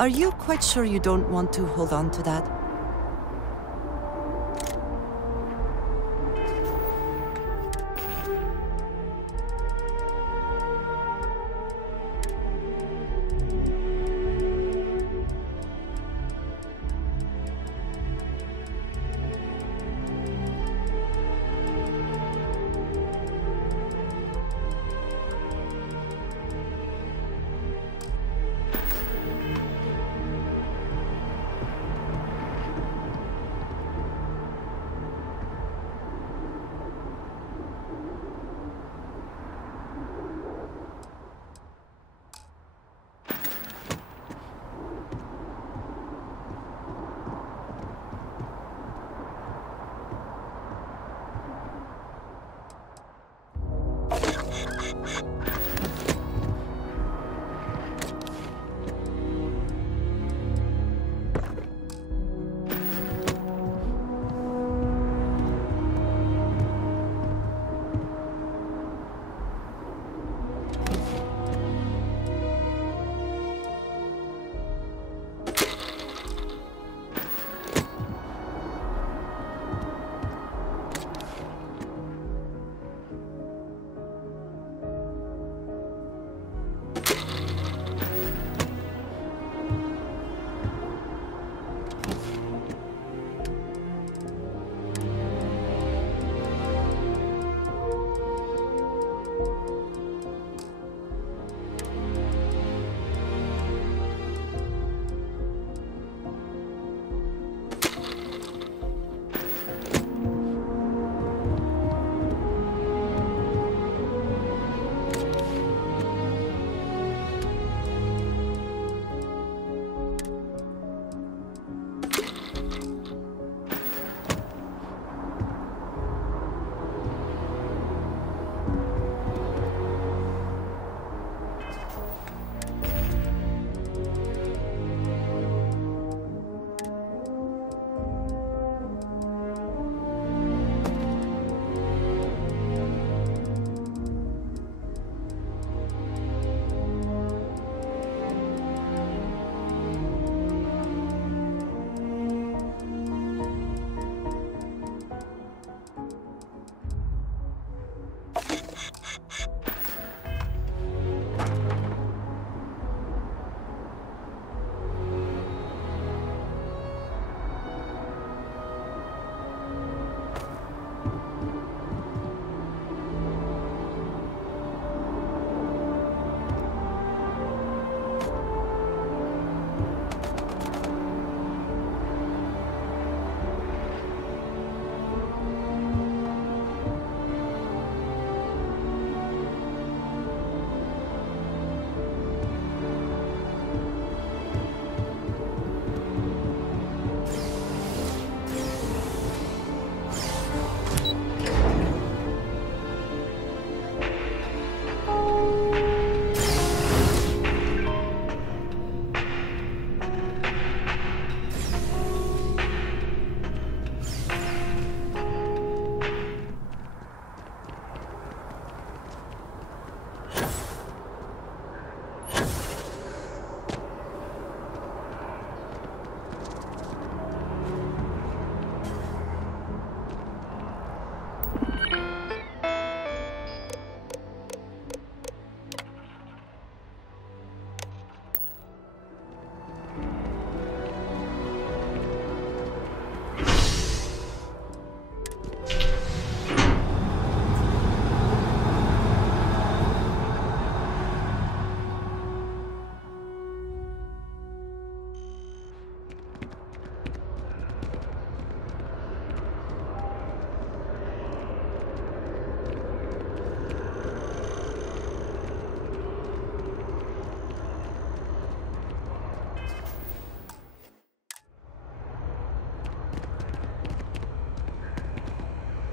Are you quite sure you don't want to hold on to that?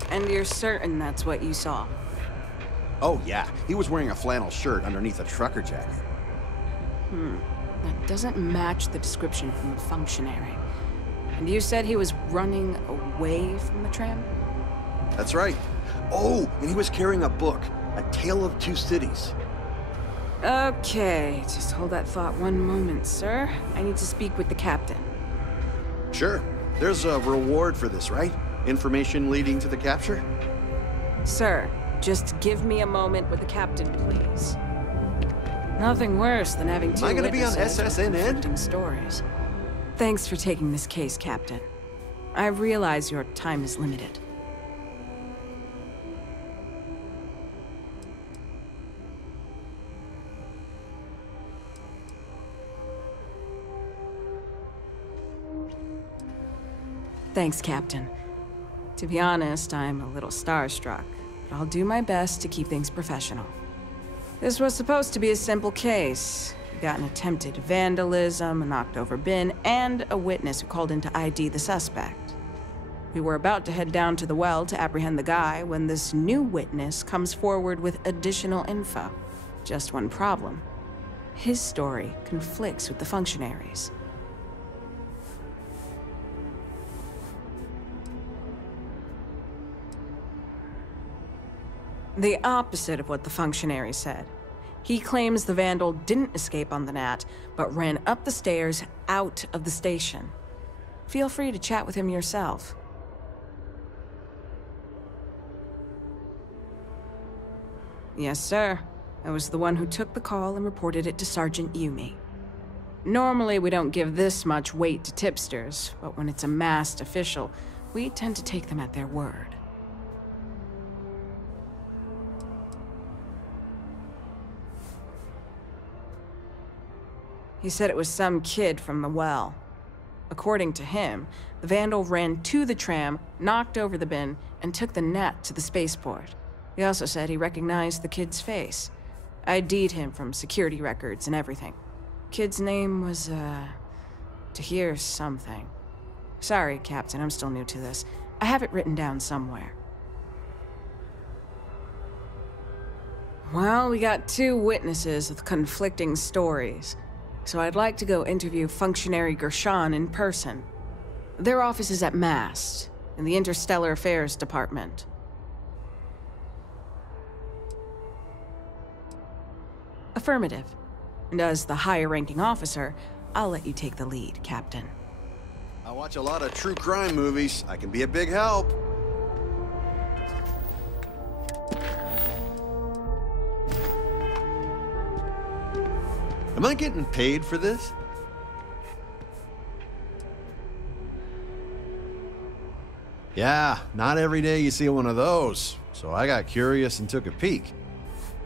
And you're certain that's what you saw? Oh yeah, he was wearing a flannel shirt underneath a trucker jacket. That doesn't match the description from the functionary. And you said he was running away from the tram? That's right. Oh, and he was carrying a book, A Tale of Two Cities. Okay, just hold that thought one moment, sir. I need to speak with the captain. Sure. There's a reward for this, right? Information leading to the capture? Sir, just give me a moment with the captain, please. Nothing worse than having two Am I gonna be on witnesses with SSNN? conflicting stories. Thanks for taking this case, Captain. I realize your time is limited. Thanks, Captain. To be honest, I'm a little starstruck, but I'll do my best to keep things professional. This was supposed to be a simple case. We got an attempted vandalism, a knocked-over bin, and a witness who called in to ID the suspect. We were about to head down to the well to apprehend the guy when this new witness comes forward with additional info. Just one problem. His story conflicts with the functionaries. The opposite of what the functionary said. He claims the vandal didn't escape on the Nat, but ran up the stairs out of the station. Feel free to chat with him yourself. Yes, sir. I was the one who took the call and reported it to Sergeant Yumi. Normally, we don't give this much weight to tipsters, but when it's a masked official, we tend to take them at their word. He said it was some kid from the well. According to him, the vandal ran to the tram, knocked over the bin, and took the Nat to the spaceport. He also said he recognized the kid's face. ID'd him from security records and everything. Kid's name was, Tahir something. Sorry, Captain, I'm still new to this. I have it written down somewhere. Well, we got two witnesses with conflicting stories. So I'd like to go interview Functionary Gershon in person. Their office is at MAST, in the Interstellar Affairs Department. Affirmative. And as the higher-ranking officer, I'll let you take the lead, Captain. I watch a lot of true crime movies. I can be a big help. Am I getting paid for this? Yeah, not every day you see one of those, so I got curious and took a peek.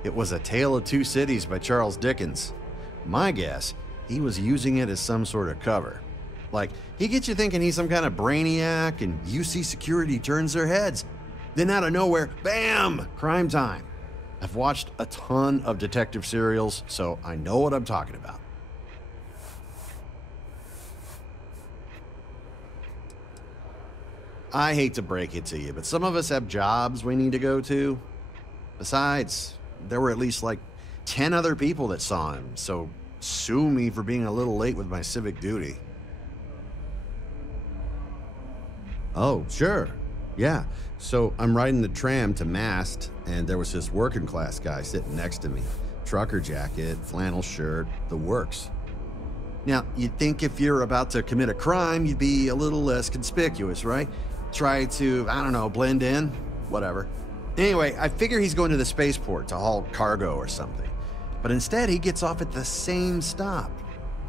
It was A Tale of Two Cities by Charles Dickens. My guess, he was using it as some sort of cover. Like, he gets you thinking he's some kind of brainiac and UC security turns their heads. Then out of nowhere, bam, crime time. I've watched a ton of detective serials, so I know what I'm talking about. I hate to break it to you, but some of us have jobs we need to go to. Besides, there were at least like 10 other people that saw him, so sue me for being a little late with my civic duty. Oh, sure. Yeah. So I'm riding the tram to Mast, and there was this working class guy sitting next to me. Trucker jacket, flannel shirt, the works. Now, you'd think if you're about to commit a crime, you'd be a little less conspicuous, right? Try to, I don't know, blend in, whatever. Anyway, I figure he's going to the spaceport to haul cargo or something. But instead, he gets off at the same stop.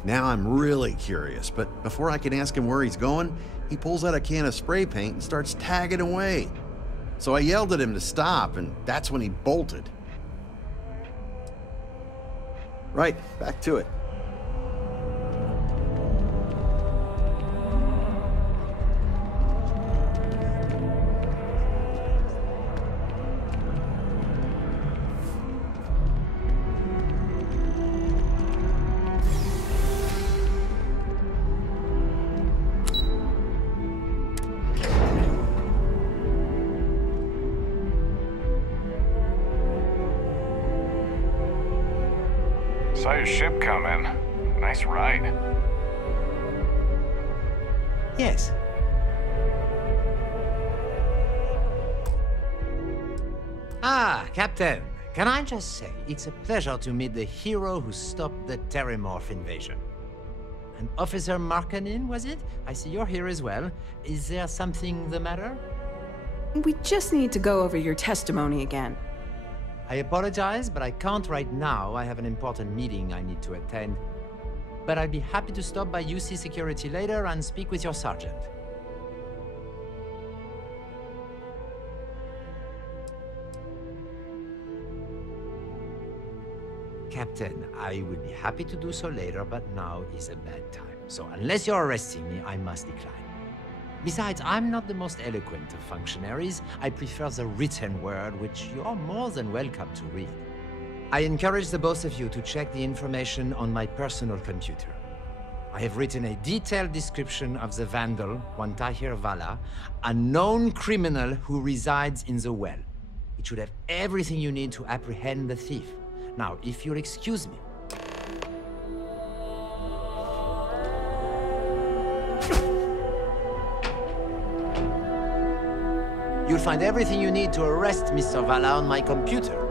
Now I'm really curious, but before I can ask him where he's going, he pulls out a can of spray paint and starts tagging away. So I yelled at him to stop, and that's when he bolted. Right, back to it. Saw your ship come in. Nice ride. Yes. Ah, Captain. Can I just say, it's a pleasure to meet the hero who stopped the Terramorph invasion. And Officer Markkanen, was it? I see you're here as well. Is there something the matter? We just need to go over your testimony again. I apologize, but I can't right now. I have an important meeting I need to attend. But I'd be happy to stop by UC Security later and speak with your sergeant. Captain, I would be happy to do so later, but now is a bad time. So unless you're arresting me, I must decline. Besides, I'm not the most eloquent of functionaries. I prefer the written word, which you're more than welcome to read. I encourage the both of you to check the information on my personal computer. I have written a detailed description of the vandal, one Tahir Vala, a known criminal who resides in the well. It should have everything you need to apprehend the thief. Now, if you'll excuse me. You'll find everything you need to arrest Mr. Vala on my computer.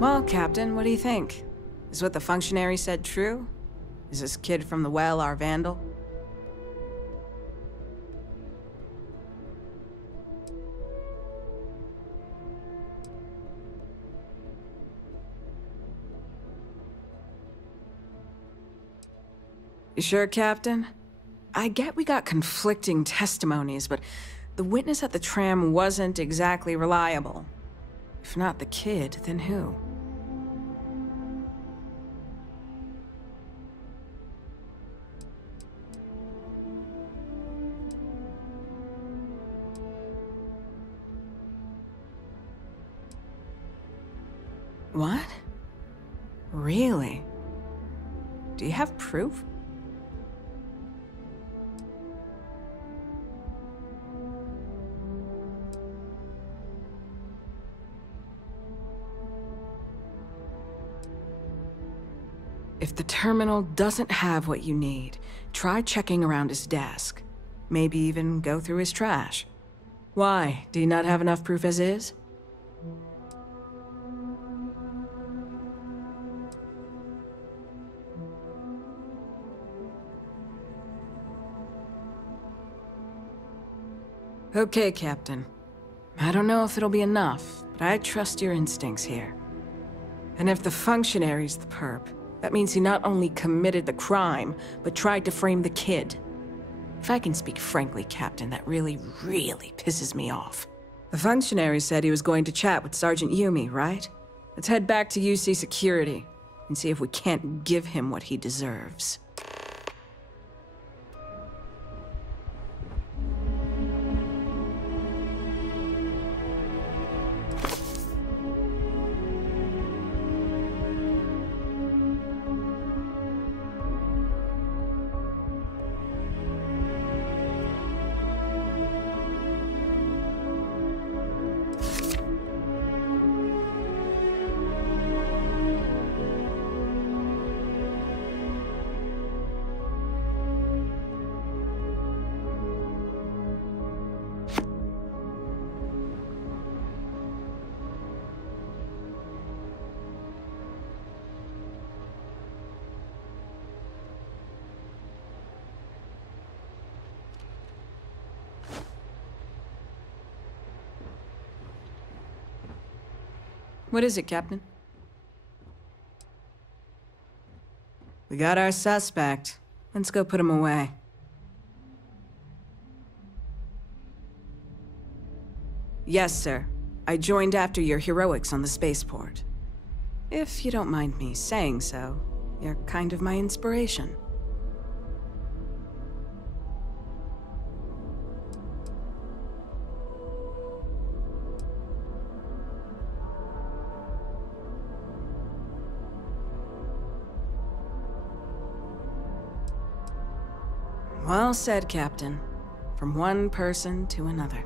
Well, Captain, what do you think? Is what the functionary said true? Is this kid from the well our vandal? You sure, Captain? I get we got conflicting testimonies, but the witness at the tram wasn't exactly reliable. If not the kid, then who? What? Really? Do you have proof? If the terminal doesn't have what you need, try checking around his desk. Maybe even go through his trash. Why? Do you not have enough proof as is? Okay, Captain. I don't know if it'll be enough, but I trust your instincts here. And if the functionary's the perp, that means he not only committed the crime, but tried to frame the kid. If I can speak frankly, Captain, that really pisses me off. The functionary said he was going to chat with Sergeant Yumi, right? Let's head back to UC Security and see if we can't give him what he deserves. What is it, Captain? We got our suspect. Let's go put him away. Yes, sir. I joined after your heroics on the spaceport. If you don't mind me saying so, you're kind of my inspiration. Well said, Captain. From one person to another.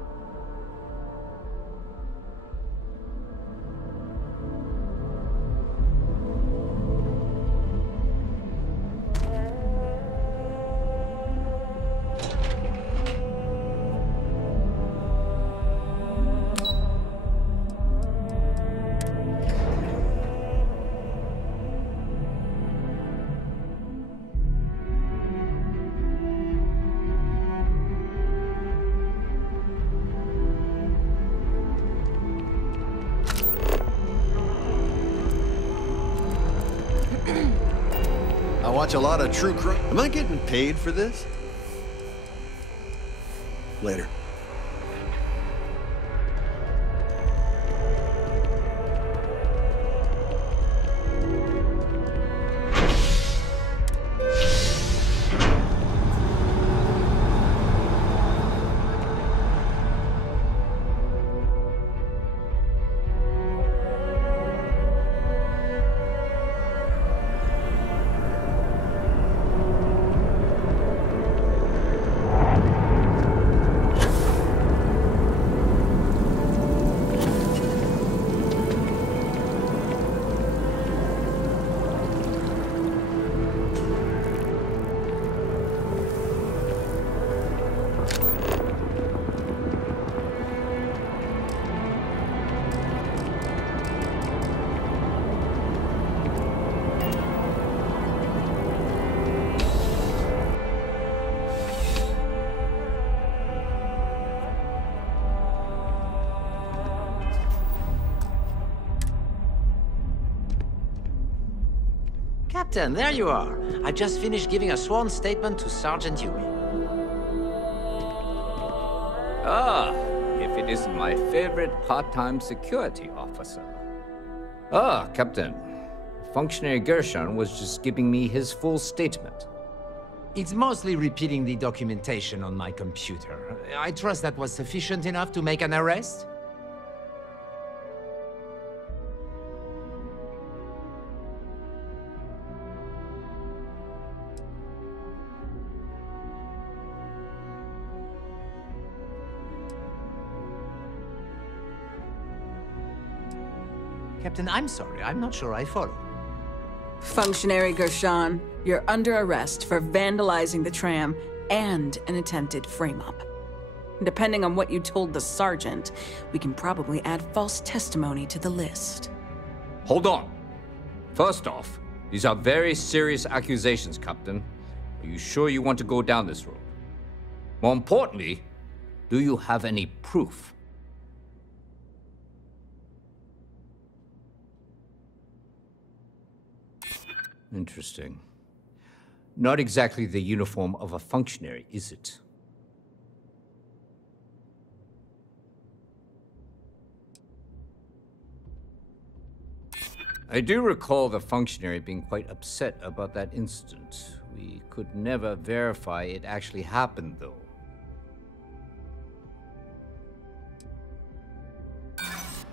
I watch a lot of true crime. Am I getting paid for this? Later. Captain, there you are. I just finished giving a sworn statement to Sergeant Yumi. Ah, if it isn't my favorite part-time security officer. Ah, Captain. Functionary Gershon was just giving me his full statement. It's mostly repeating the documentation on my computer. I trust that was sufficient enough to make an arrest? Captain, I'm sorry. I'm not sure I follow. Functionary Gershon, you're under arrest for vandalizing the tram and an attempted frame-up. Depending on what you told the sergeant, we can probably add false testimony to the list. Hold on. First off, these are very serious accusations, Captain. Are you sure you want to go down this road? More importantly, Do you have any proof? Interesting. Not exactly the uniform of a functionary, is it? I do recall the functionary being quite upset about that incident. We could never verify it actually happened, though.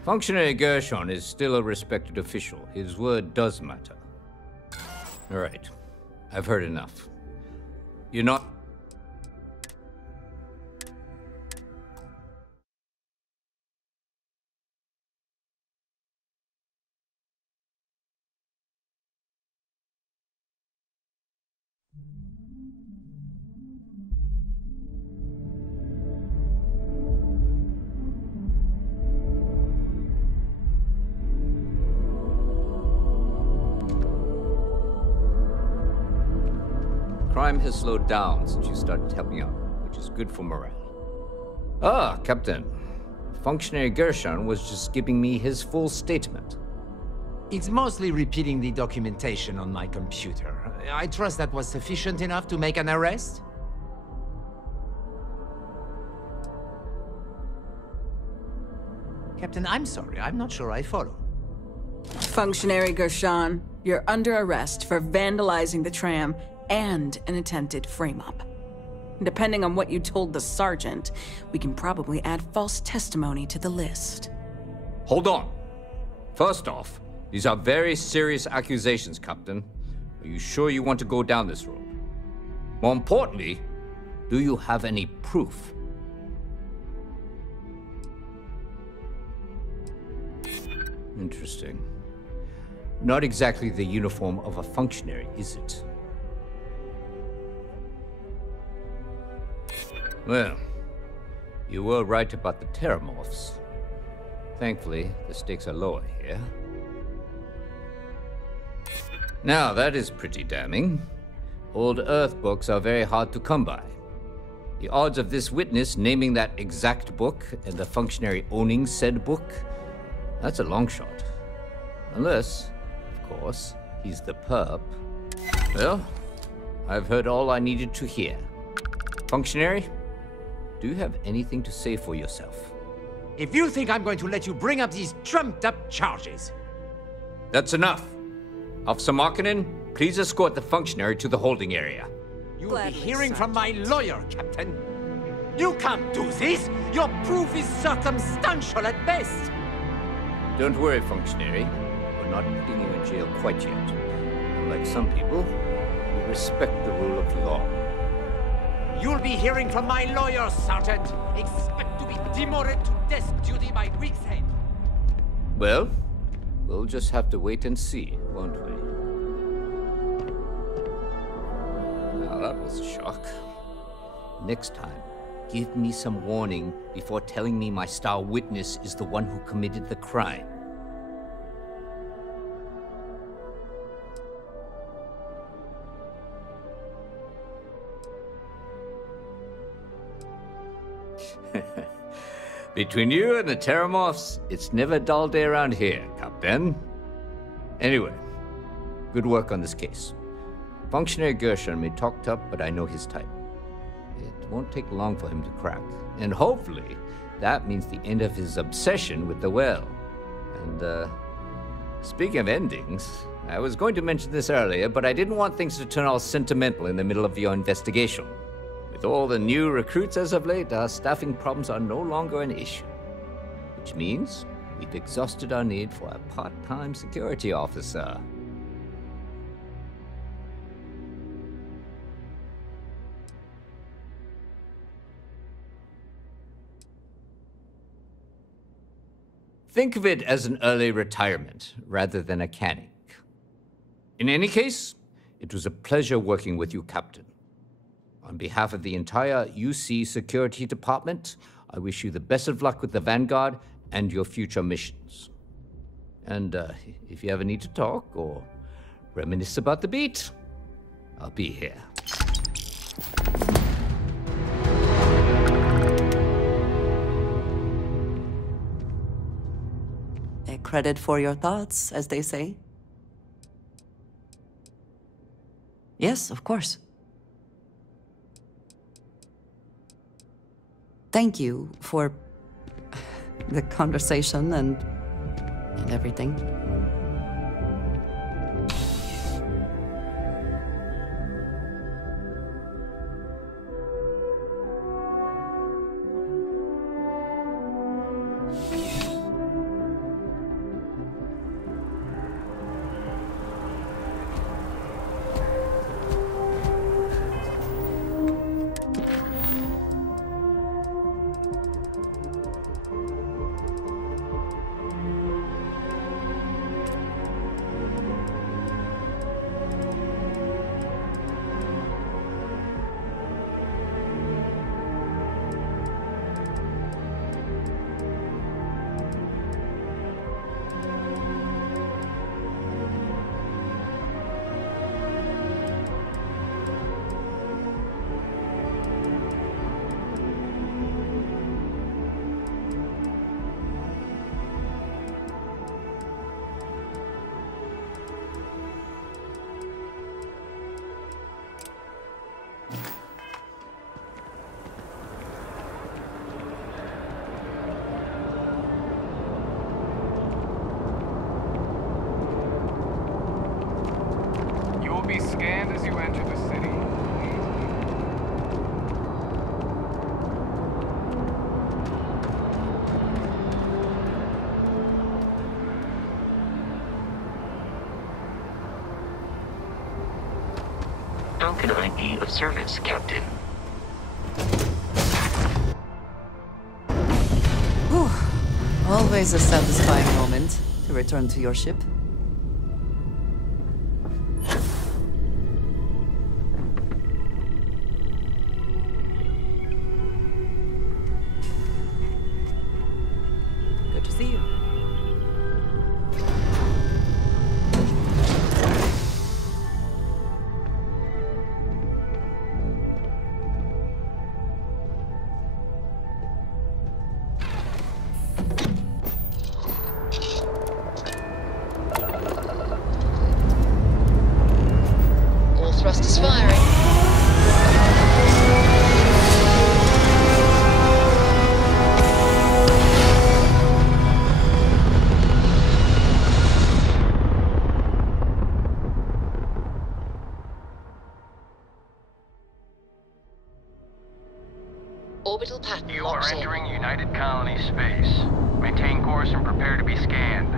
Functionary Gershon is still a respected official. His word does matter. All right. I've heard enough. You're not... Crime has slowed down since you started helping out, which is good for morale. Ah, Captain. Functionary Gershon was just giving me his full statement. It's mostly repeating the documentation on my computer. I trust that was sufficient enough to make an arrest? Captain, I'm sorry. I'm not sure I follow. Functionary Gershon, you're under arrest for vandalizing the tram and an attempted frame-up. Depending on what you told the sergeant, we can probably add false testimony to the list. Hold on. First off, these are very serious accusations, Captain. Are you sure you want to go down this road? More importantly, do you have any proof? Interesting. Not exactly the uniform of a functionary, is it? Well, you were right about the Terramorphs. Thankfully, the stakes are lower here. Now, that is pretty damning. Old Earth books are very hard to come by. The odds of this witness naming that exact book and the functionary owning said book, that's a long shot. Unless, of course, he's the perp. Well, I've heard all I needed to hear. Functionary, do you have anything to say for yourself? If you think I'm going to let you bring up these trumped-up charges... That's enough. Officer Markkinen, please escort the functionary to the holding area. You'll be hearing from my lawyer, Captain. You can't do this! Your proof is circumstantial at best! Don't worry, functionary. We're not putting you in jail quite yet. Unlike some people, we respect the rule of law. You'll be hearing from my lawyer, Sergeant. Expect to be demoted to desk duty by week's end. Well, we'll just have to wait and see, won't we? Now that was a shock. Next time, give me some warning before telling me my star witness is the one who committed the crime. Between you and the Terramorphs, it's never a dull day around here, Captain. Anyway, good work on this case. Functionary Gershon may talk tough, but I know his type. It won't take long for him to crack. And hopefully, that means the end of his obsession with the well. And, speaking of endings, I was going to mention this earlier, but I didn't want things to turn all sentimental in the middle of your investigation. With all the new recruits as of late, our staffing problems are no longer an issue. Which means we've exhausted our need for a part-time security officer. Think of it as an early retirement rather than a canning. In any case, it was a pleasure working with you, Captain. On behalf of the entire UC Security Department, I wish you the best of luck with the Vanguard and your future missions. And if you ever need to talk or reminisce about the beat, I'll be here. credit for your thoughts, as they say. Yes, of course. Thank you for the conversation and everything. Be scanned as you enter the city. How can I be of service, Captain? Whew. Always a satisfying moment to return to your ship. Good to see you. All thrusters firing. Orbital pattern You are locked in. entering United Colony space. Maintain course and prepare to be scanned.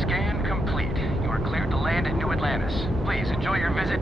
Scan complete. You are cleared to land at New Atlantis. Please enjoy your visit.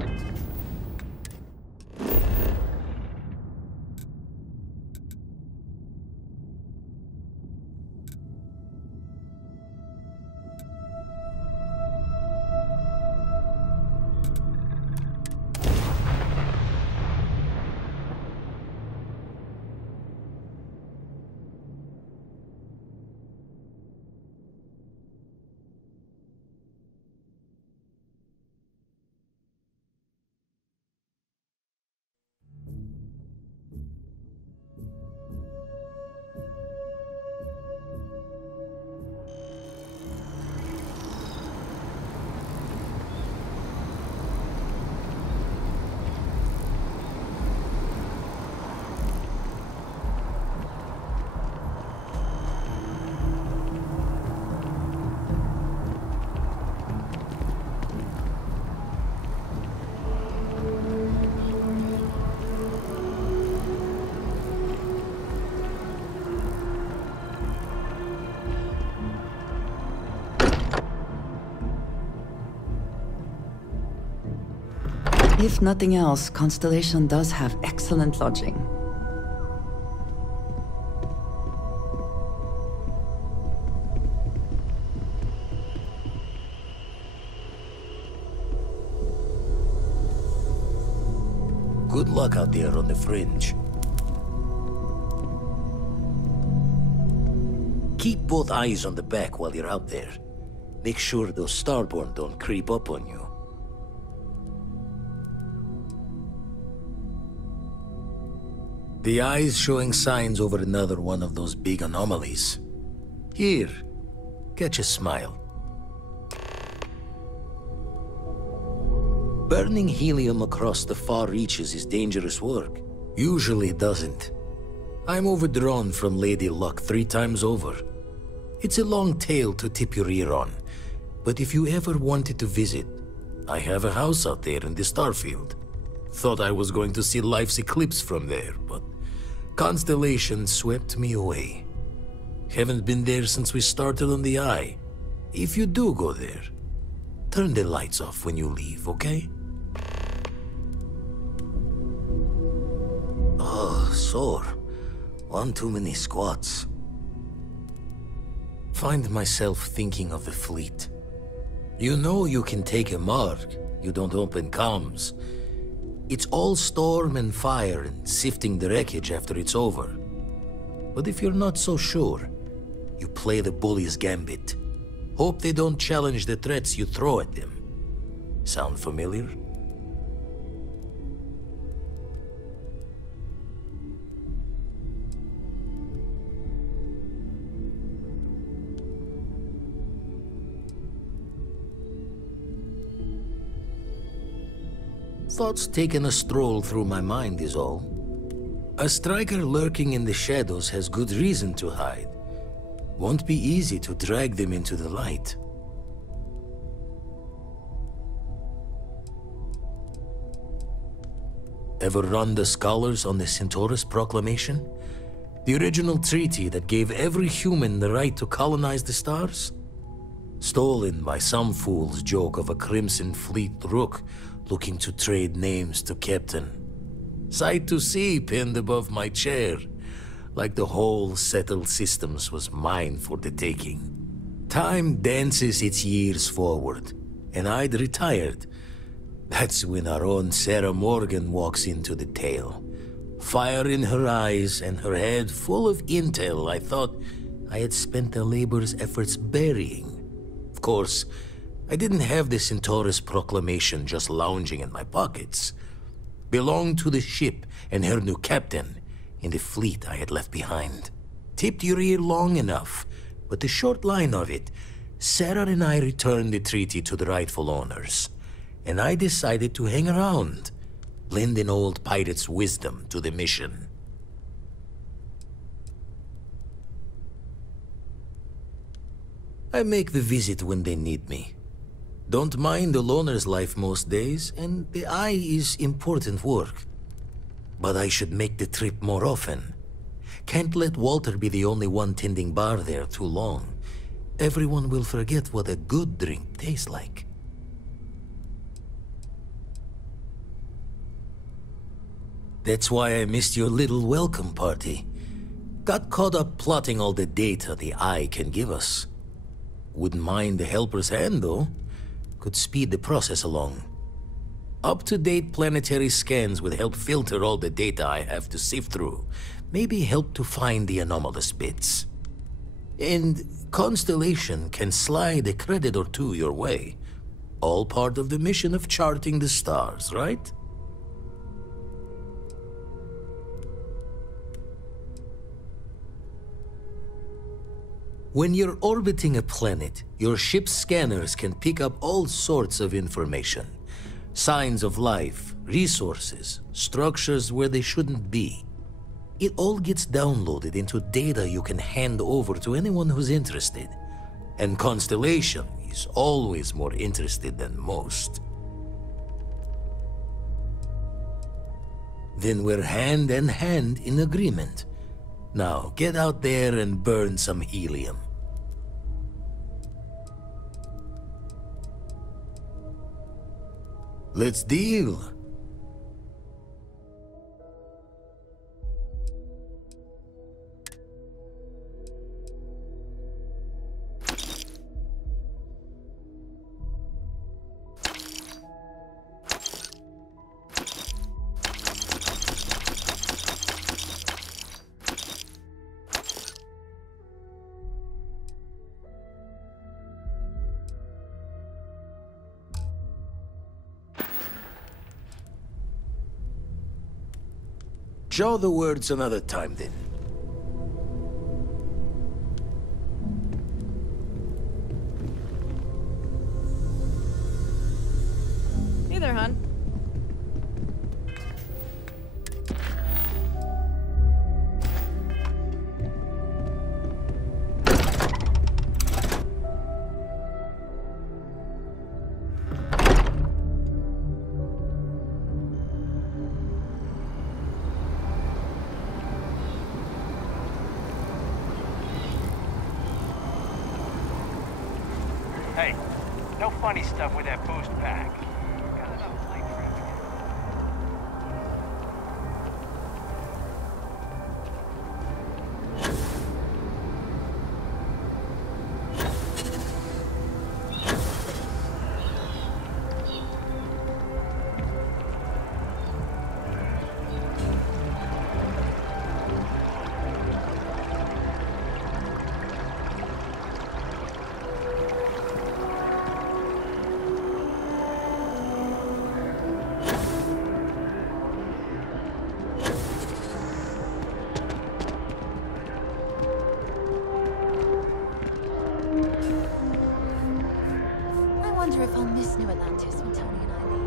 If nothing else, Constellation does have excellent lodging. Good luck out there on the fringe. Keep both eyes on the back while you're out there. Make sure those starborn don't creep up on you. The eye's showing signs over another one of those big anomalies. Here, catch a smile. Burning helium across the far reaches is dangerous work. Usually doesn't. I'm overdrawn from Lady Luck 3 times over. It's a long tale to tip your ear on, but if you ever wanted to visit, I have a house out there in the Starfield. Thought I was going to see life's eclipse from there, but Constellation swept me away. Haven't been there since we started on the Eye. If you do go there, turn the lights off when you leave, okay? Oh, sore. One too many squats. Find myself thinking of the fleet. You know you can take a mark, you don't open comms. It's all storm and fire and sifting the wreckage after it's over. But if you're not so sure, you play the bully's gambit. Hope they don't challenge the threats you throw at them. Sound familiar? Thoughts taking a stroll through my mind is all. A striker lurking in the shadows has good reason to hide. Won't be easy to drag them into the light. Ever run the scholars on the Centaurus Proclamation? The original treaty that gave every human the right to colonize the stars? Stolen by some fool's joke of a Crimson Fleet rook looking to trade names to Captain. Sight to see pinned above my chair, like the whole settled systems was mine for the taking. Time dances its years forward, and I'd retired. That's when our own Sarah Morgan walks into the tale. Fire in her eyes and her head full of intel I thought I had spent a labor's efforts burying. Of course, I didn't have the Centaurus Proclamation just lounging in my pockets. Belonged to the ship and her new captain in the fleet I had left behind. Tipped your ear long enough, but the short line of it, Sarah and I returned the treaty to the rightful owners, and I decided to hang around, lend an old pirate's wisdom to the mission. I make the visit when they need me. Don't mind the loner's life most days, and the Eye is important work. But I should make the trip more often. Can't let Walter be the only one tending bar there too long. Everyone will forget what a good drink tastes like. That's why I missed your little welcome party. Got caught up plotting all the data the Eye can give us. Wouldn't mind the helper's hand, though. Could speed the process along. Up-to-date planetary scans would help filter all the data I have to sift through. Maybe help to find the anomalous bits. And Constellation can slide a credit or two your way. All part of the mission of charting the stars, right? When you're orbiting a planet, your ship's scanners can pick up all sorts of information. Signs of life, resources, structures where they shouldn't be. It all gets downloaded into data you can hand over to anyone who's interested. And Constellation is always more interested than most. Then we're hand in hand in agreement. Now, get out there and burn some helium. Let's deal. Jaw the words another time, then. Hey there, hon. Hey, no funny stuff with that boost pack. Got enough plane traffic. I wonder if I'll miss New Atlantis when Tony and I leave.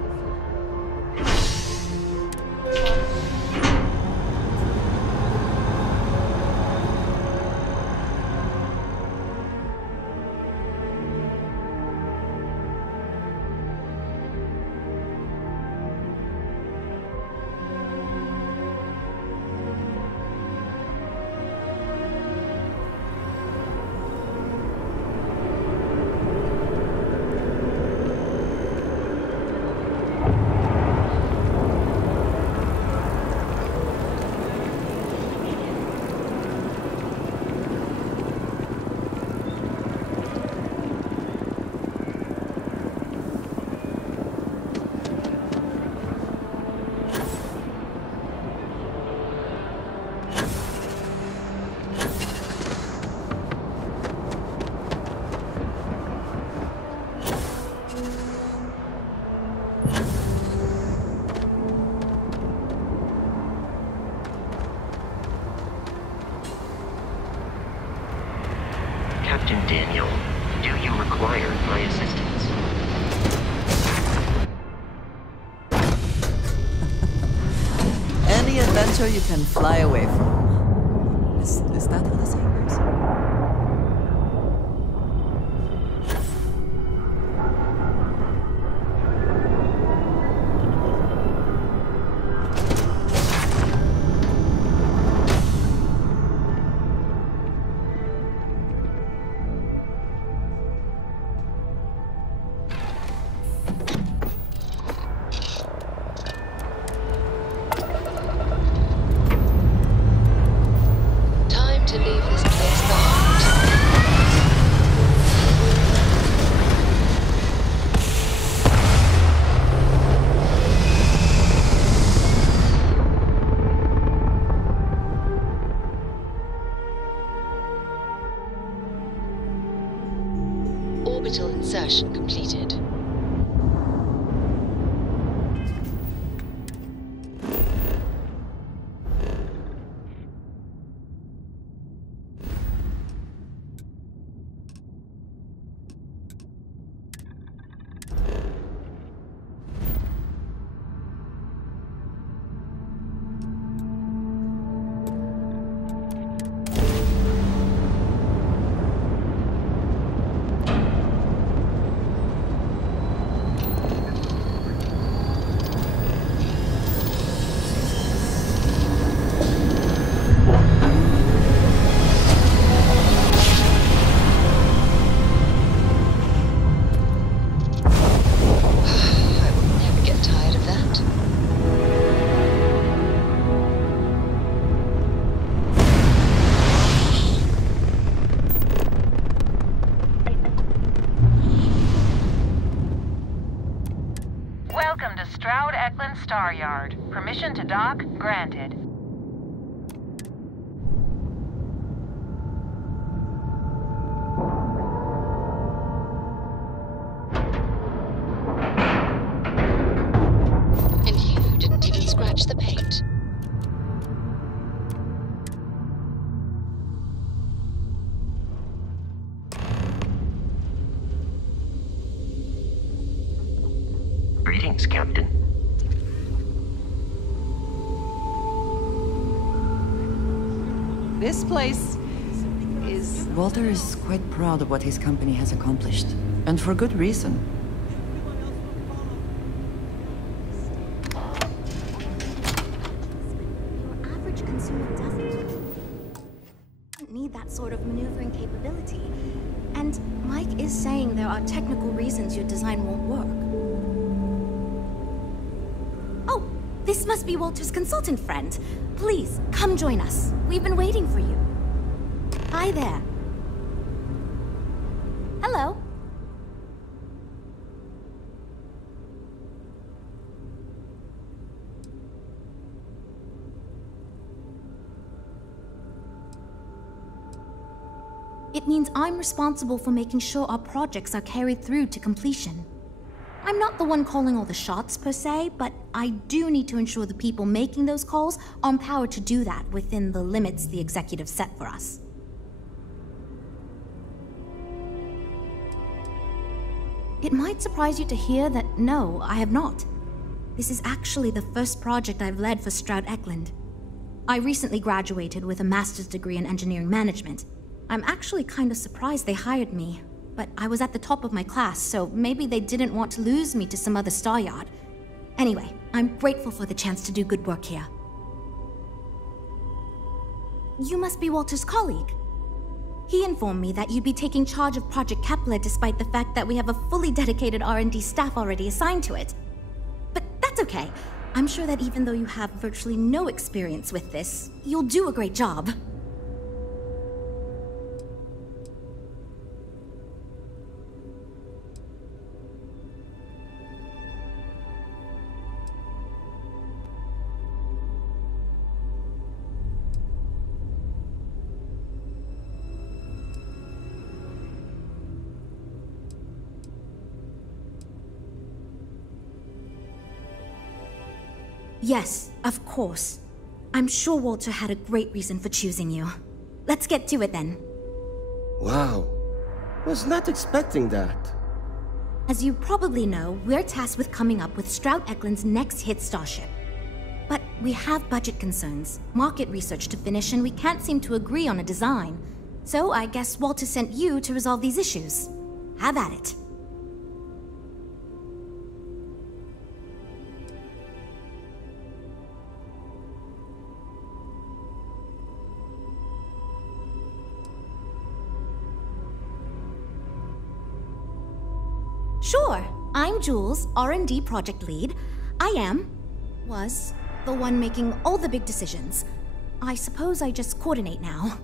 Captain Daniel, do you require my assistance? Any adventure you can fly away from. Is that how the saying goes? Time to leave this place behind. Orbital insertion completed. I will never get tired of that. Welcome to Stroud Eklund Star Yard. Permission to dock granted. And you didn't even scratch the paint. Greetings, Captain. This place is... Walter is quite proud of what his company has accomplished. And for good reason. Your average consumer doesn't need that sort of maneuvering capability. And Mike is saying there are technical reasons your design won't work. Oh, this must be Walter's consultant friend. Please, come join us. We've been waiting for you. Hi there. Hello. It means I'm responsible for making sure our projects are carried through to completion. I'm not the one calling all the shots per se, but I do need to ensure the people making those calls are empowered to do that within the limits the executive set for us. It might surprise you to hear that no, I have not. This is actually the first project I've led for Stroud Eklund. I recently graduated with a master's degree in engineering management. I'm actually kind of surprised they hired me, but I was at the top of my class, so maybe they didn't want to lose me to some other star yard. Anyway, I'm grateful for the chance to do good work here. You must be Walter's colleague. He informed me that you'd be taking charge of Project Kepler despite the fact that we have a fully dedicated R&D staff already assigned to it. But that's okay. I'm sure that even though you have virtually no experience with this, you'll do a great job. Yes, of course. I'm sure Walter had a great reason for choosing you. Let's get to it then. Wow. Was not expecting that. As you probably know, we're tasked with coming up with Stroud Eklund's next hit starship. But we have budget concerns, market research to finish, and we can't seem to agree on a design. So I guess Walter sent you to resolve these issues. Have at it. Sure. I'm Jules, R&D project lead. Was the one making all the big decisions. I suppose I just coordinate now.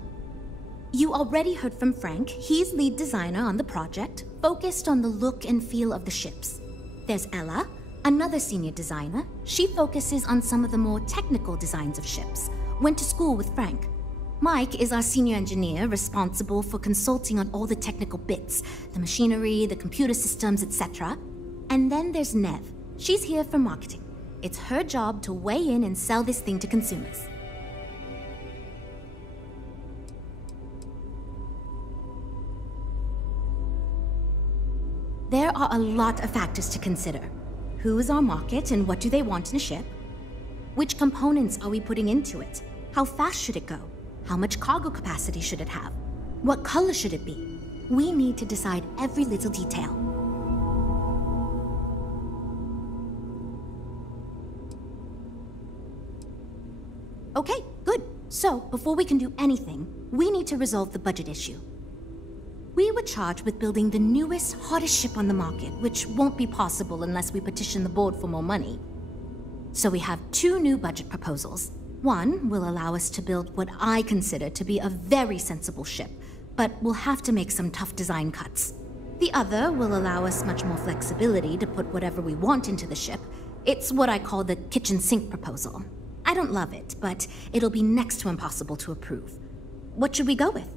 You already heard from Frank. He's lead designer on the project, focused on the look and feel of the ships. There's Ella, another senior designer. She focuses on some of the more technical designs of ships. Went to school with Frank. Mike is our senior engineer, responsible for consulting on all the technical bits, the machinery, the computer systems, etc. And then there's Nev. She's here for marketing. It's her job to weigh in and sell this thing to consumers. There are a lot of factors to consider. Who is our market and what do they want in a ship? Which components are we putting into it? How fast should it go? How much cargo capacity should it have? What color should it be? We need to decide every little detail. Okay, good. So, before we can do anything, we need to resolve the budget issue. We were charged with building the newest, hottest ship on the market, which won't be possible unless we petition the board for more money. So we have two new budget proposals. One will allow us to build what I consider to be a very sensible ship, but we'll have to make some tough design cuts. The other will allow us much more flexibility to put whatever we want into the ship. It's what I call the kitchen sink proposal. I don't love it, but it'll be next to impossible to approve. What should we go with?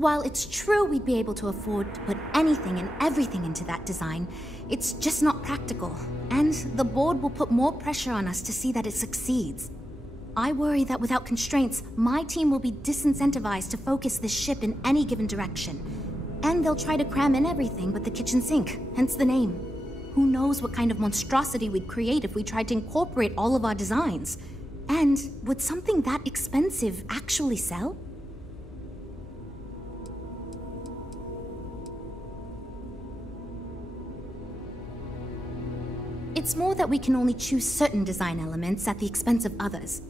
While it's true we'd be able to afford to put anything and everything into that design, it's just not practical. And the board will put more pressure on us to see that it succeeds. I worry that without constraints, my team will be disincentivized to focus this ship in any given direction. And they'll try to cram in everything but the kitchen sink, hence the name. Who knows what kind of monstrosity we'd create if we tried to incorporate all of our designs? And would something that expensive actually sell? It's more that we can only choose certain design elements at the expense of others.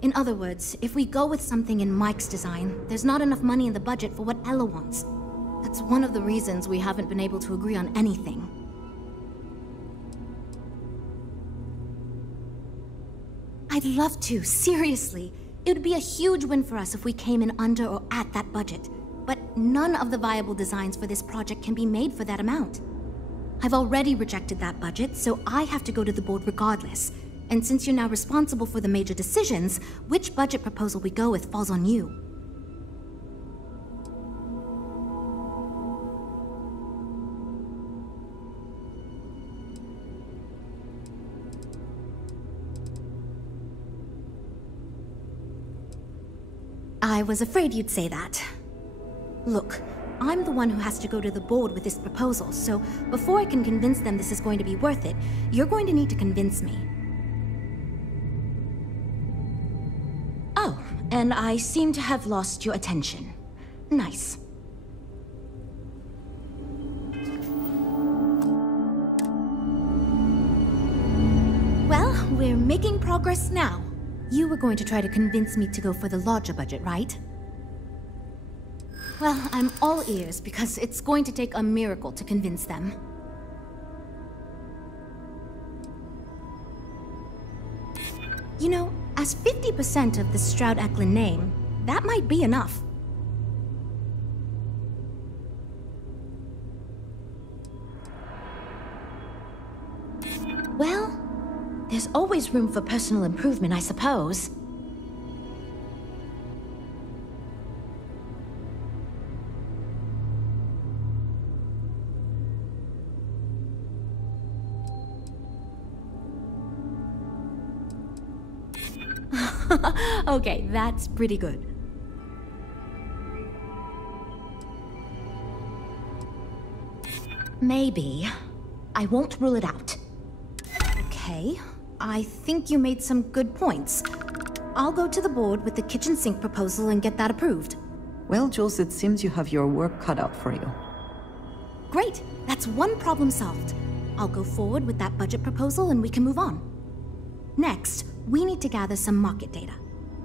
In other words, if we go with something in Mike's design, there's not enough money in the budget for what Ella wants. That's one of the reasons we haven't been able to agree on anything. I'd love to, seriously. It would be a huge win for us if we came in under or at that budget. But none of the viable designs for this project can be made for that amount. I've already rejected that budget, so I have to go to the board regardless. And since you're now responsible for the major decisions, which budget proposal we go with falls on you. I was afraid you'd say that. Look, I'm the one who has to go to the board with this proposal, so before I can convince them this is going to be worth it, you're going to need to convince me. Oh, and I seem to have lost your attention. Nice. Well, we're making progress now. You were going to try to convince me to go for the larger budget, right? Well, I'm all ears because it's going to take a miracle to convince them. You know, as 50% of the Stroud-Eklund name, that might be enough. Well, there's always room for personal improvement, I suppose. Okay, that's pretty good. Maybe. I won't rule it out. Okay, I think you made some good points. I'll go to the board with the kitchen sink proposal and get that approved. Well, Jules, it seems you have your work cut out for you. Great, that's one problem solved. I'll go forward with that budget proposal and we can move on. Next, we need to gather some market data.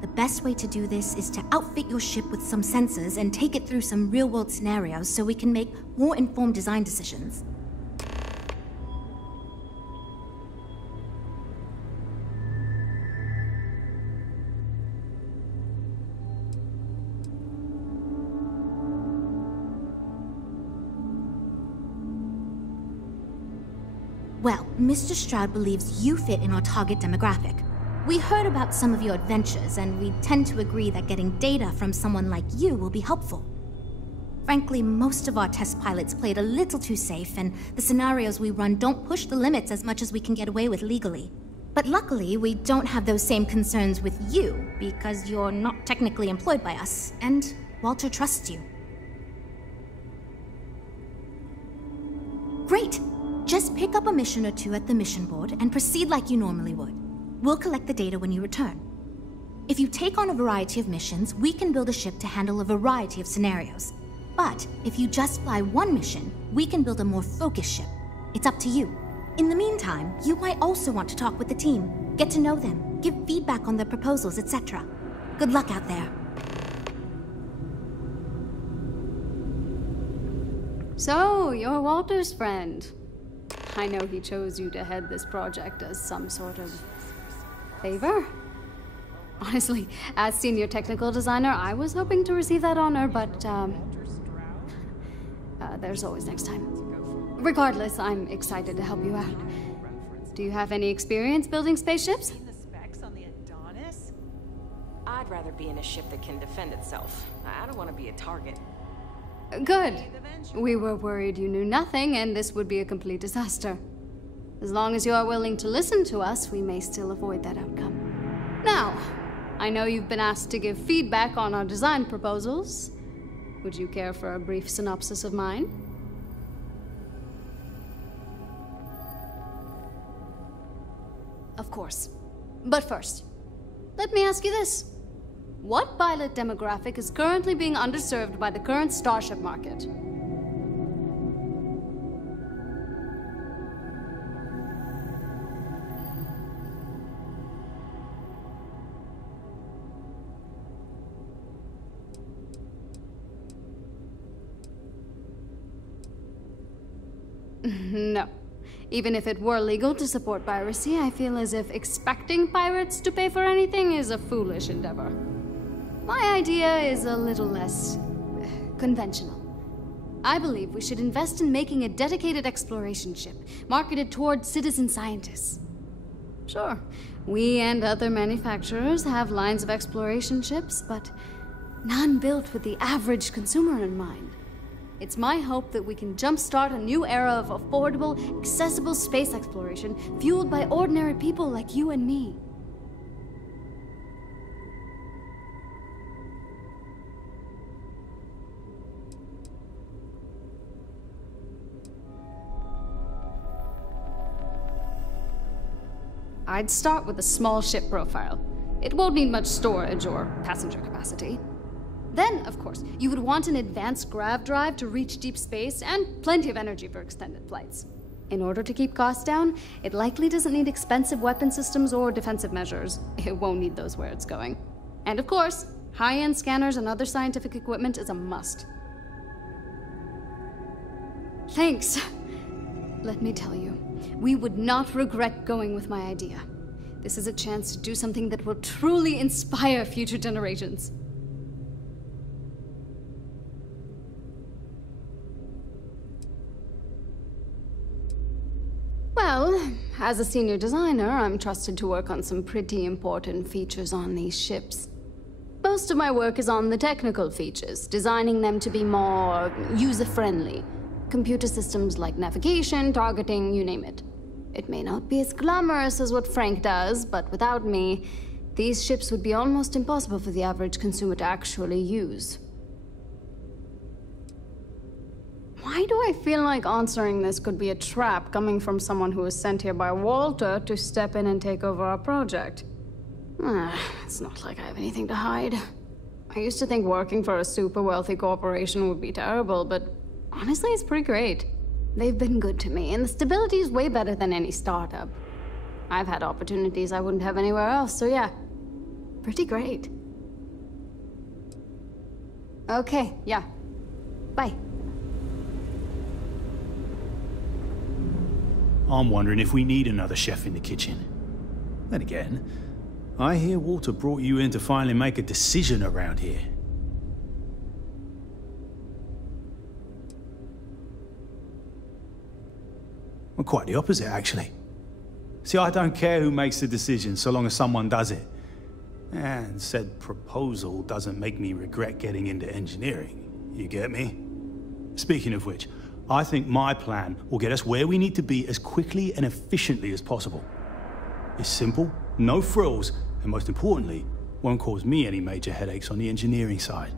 The best way to do this is to outfit your ship with some sensors and take it through some real-world scenarios so we can make more informed design decisions. Well, Mr. Stroud believes you fit in our target demographic. We heard about some of your adventures, and we tend to agree that getting data from someone like you will be helpful. Frankly, most of our test pilots played a little too safe, and the scenarios we run don't push the limits as much as we can get away with legally. But luckily, we don't have those same concerns with you, because you're not technically employed by us, and Walter trusts you. Great! Just pick up a mission or two at the mission board and proceed like you normally would. We'll collect the data when you return. If you take on a variety of missions, we can build a ship to handle a variety of scenarios. But if you just fly one mission, we can build a more focused ship. It's up to you. In the meantime, you might also want to talk with the team, get to know them, give feedback on their proposals, etc. Good luck out there. So, you're Walter's friend. I know he chose you to head this project as some sort of favor. Honestly, as senior technical designer, I was hoping to receive that honor, but there's always next time. Regardless, I'm excited to help you out. Do you have any experience building spaceships? I'd rather be in a ship that can defend itself. I don't want to be a target. Good. We were worried you knew nothing and this would be a complete disaster. As long as you are willing to listen to us, we may still avoid that outcome. Now, I know you've been asked to give feedback on our design proposals. Would you care for a brief synopsis of mine? Of course. But first, let me ask you this. What pilot demographic is currently being underserved by the current Starship market? No. Even if it were legal to support piracy, I feel as if expecting pirates to pay for anything is a foolish endeavor. My idea is a little less conventional. I believe we should invest in making a dedicated exploration ship, marketed toward citizen scientists. Sure, we and other manufacturers have lines of exploration ships, but none built with the average consumer in mind. It's my hope that we can jumpstart a new era of affordable, accessible space exploration, fueled by ordinary people like you and me. I'd start with a small ship profile. It won't need much storage or passenger capacity. Then, of course, you would want an advanced grav drive to reach deep space and plenty of energy for extended flights. In order to keep costs down, it likely doesn't need expensive weapon systems or defensive measures. It won't need those where it's going. And of course, high-end scanners and other scientific equipment is a must. Thanks. Let me tell you, we would not regret going with my idea. This is a chance to do something that will truly inspire future generations. Well, as a senior designer, I'm trusted to work on some pretty important features on these ships. Most of my work is on the technical features, designing them to be more user-friendly. Computer systems like navigation, targeting, you name it. It may not be as glamorous as what Frank does, but without me, these ships would be almost impossible for the average consumer to actually use. Why do I feel like answering this could be a trap coming from someone who was sent here by Walter to step in and take over our project? It's not like I have anything to hide. I used to think working for a super wealthy corporation would be terrible, but honestly, it's pretty great. They've been good to me, and the stability is way better than any startup. I've had opportunities I wouldn't have anywhere else, so yeah, pretty great. Okay, yeah. Bye. I'm wondering if we need another chef in the kitchen. Then again, I hear Walter brought you in to finally make a decision around here. Well, quite the opposite, actually. See, I don't care who makes the decision, so long as someone does it. And said proposal doesn't make me regret getting into engineering. You get me? Speaking of which, I think my plan will get us where we need to be as quickly and efficiently as possible. It's simple, no frills, and most importantly, won't cause me any major headaches on the engineering side.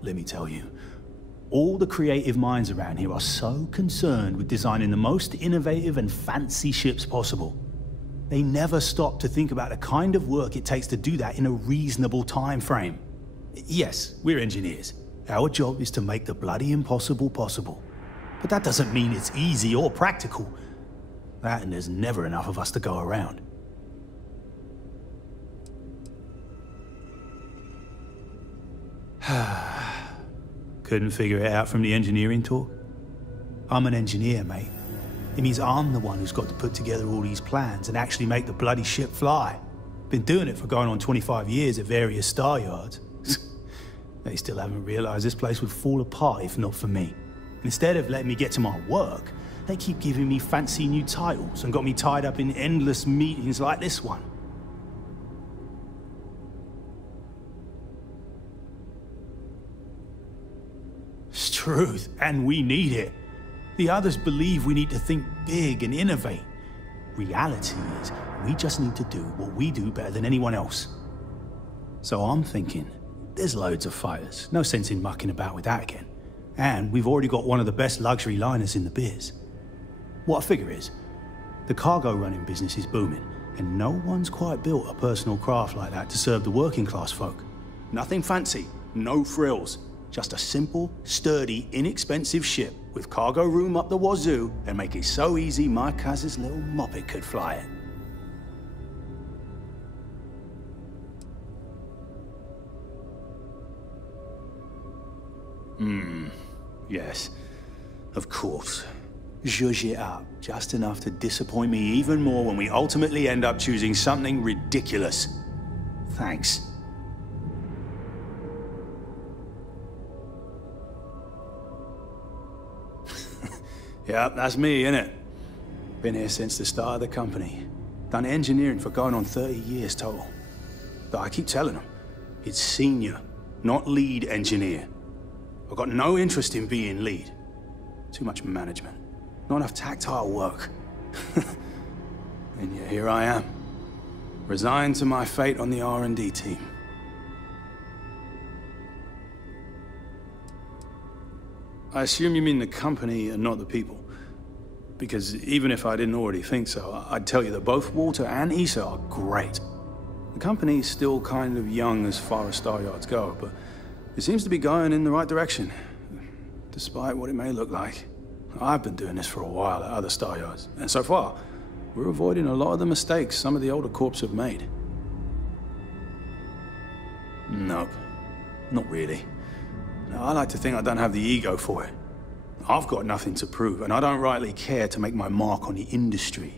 Let me tell you, all the creative minds around here are so concerned with designing the most innovative and fancy ships possible. They never stop to think about the kind of work it takes to do that in a reasonable time frame. Yes, we're engineers. Our job is to make the bloody impossible possible. But that doesn't mean it's easy or practical. That and there's never enough of us to go around. Couldn't figure it out from the engineering talk? I'm an engineer, mate. It means I'm the one who's got to put together all these plans and actually make the bloody ship fly. Been doing it for going on 25 years at various star yards. They still haven't realized this place would fall apart if not for me. Instead of letting me get to my work, they keep giving me fancy new titles and got me tied up in endless meetings like this one. It's truth, and we need it. The others believe we need to think big and innovate. Reality is, we just need to do what we do better than anyone else. So I'm thinking, there's loads of fighters. No sense in mucking about with that again. And we've already got one of the best luxury liners in the biz. What I figure is, the cargo running business is booming, and no one's quite built a personal craft like that to serve the working class folk. Nothing fancy, no frills. Just a simple, sturdy, inexpensive ship with cargo room up the wazoo and make it so easy my cousin's little moppet could fly it. Yes, of course. Zhuzh it up, just enough to disappoint me even more when we ultimately end up choosing something ridiculous. Thanks. Yep, that's me, innit? Been here since the start of the company. Done engineering for going on 30 years total. But I keep telling them, it's senior, not lead engineer. I've got no interest in being lead. Too much management. Not enough tactile work. And yet here I am. Resigned to my fate on the R&D team. I assume you mean the company and not the people. Because even if I didn't already think so, I'd tell you that both Walter and Issa are great. The company's still kind of young as far as Star Yards go, but it seems to be going in the right direction, despite what it may look like. I've been doing this for a while at other Star Yards, and so far, we're avoiding a lot of the mistakes some of the older corps have made. Nope, not really. No, I like to think I don't have the ego for it. I've got nothing to prove, and I don't rightly care to make my mark on the industry.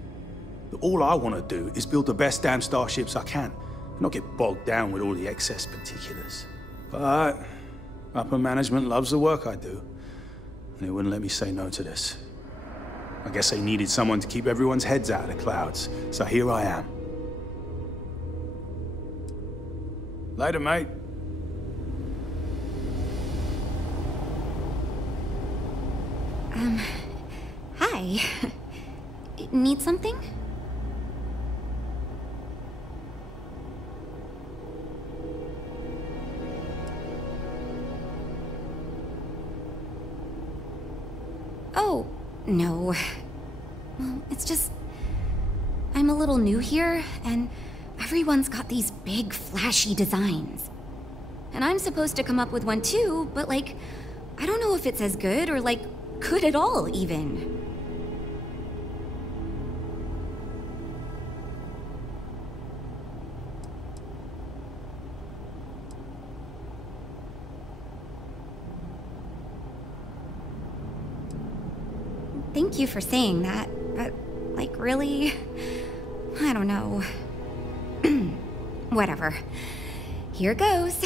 All I want to do is build the best damn starships I can, and not get bogged down with all the excess particulars. But upper management loves the work I do, and they wouldn't let me say no to this. I guess they needed someone to keep everyone's heads out of the clouds, so here I am. Later, mate. Hi. Need something? Oh, no. Well, it's just... I'm a little new here, and everyone's got these big, flashy designs. And I'm supposed to come up with one too, but like, I don't know if it's as good or like, good at all, even. Thank you for saying that, but, like, really? I don't know. Whatever. Here goes.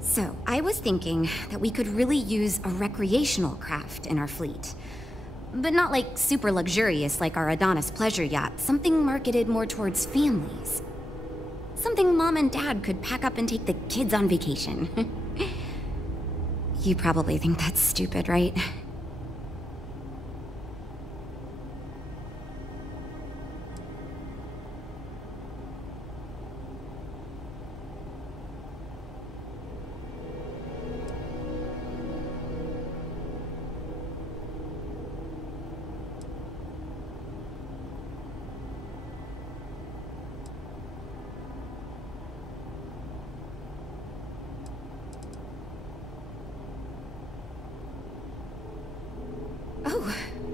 So, I was thinking that we could really use a recreational craft in our fleet. But not like super luxurious like our Adonis pleasure yacht, something marketed more towards families. Something Mom and Dad could pack up and take the kids on vacation. You probably think that's stupid, right?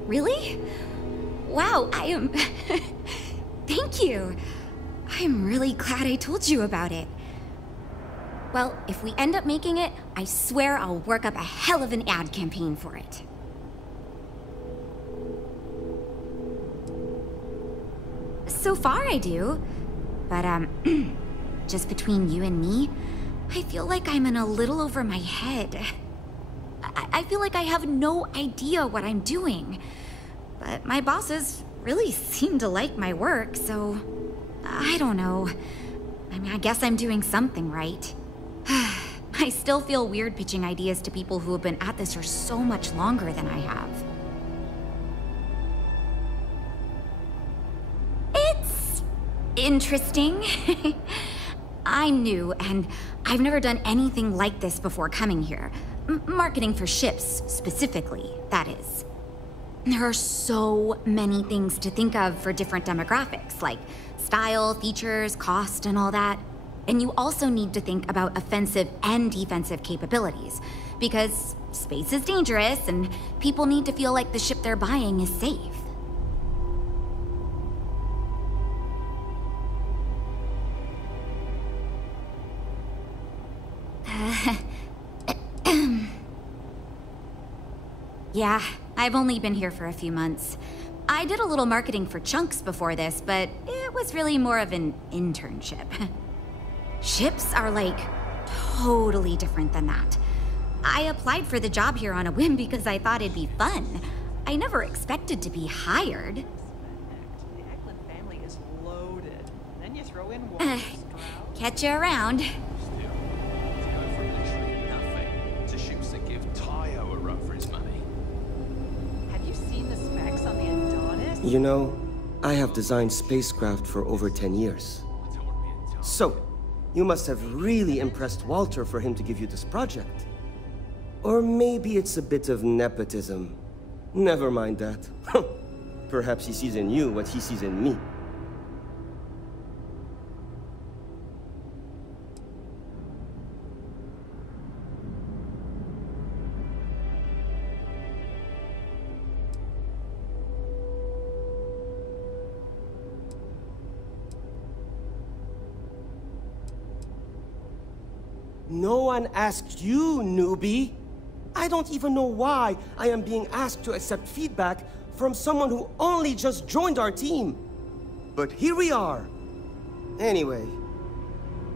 Really? Wow, I am... Thank you. I'm really glad I told you about it. Well, if we end up making it, I swear I'll work up a hell of an ad campaign for it. So far I do. But, just between you and me, I feel like I'm in a little over my head. I feel like I have no idea what I'm doing. But my bosses really seem to like my work, so I don't know. I mean, I guess I'm doing something right. I still feel weird pitching ideas to people who have been at this for so much longer than I have. It's interesting. I'm new, and I've never done anything like this before coming here. Marketing for ships, specifically, that is. There are so many things to think of for different demographics, like style, features, cost, and all that. And you also need to think about offensive and defensive capabilities, because space is dangerous, and people need to feel like the ship they're buying is safe. Yeah, I've only been here for a few months. I did a little marketing for Chunks before this, but it was really more of an internship. Ships are like totally different than that. I applied for the job here on a whim because I thought it'd be fun. I never expected to be hired. The Eklund family is loaded. Then you throw in water. Catch you around. To go from literally nothing to ships that give Tayo a run for his money. Have you seen the specs on the Adonis? You know, I have designed spacecraft for over 10 years. So, you must have really impressed Walter for him to give you this project. Or maybe it's a bit of nepotism. Never mind that. Perhaps he sees in you what he sees in me. No one asked you, newbie. I don't even know why I am being asked to accept feedback from someone who only just joined our team. But here we are. Anyway,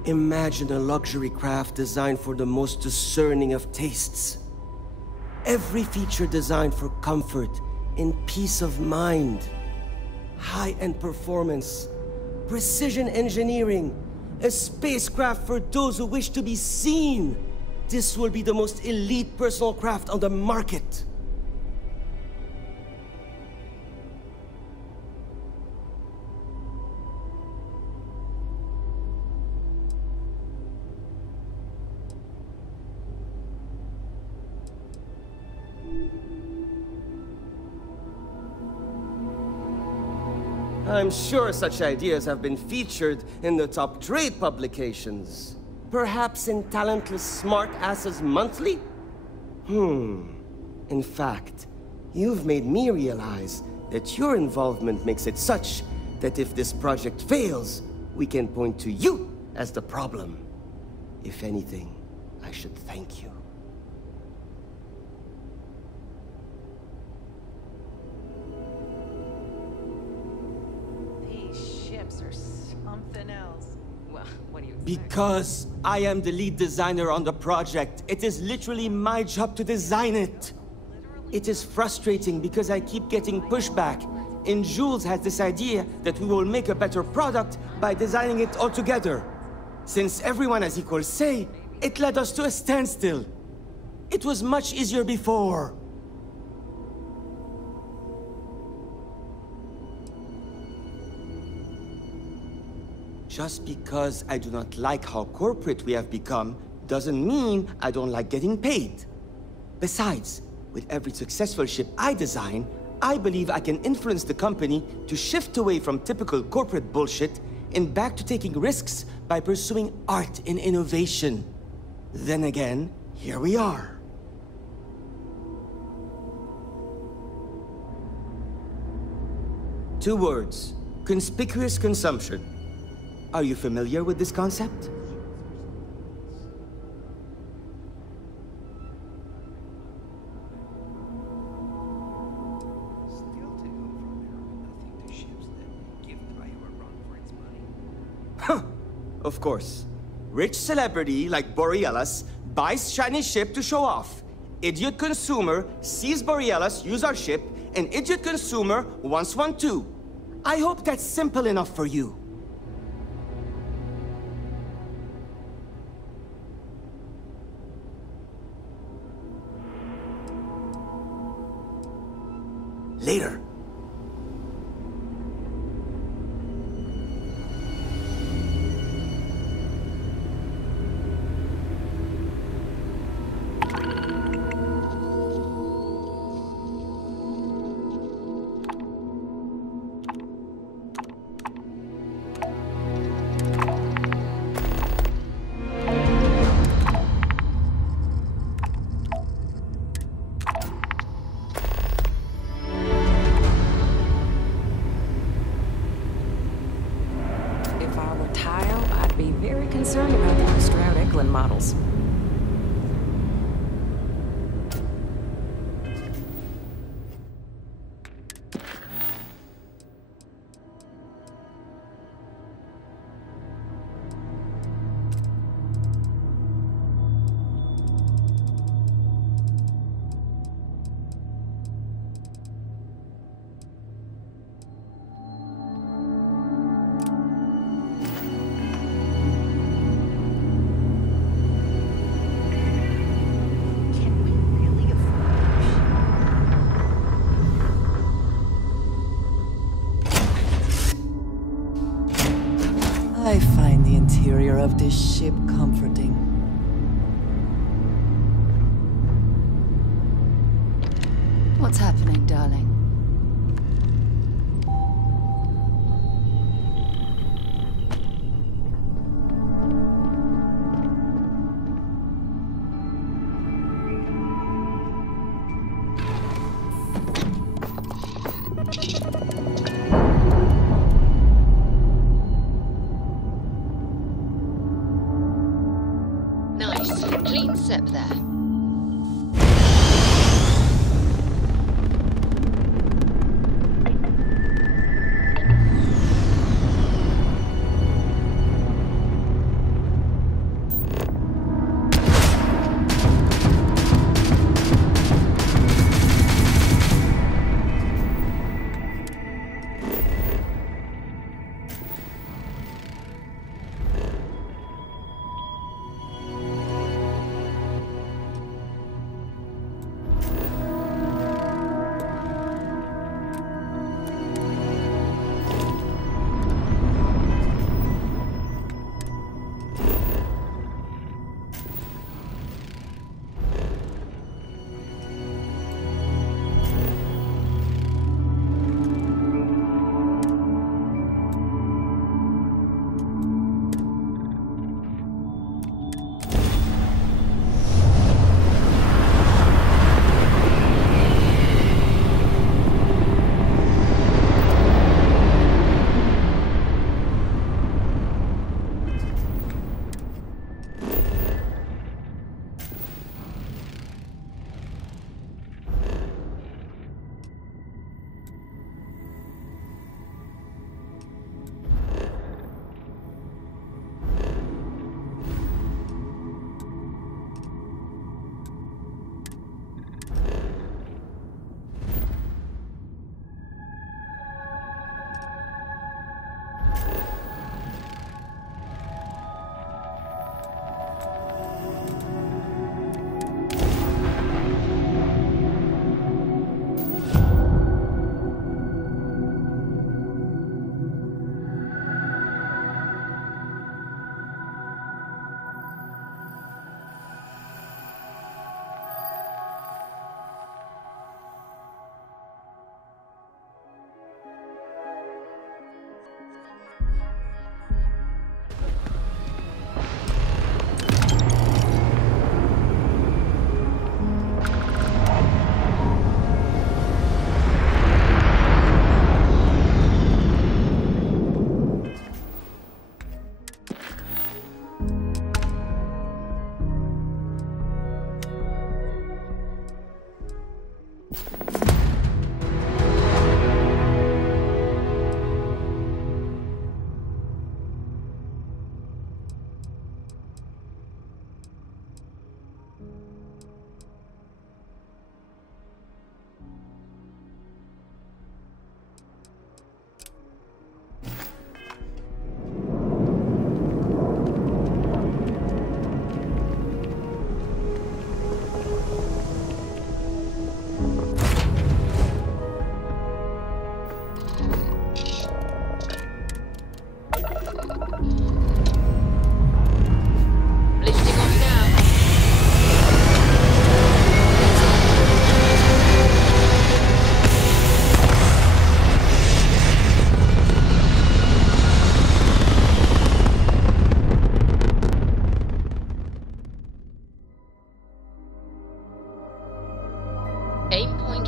imagine a luxury craft designed for the most discerning of tastes. Every feature designed for comfort and peace of mind. High-end performance, precision engineering, a spacecraft for those who wish to be seen. This will be the most elite personal craft on the market. I'm sure such ideas have been featured in the top trade publications. Perhaps in Talentless Smartasses Monthly? In fact, you've made me realize that your involvement makes it such that if this project fails, we can point to you as the problem. If anything, I should thank you. Or something else. Well, what do you expect? Because I am the lead designer on the project. It is literally my job to design it. It is frustrating because I keep getting pushback. And Jules has this idea that we will make a better product by designing it all together. Since everyone has equal say, it led us to a standstill. It was much easier before. Just because I do not like how corporate we have become, doesn't mean I don't like getting paid. Besides, with every successful ship I design, I believe I can influence the company to shift away from typical corporate bullshit and back to taking risks by pursuing art and innovation. Then again, here we are. Two words: conspicuous consumption. Are you familiar with this concept? Huh. Of course. Rich celebrity like Borealis buys shiny ship to show off. Idiot consumer sees Borealis use our ship, and idiot consumer wants one too. I hope that's simple enough for you. Later. If I were Tile, I'd be very concerned about those Stroud-Eklund models. I find the interior of this ship comforting. What's happening, darling? Nice. Clean sip there.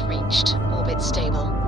reached. Orbit stable.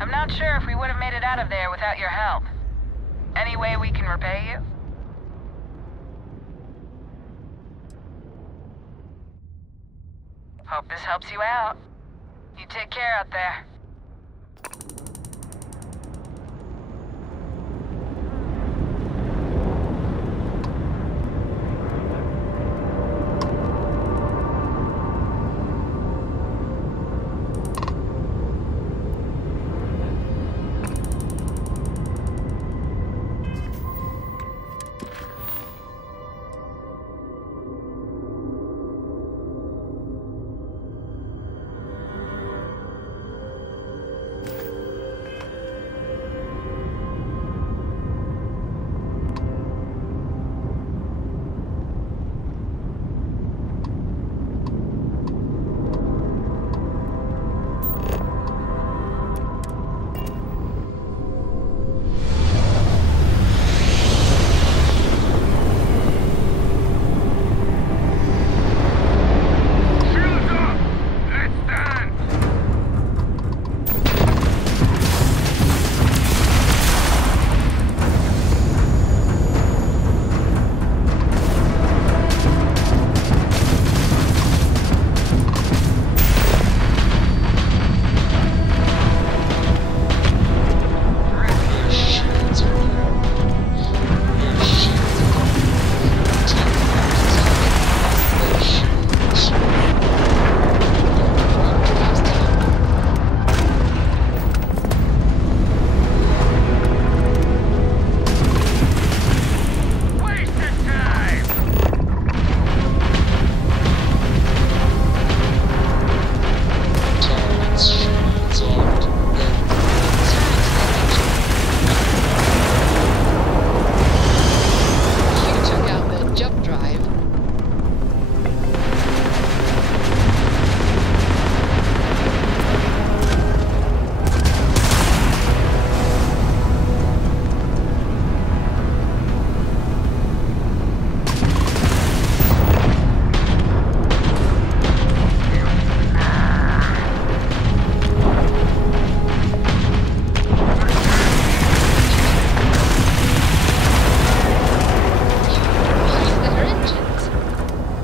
I'm not sure if we would have made it out of there without your help. Any way we can repay you? Hope this helps you out. You take care out there.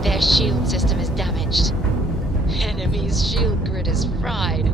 Their shield system is damaged. Enemy's shield grid is fried.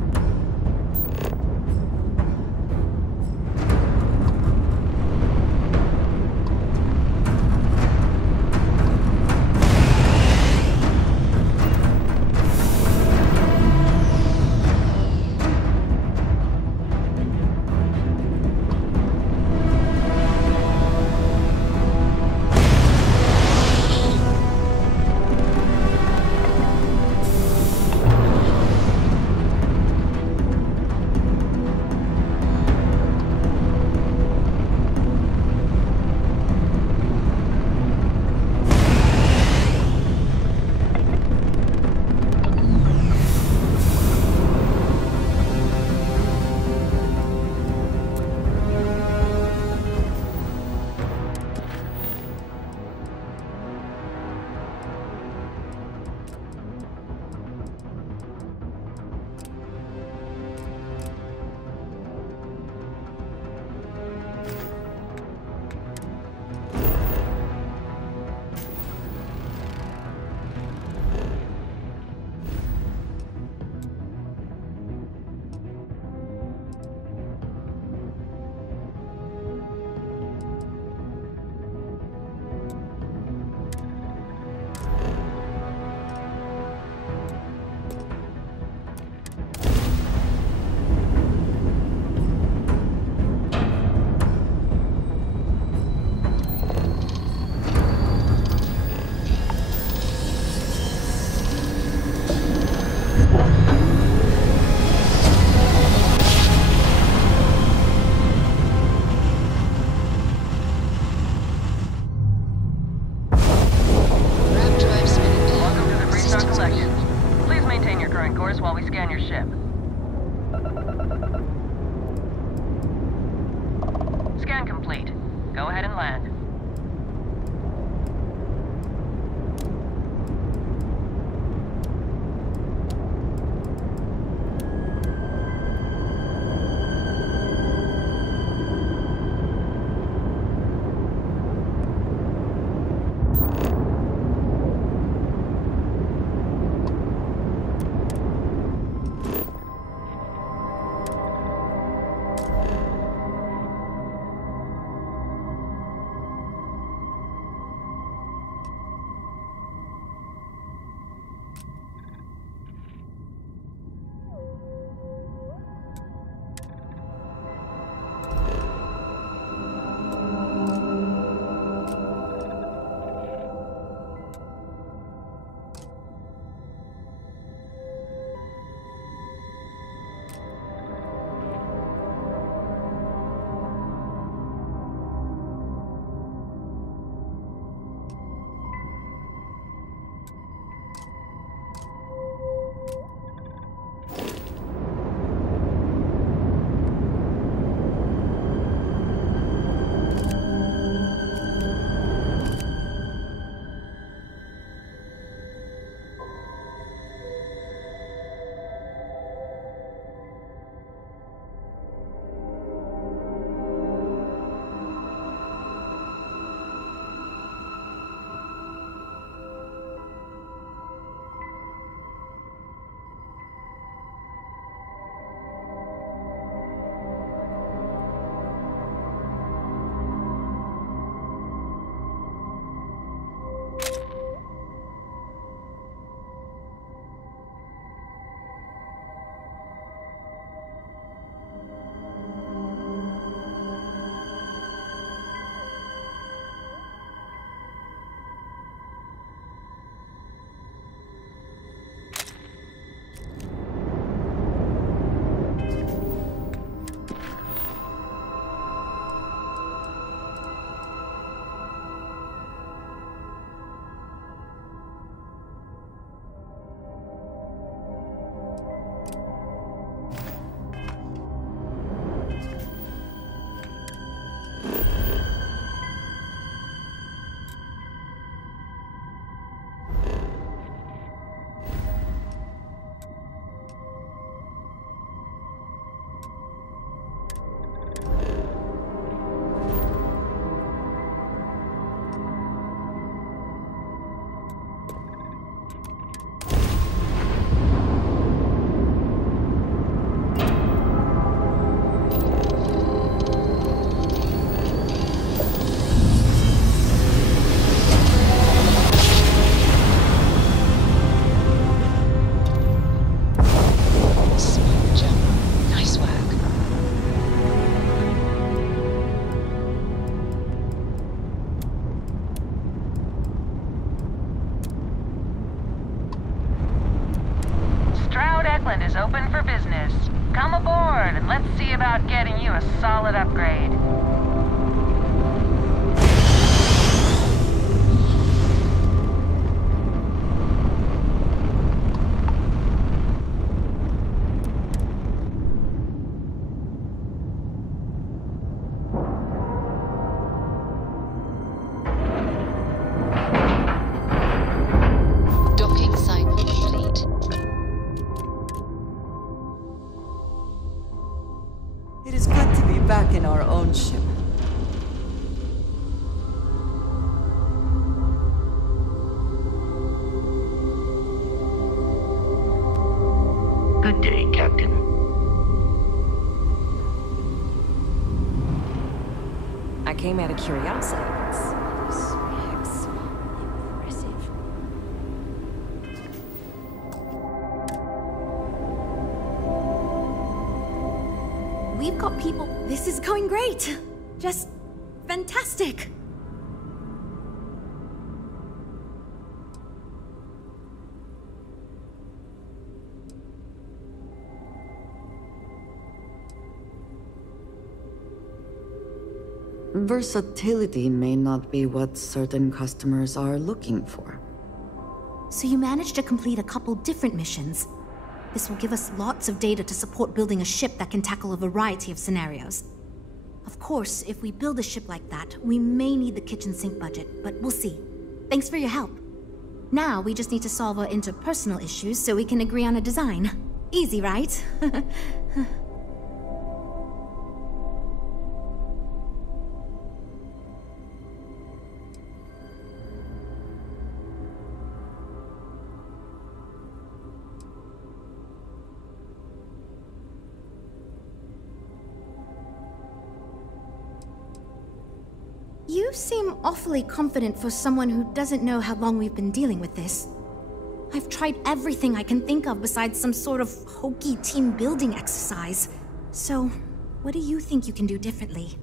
while we scan your ship. Scan complete. Go ahead and land. Auckland is open for business. Come aboard and let's see about getting you a solid upgrade. Docking cycle complete. It is good to be back in our own ship. Good day, Captain. I came out of curiosity. It's impressive. We've got people. This is going great. Just fantastic. Versatility may not be what certain customers are looking for. So you managed to complete a couple different missions. This will give us lots of data to support building a ship that can tackle a variety of scenarios. Of course, if we build a ship like that, we may need the kitchen sink budget, but we'll see. Thanks for your help. Now we just need to solve our interpersonal issues so we can agree on a design. Easy, right? You seem awfully confident for someone who doesn't know how long we've been dealing with this. I've tried everything I can think of besides some sort of hokey team building exercise. So, what do you think you can do differently?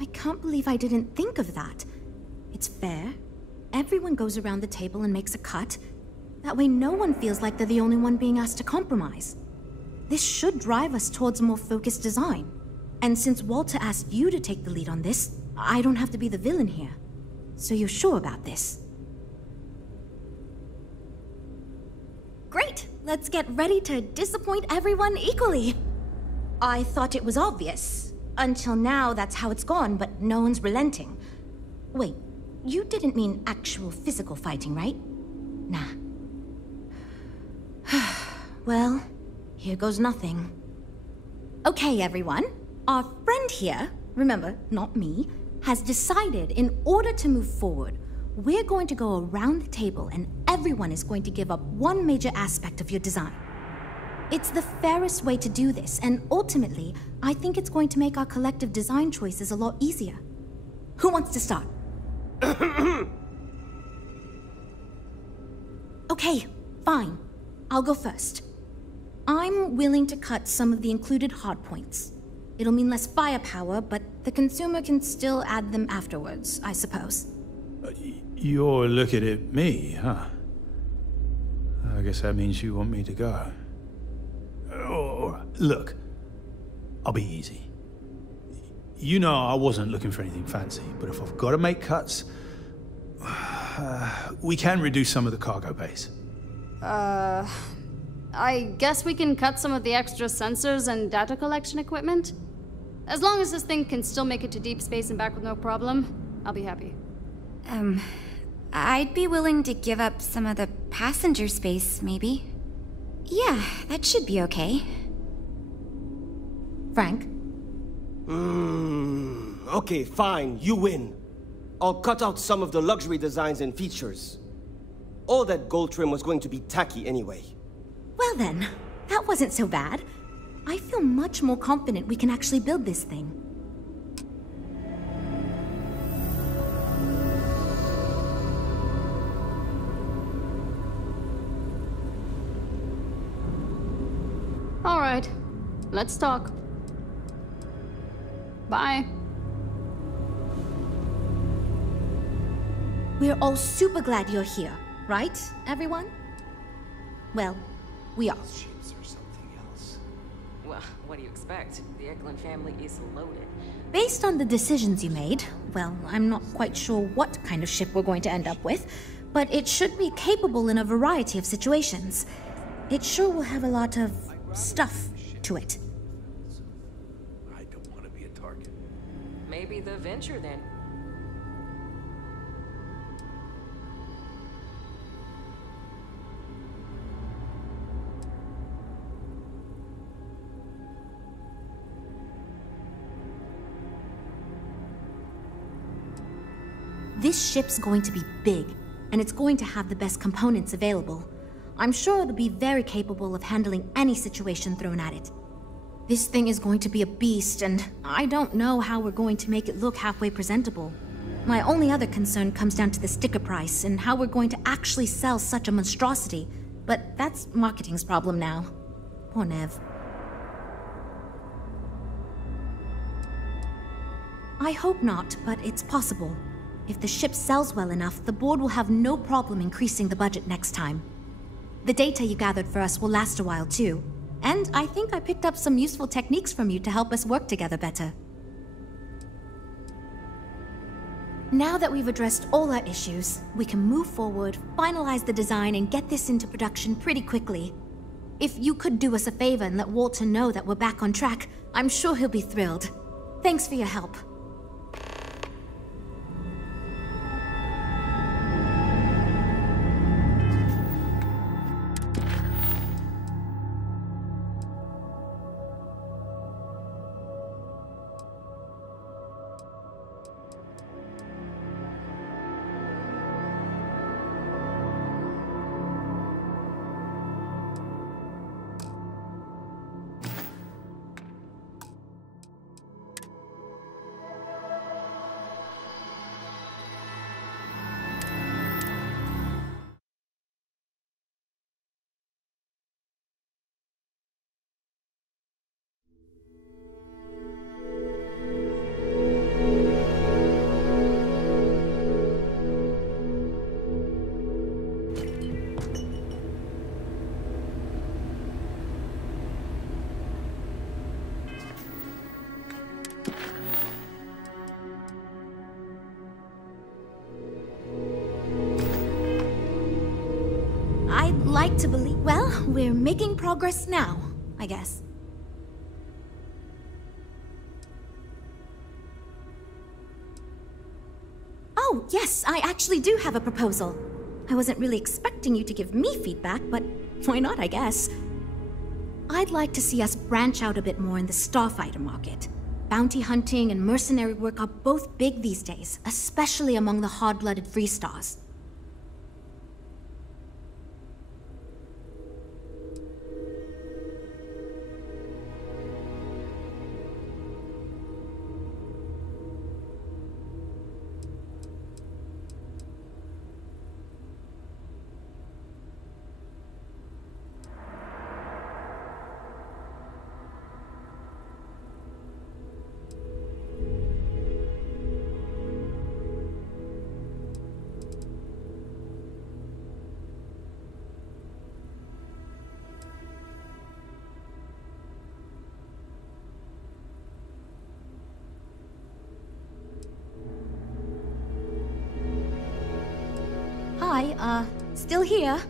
I can't believe I didn't think of that. It's fair. Everyone goes around the table and makes a cut. That way no one feels like they're the only one being asked to compromise. This should drive us towards a more focused design. And since Walter asked you to take the lead on this, I don't have to be the villain here. So you're sure about this? Great! Let's get ready to disappoint everyone equally. I thought it was obvious. Until now, that's how it's gone, but no one's relenting. Wait, you didn't mean actual physical fighting, right? Nah. Well, here goes nothing. Okay, everyone. Our friend here, remember, not me, has decided in order to move forward, we're going to go around the table and everyone is going to give up one major aspect of your design. It's the fairest way to do this, and ultimately, I think it's going to make our collective design choices a lot easier. Who wants to start? Okay, fine. I'll go first. I'm willing to cut some of the included hardpoints. It'll mean less firepower, but the consumer can still add them afterwards, I suppose. You're looking at me, huh? I guess that means you want me to go. Oh, look, I'll be easy. You know I wasn't looking for anything fancy, but if I've got to make cuts, we can reduce some of the cargo base. I guess we can cut some of the extra sensors and data collection equipment. As long as this thing can still make it to deep space and back with no problem, I'll be happy. I'd be willing to give up some of the passenger space, maybe. Yeah, that should be okay. Frank? Okay, fine, you win. I'll cut out some of the luxury designs and features. All that gold trim was going to be tacky anyway. Well then, that wasn't so bad. I feel much more confident we can actually build this thing. right. Let's talk. Bye. We're all super glad you're here, right, everyone? Well, we are. Ships or something else. Well, what do you expect? The Eklund family is loaded. Based on the decisions you made, well, I'm not quite sure what kind of ship we're going to end up with, but it should be capable in a variety of situations. It sure will have a lot of stuff to it. I don't want to be a target. Maybe the Venture then. This ship's going to be big, and it's going to have the best components available. I'm sure it'll be very capable of handling any situation thrown at it. This thing is going to be a beast, and I don't know how we're going to make it look halfway presentable. My only other concern comes down to the sticker price and how we're going to actually sell such a monstrosity, but that's marketing's problem now. Poor Nev. I hope not, but it's possible. If the ship sells well enough, the board will have no problem increasing the budget next time. The data you gathered for us will last a while too, and I think I picked up some useful techniques from you to help us work together better. Now that we've addressed all our issues, we can move forward, finalize the design, and get this into production pretty quickly. If you could do us a favor and let Walter know that we're back on track, I'm sure he'll be thrilled. Thanks for your help. I'd like to believe... Well, we're making progress now, I guess. Oh, yes, I actually do have a proposal. I wasn't really expecting you to give me feedback, but why not, I guess. I'd like to see us branch out a bit more in the starfighter market. Bounty hunting and mercenary work are both big these days, especially among the hard-blooded free stars. Hi, still here?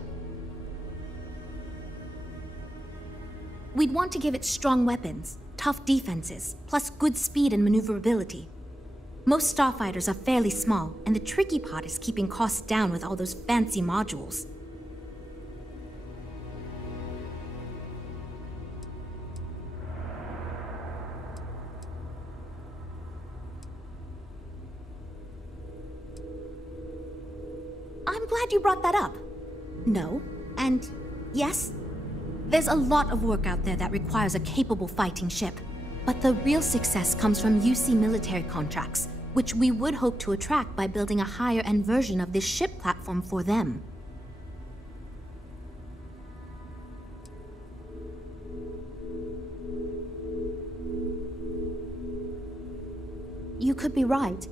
We'd want to give it strong weapons, tough defenses, plus good speed and maneuverability. Most starfighters are fairly small, and the tricky part is keeping costs down with all those fancy modules. I'm glad you brought that up. No, and yes, there's a lot of work out there that requires a capable fighting ship. But the real success comes from UC military contracts, which we would hope to attract by building a higher-end version of this ship platform for them. could be right.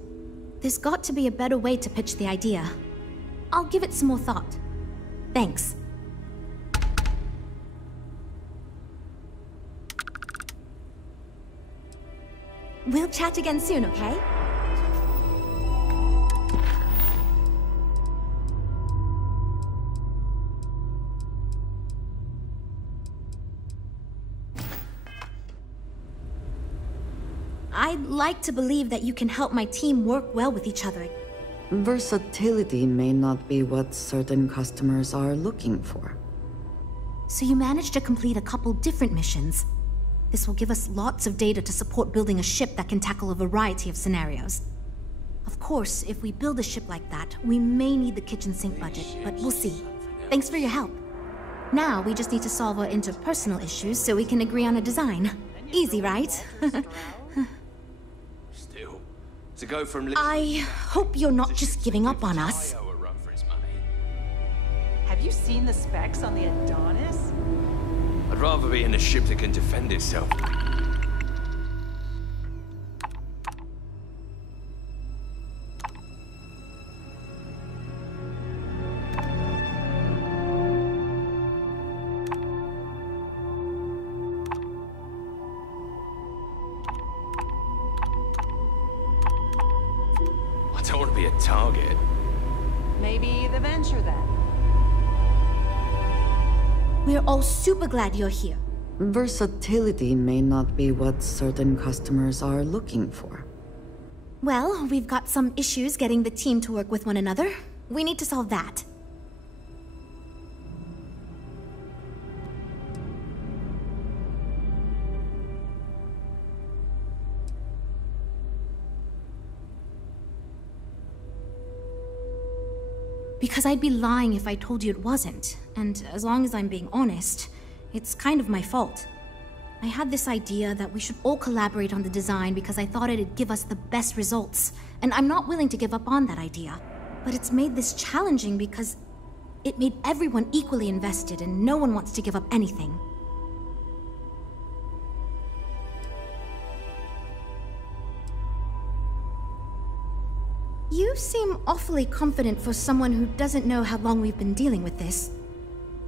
There's got to be a better way to pitch the idea. I'll give it some more thought. Thanks. We'll chat again soon, okay? I'd like to believe that you can help my team work well with each other. Versatility may not be what certain customers are looking for. So you managed to complete a couple different missions. This will give us lots of data to support building a ship that can tackle a variety of scenarios. Of course, if we build a ship like that, we may need the kitchen sink budget, but we'll see. Thanks for your help. Now we just need to solve our interpersonal issues so we can agree on a design. Easy, right? Still, to go from... I hope you're not just giving up on us. Have you seen the specs on the Adonis? I'd rather be in a ship that can defend itself. I don't want to be a target. Maybe the Venture then. We're all super glad you're here. Versatility may not be what certain customers are looking for. Well, we've got some issues getting the team to work with one another. We need to solve that. Because I'd be lying if I told you it wasn't. And as long as I'm being honest, it's kind of my fault. I had this idea that we should all collaborate on the design because I thought it'd give us the best results. And I'm not willing to give up on that idea. But it's made this challenging because it made everyone equally invested and no one wants to give up anything. You seem awfully confident for someone who doesn't know how long we've been dealing with this.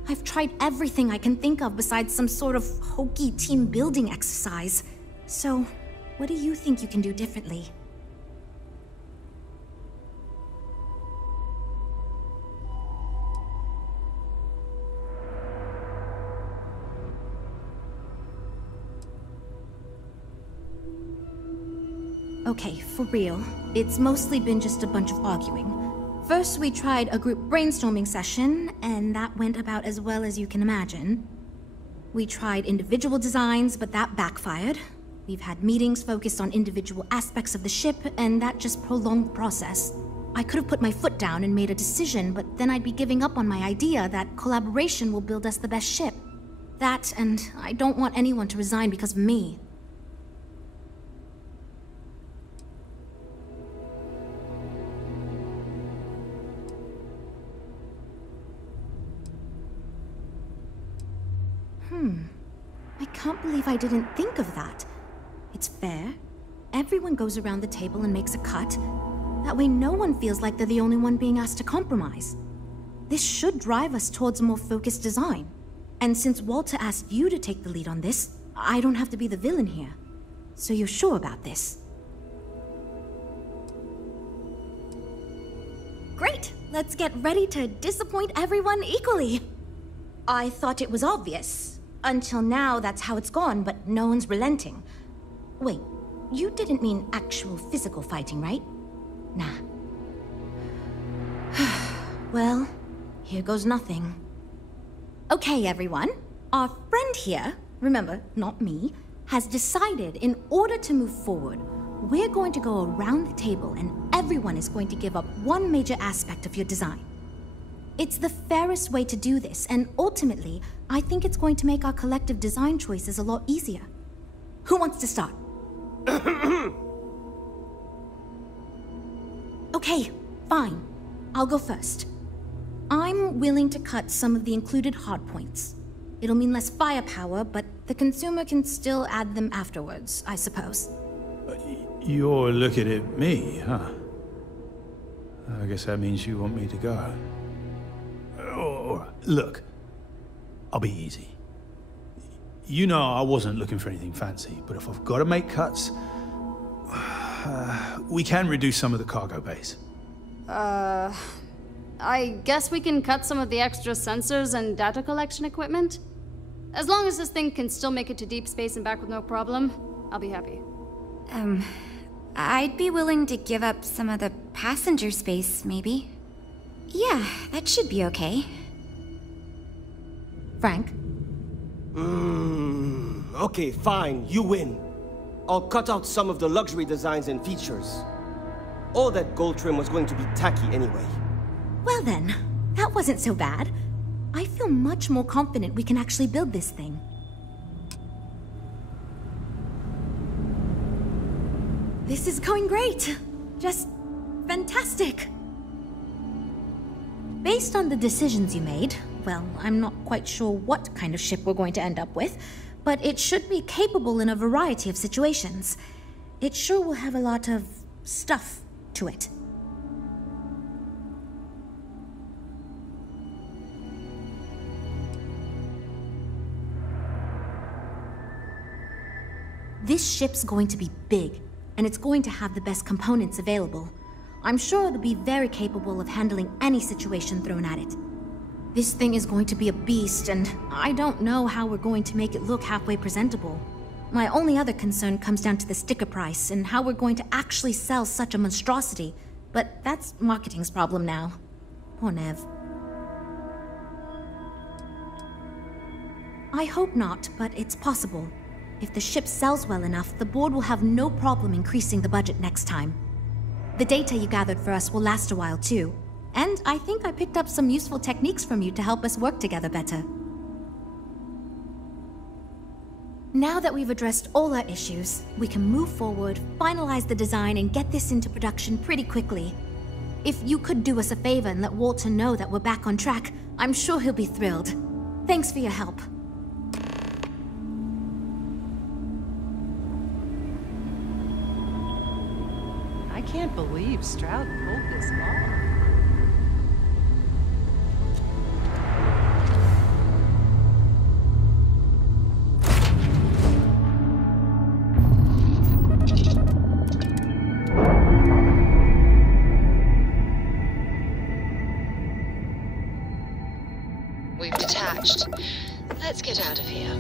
I've tried everything I can think of besides some sort of hokey team building exercise. So, what do you think you can do differently? Okay, for real. It's mostly been just a bunch of arguing. First, we tried a group brainstorming session, and that went about as well as you can imagine. We tried individual designs, but that backfired. We've had meetings focused on individual aspects of the ship, and that just prolonged the process. I could have put my foot down and made a decision, but then I'd be giving up on my idea that collaboration will build us the best ship. That, and I don't want anyone to resign because of me. I can't believe I didn't think of that. It's fair. Everyone goes around the table and makes a cut. That way no one feels like they're the only one being asked to compromise. This should drive us towards a more focused design. And since Walter asked you to take the lead on this, I don't have to be the villain here. So you're sure about this? Great! Let's get ready to disappoint everyone equally. I thought it was obvious. Until now, that's how it's gone, but no one's relenting. Wait, you didn't mean actual physical fighting, right? Nah. Well, here goes nothing. Okay, everyone. Our friend here, remember, not me, has decided in order to move forward, we're going to go around the table and everyone is going to give up one major aspect of your design. It's the fairest way to do this, and ultimately, I think it's going to make our collective design choices a lot easier. Who wants to start? Okay, fine. I'll go first. I'm willing to cut some of the included hardpoints. It'll mean less firepower, but the consumer can still add them afterwards, I suppose. You're looking at me, huh? I guess that means you want me to go. All right, look, I'll be easy. You know I wasn't looking for anything fancy, but if I've got to make cuts, we can reduce some of the cargo bays. I guess we can cut some of the extra sensors and data collection equipment? As long as this thing can still make it to deep space and back with no problem, I'll be happy. I'd be willing to give up some of the passenger space, maybe. Yeah, that should be okay. Frank? Okay, fine, you win. I'll cut out some of the luxury designs and features. All that gold trim was going to be tacky anyway. Well then, that wasn't so bad. I feel much more confident we can actually build this thing. This is going great. Just fantastic. Based on the decisions you made, well, I'm not quite sure what kind of ship we're going to end up with, but it should be capable in a variety of situations. It sure will have a lot of stuff to it. This ship's going to be big, and it's going to have the best components available. I'm sure it'll be very capable of handling any situation thrown at it. This thing is going to be a beast, and I don't know how we're going to make it look halfway presentable. My only other concern comes down to the sticker price and how we're going to actually sell such a monstrosity. But that's marketing's problem now. Poor Nev. I hope not, but it's possible. If the ship sells well enough, the board will have no problem increasing the budget next time. The data you gathered for us will last a while too. And I think I picked up some useful techniques from you to help us work together better. Now that we've addressed all our issues, we can move forward, finalize the design, and get this into production pretty quickly. If you could do us a favor and let Walter know that we're back on track, I'm sure he'll be thrilled. Thanks for your help. I can't believe Stroud pulled this off. We've detached. Let's get out of here.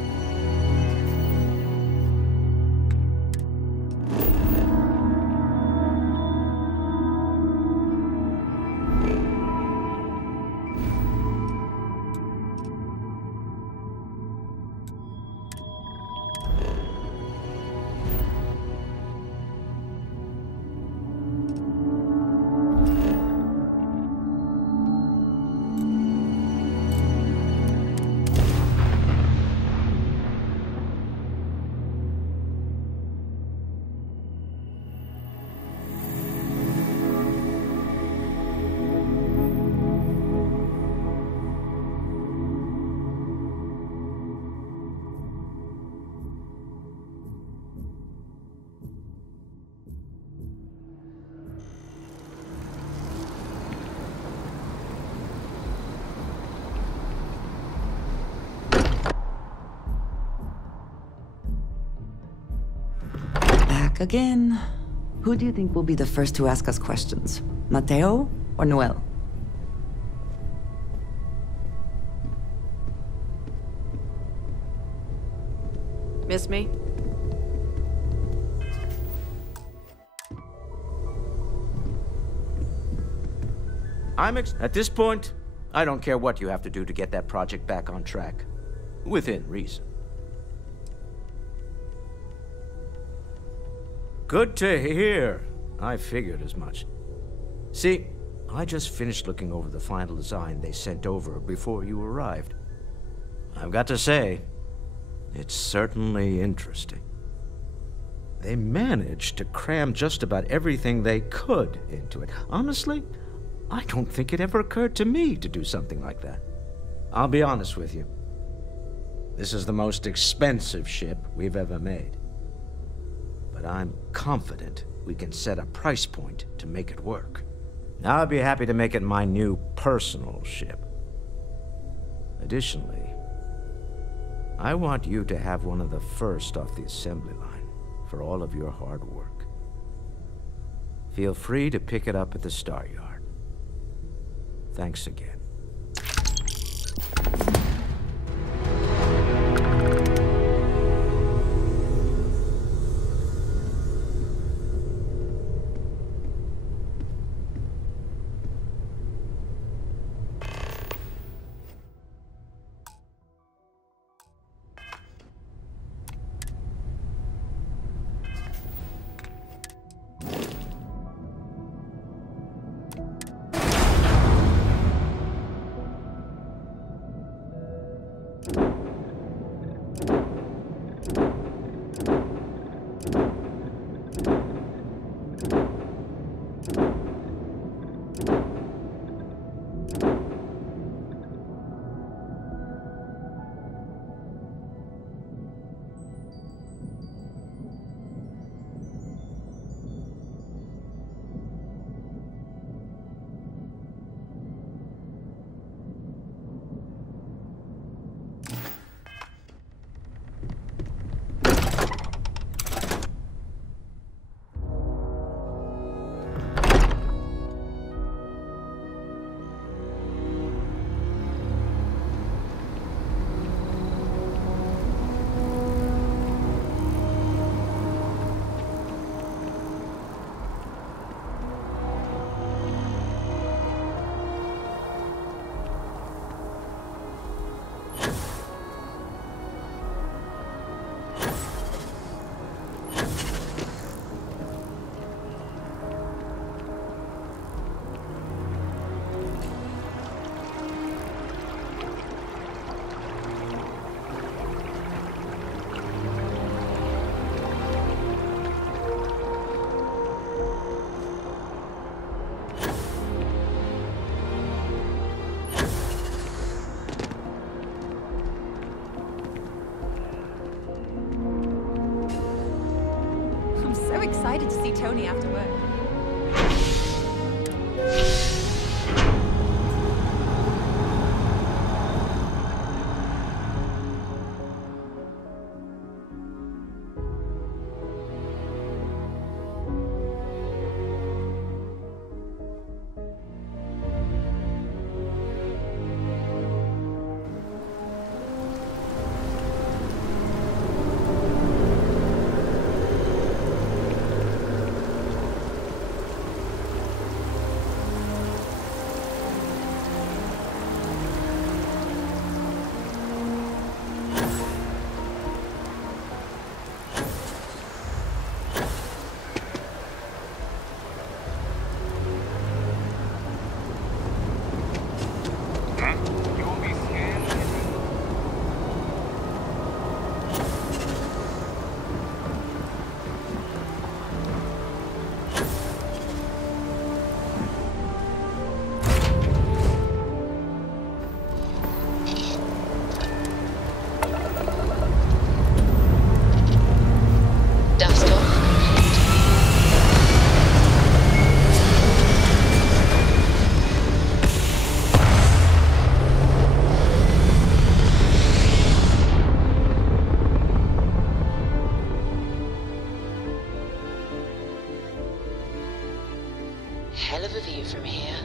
Again. Who do you think will be the first to ask us questions? Mateo or Noel? Miss me? At this point, I don't care what you have to do to get that project back on track. Within reason. Good to hear. I figured as much. See, I just finished looking over the final design they sent over before you arrived. I've got to say, it's certainly interesting. They managed to cram just about everything they could into it. Honestly, I don't think it ever occurred to me to do something like that. I'll be honest with you. This is the most expensive ship we've ever made. But I'm confident we can set a price point to make it work. I'll be happy to make it my new personal ship. Additionally, I want you to have one of the first off the assembly line for all of your hard work. Feel free to pick it up at the Star Yard. Thanks again. Excited to see Tony after work. Hell of a view from here.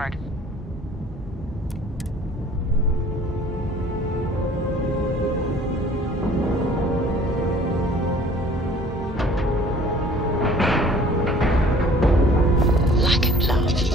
forward. Like a glove.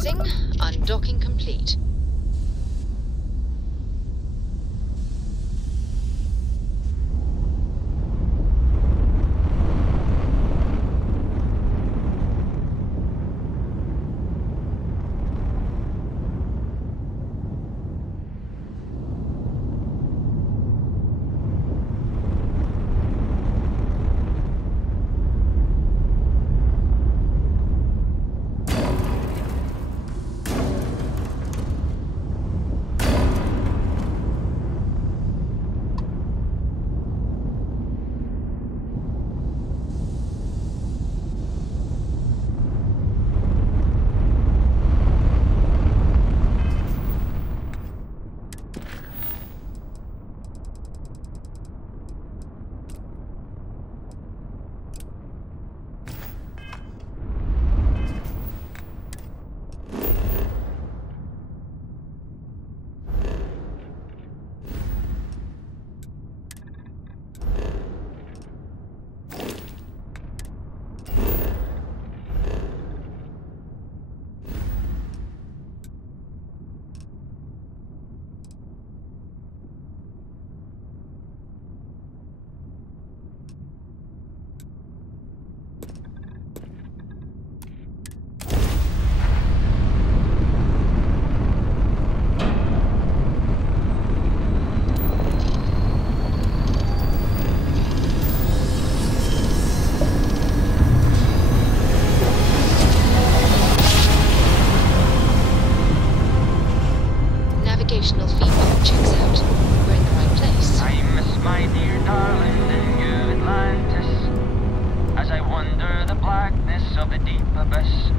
Advising, undocking complete. Navigational feedback checks out. We're in the right place. I miss my dear darling in New Atlantis, as I wander the blackness of the deep abyss.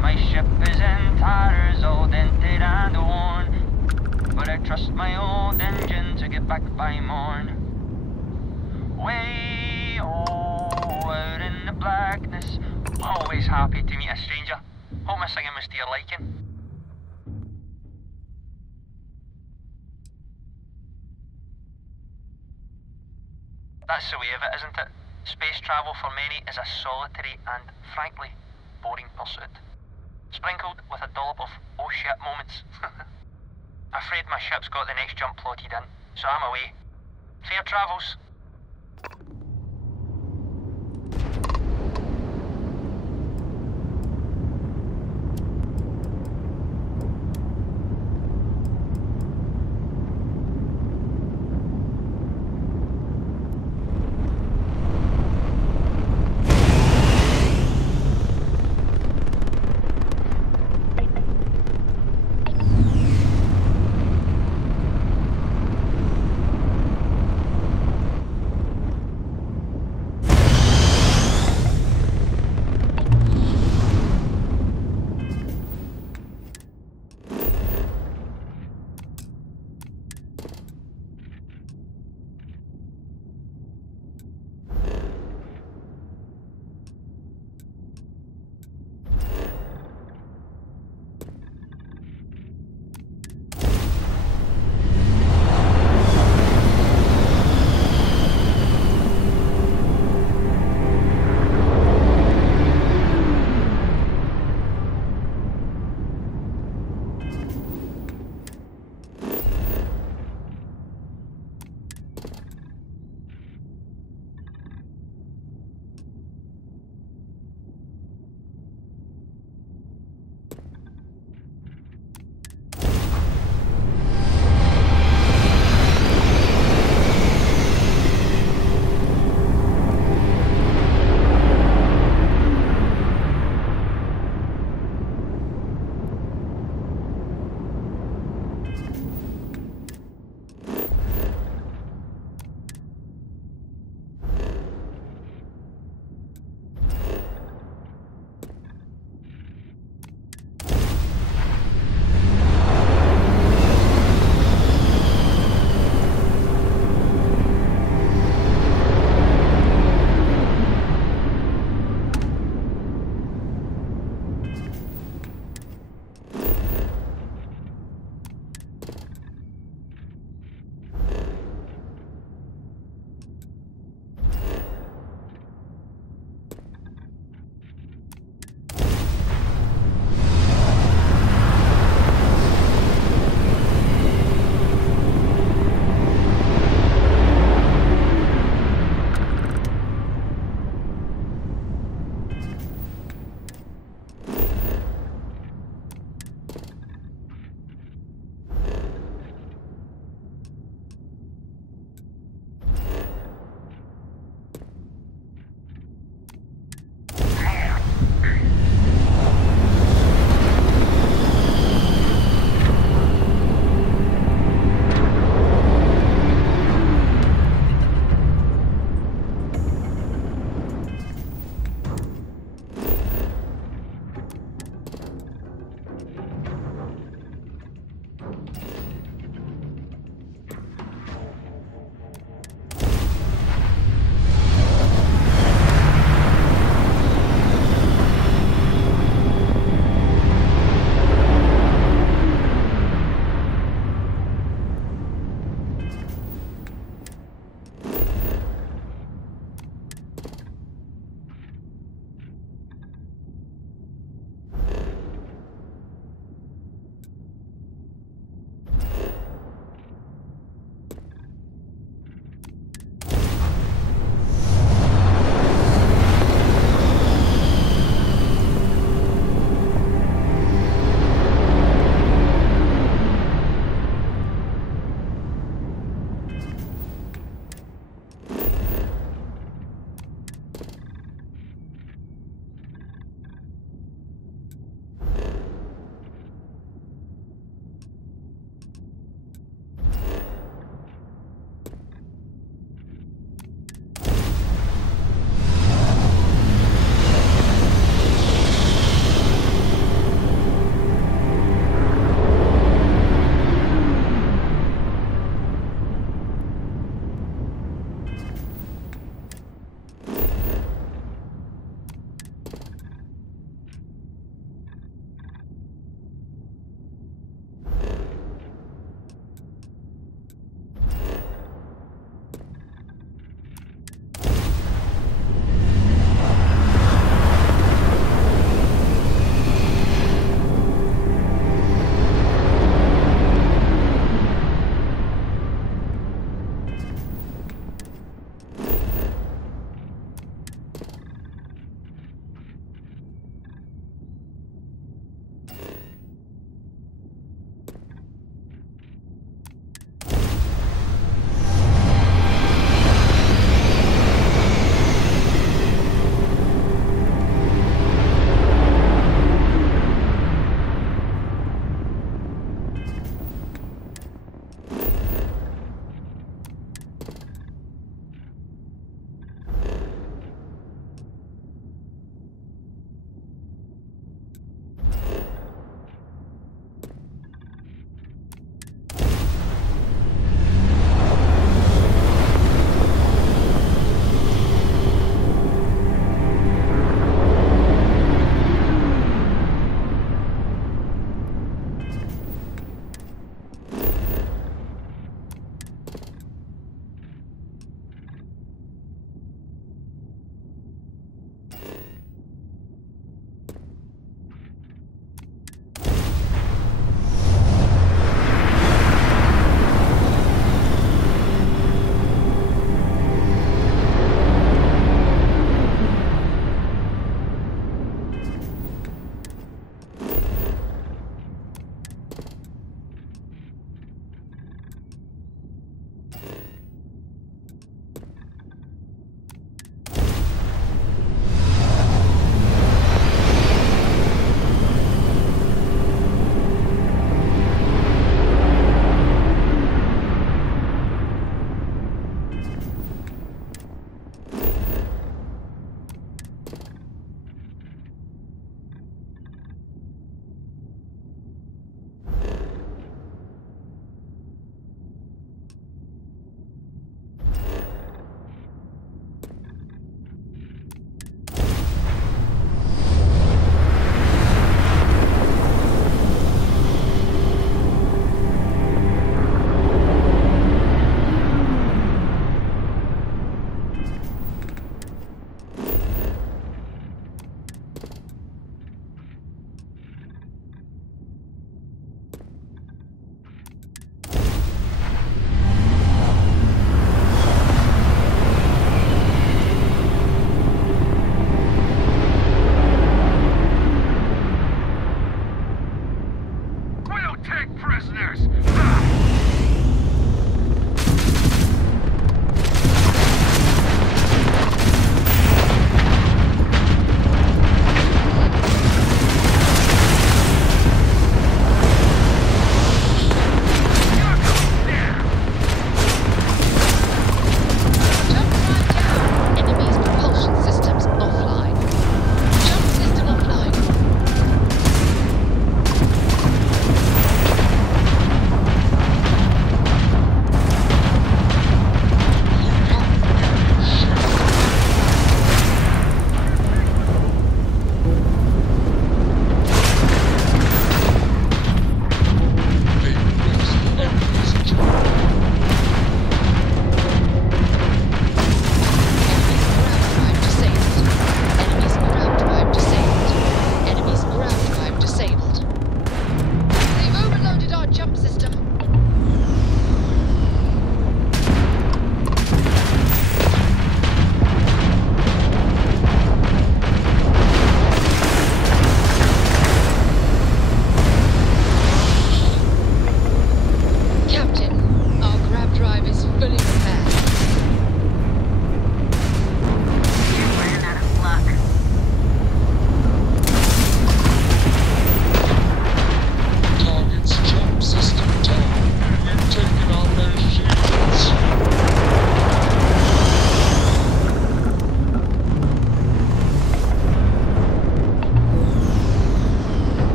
My ship is in tatters, all dented and worn, but I trust my old engine to get back by morn. Way out in the blackness, always happy to meet a stranger. Hope my singing was to your liking. That's the way of it, isn't it? Space travel for many is a solitary and, frankly, boring pursuit. Sprinkled with a dollop of oh shit moments. Afraid my ship's got the next jump plotted in, so I'm away. Fair travels.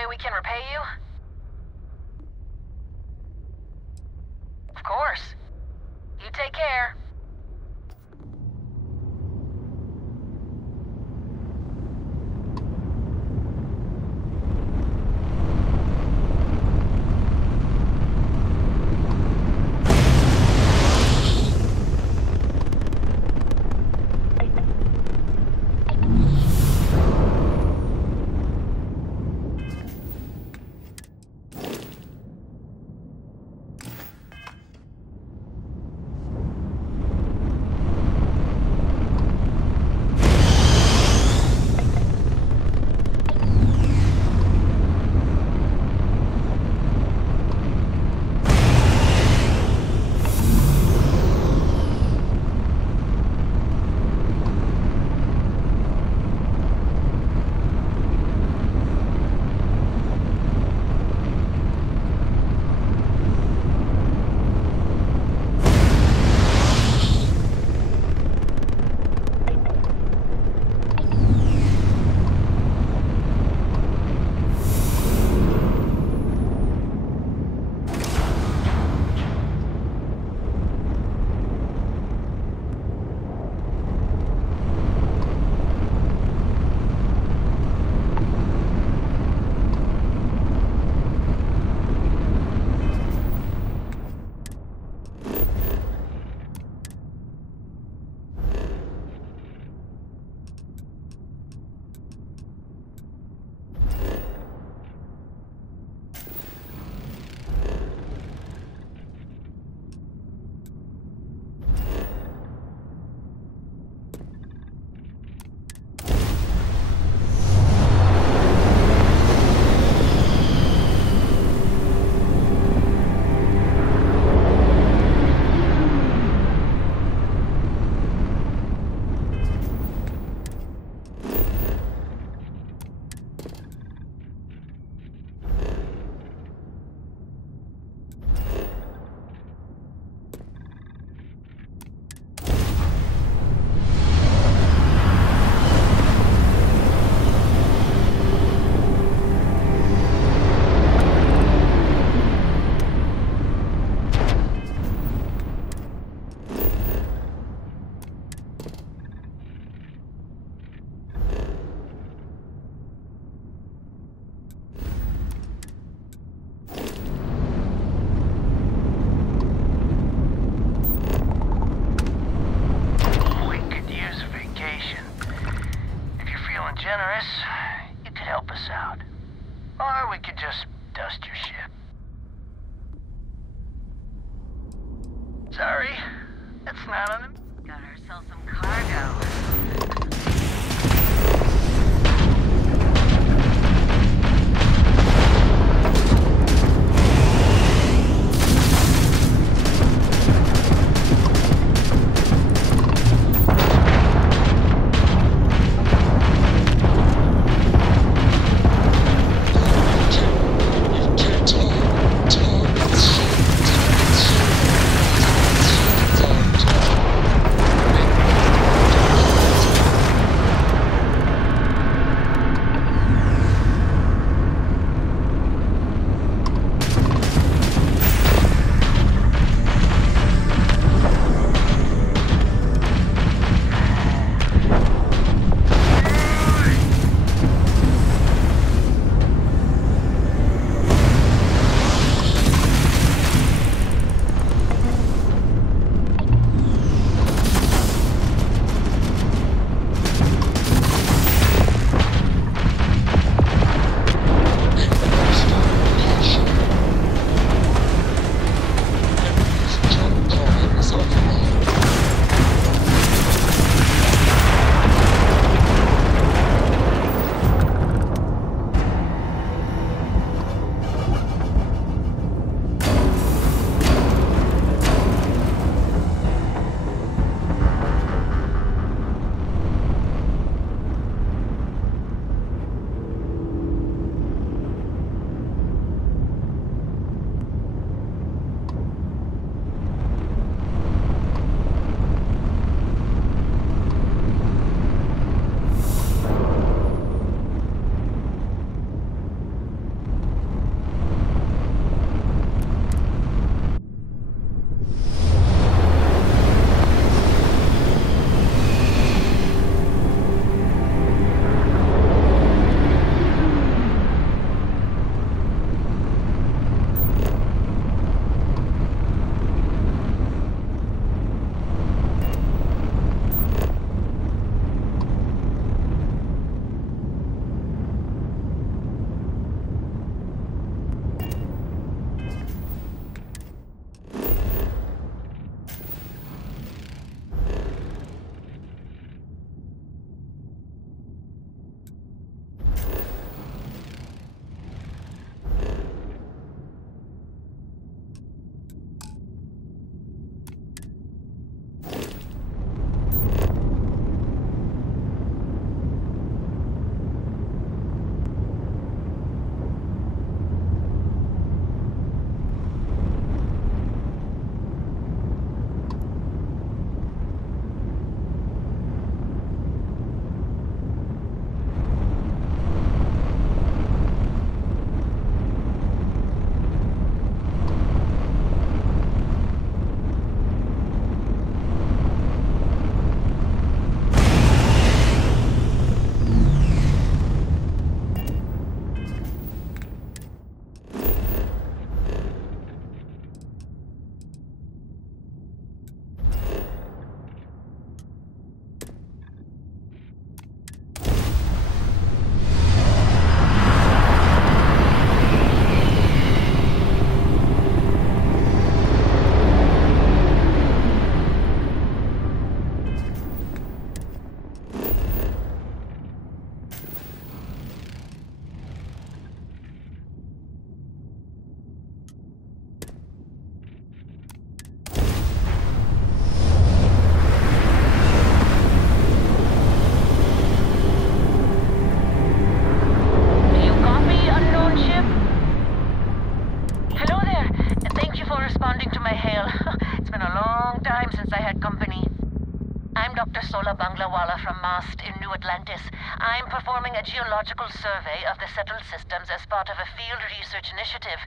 way we can repay you? Of course. You take care. generous, you could help us out. Or we could just dust your ship. Sorry, that's not on the... Got ourselves some cargo. Bangla Banglawala from Mast in New Atlantis. I'm performing a geological survey of the settled systems as part of a field research initiative.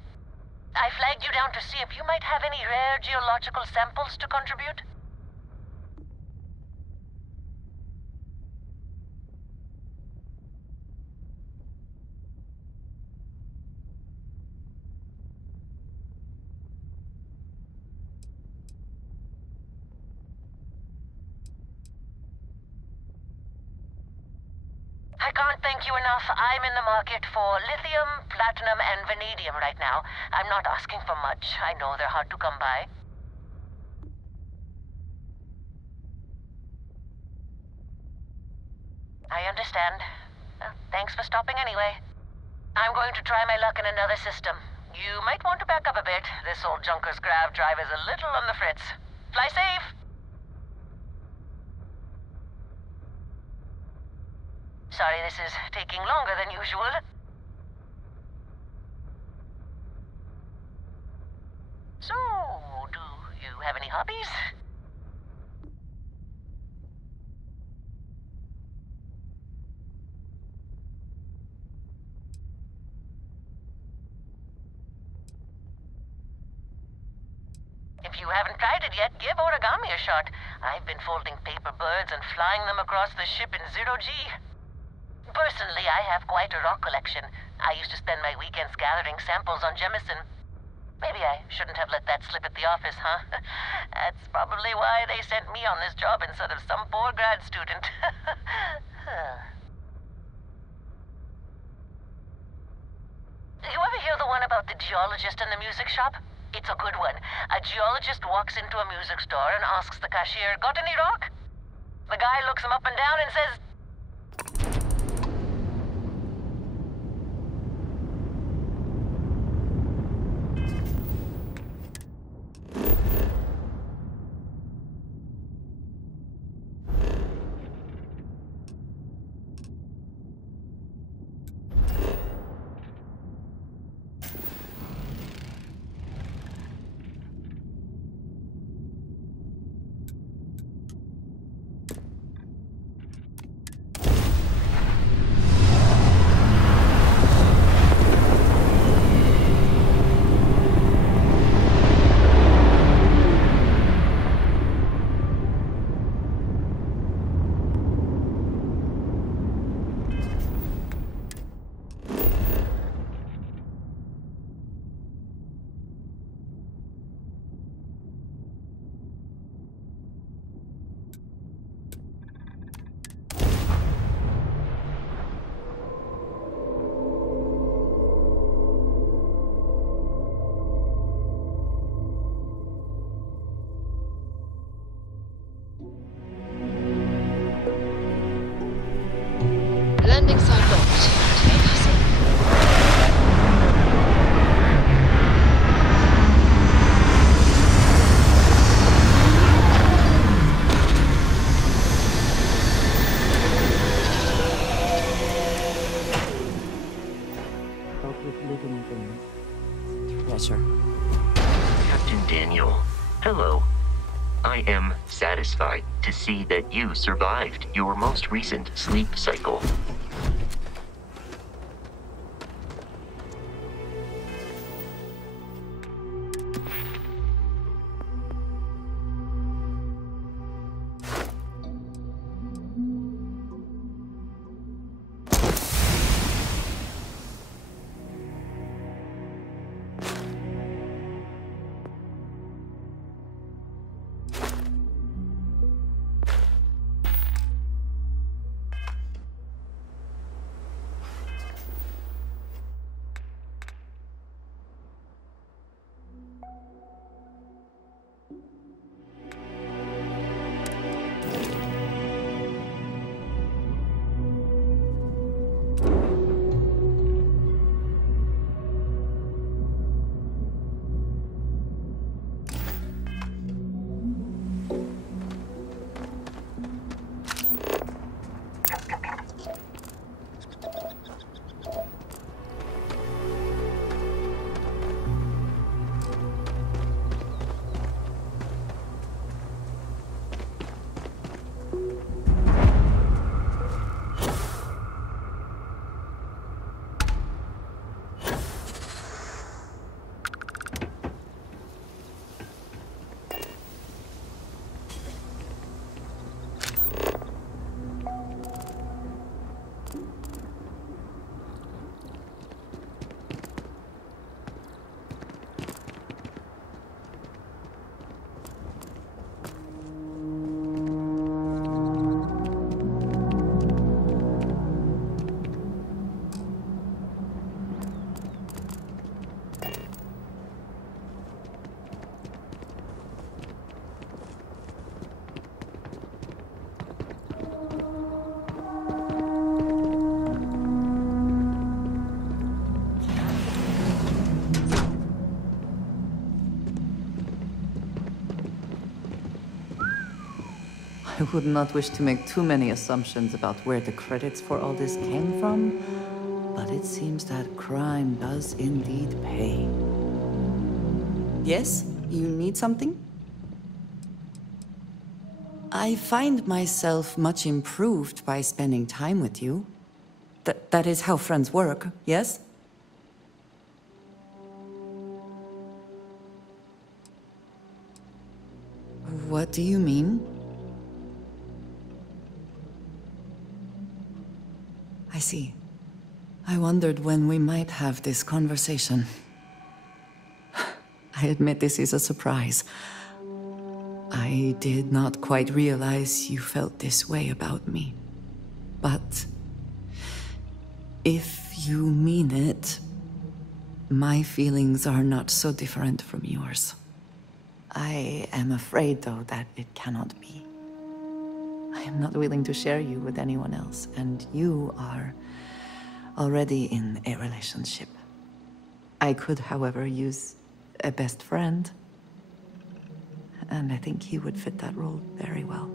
I flagged you down to see if you might have any rare geological samples to contribute. I can't thank you enough. I'm in the market for lithium, platinum, and vanadium right now. I'm not asking for much. I know they're hard to come by. I understand. Thanks for stopping anyway. I'm going to try my luck in another system. You might want to back up a bit. This old Junker's grav drive is a little on the fritz. Fly safe! Sorry this is taking longer than usual. So, do you have any hobbies? If you haven't tried it yet, give origami a shot. I've been folding paper birds and flying them across the ship in zero-G. Personally, I have quite a rock collection. I used to spend my weekends gathering samples on Jemison. Maybe I shouldn't have let that slip at the office, huh? That's probably why they sent me on this job instead of some poor grad student. You ever hear the one about the geologist in the music shop? It's a good one. A geologist walks into a music store and asks the cashier, "Got any rock?" The guy looks him up and down and says, Landing site locked. Take easy. Yes, sir. Captain Daniel, hello. I am satisfied to see that you survived your most recent sleep cycle. I would not wish to make too many assumptions about where the credits for all this came from, but it seems that crime does indeed pay. Yes? You need something? I find myself much improved by spending time with you. That is how friends work, yes? What do you mean? I see. I wondered when we might have this conversation. I admit this is a surprise. I did not quite realize you felt this way about me. But if you mean it, my feelings are not so different from yours. I am afraid, though, that it cannot be. I am not willing to share you with anyone else, and you are already in a relationship. I could, however, use a best friend, and I think he would fit that role very well.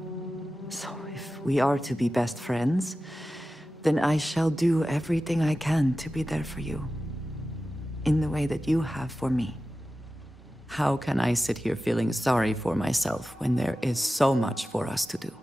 So if we are to be best friends, then I shall do everything I can to be there for you, in the way that you have for me. How can I sit here feeling sorry for myself when there is so much for us to do?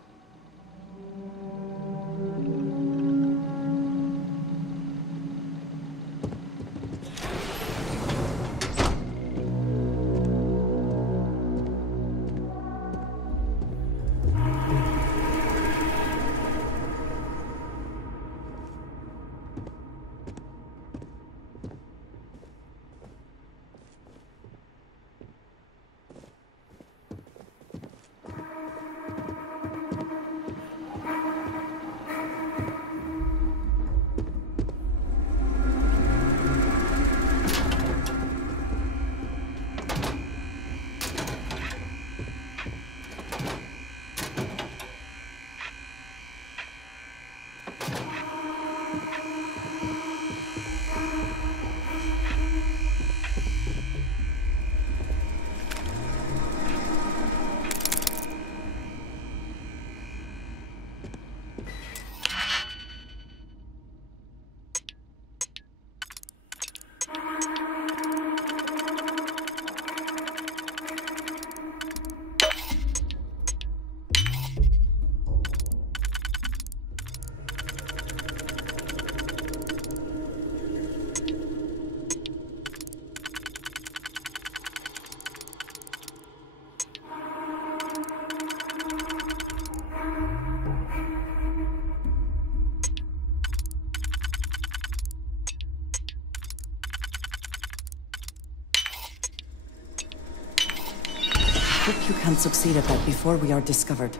Hope you can succeed at that before we are discovered.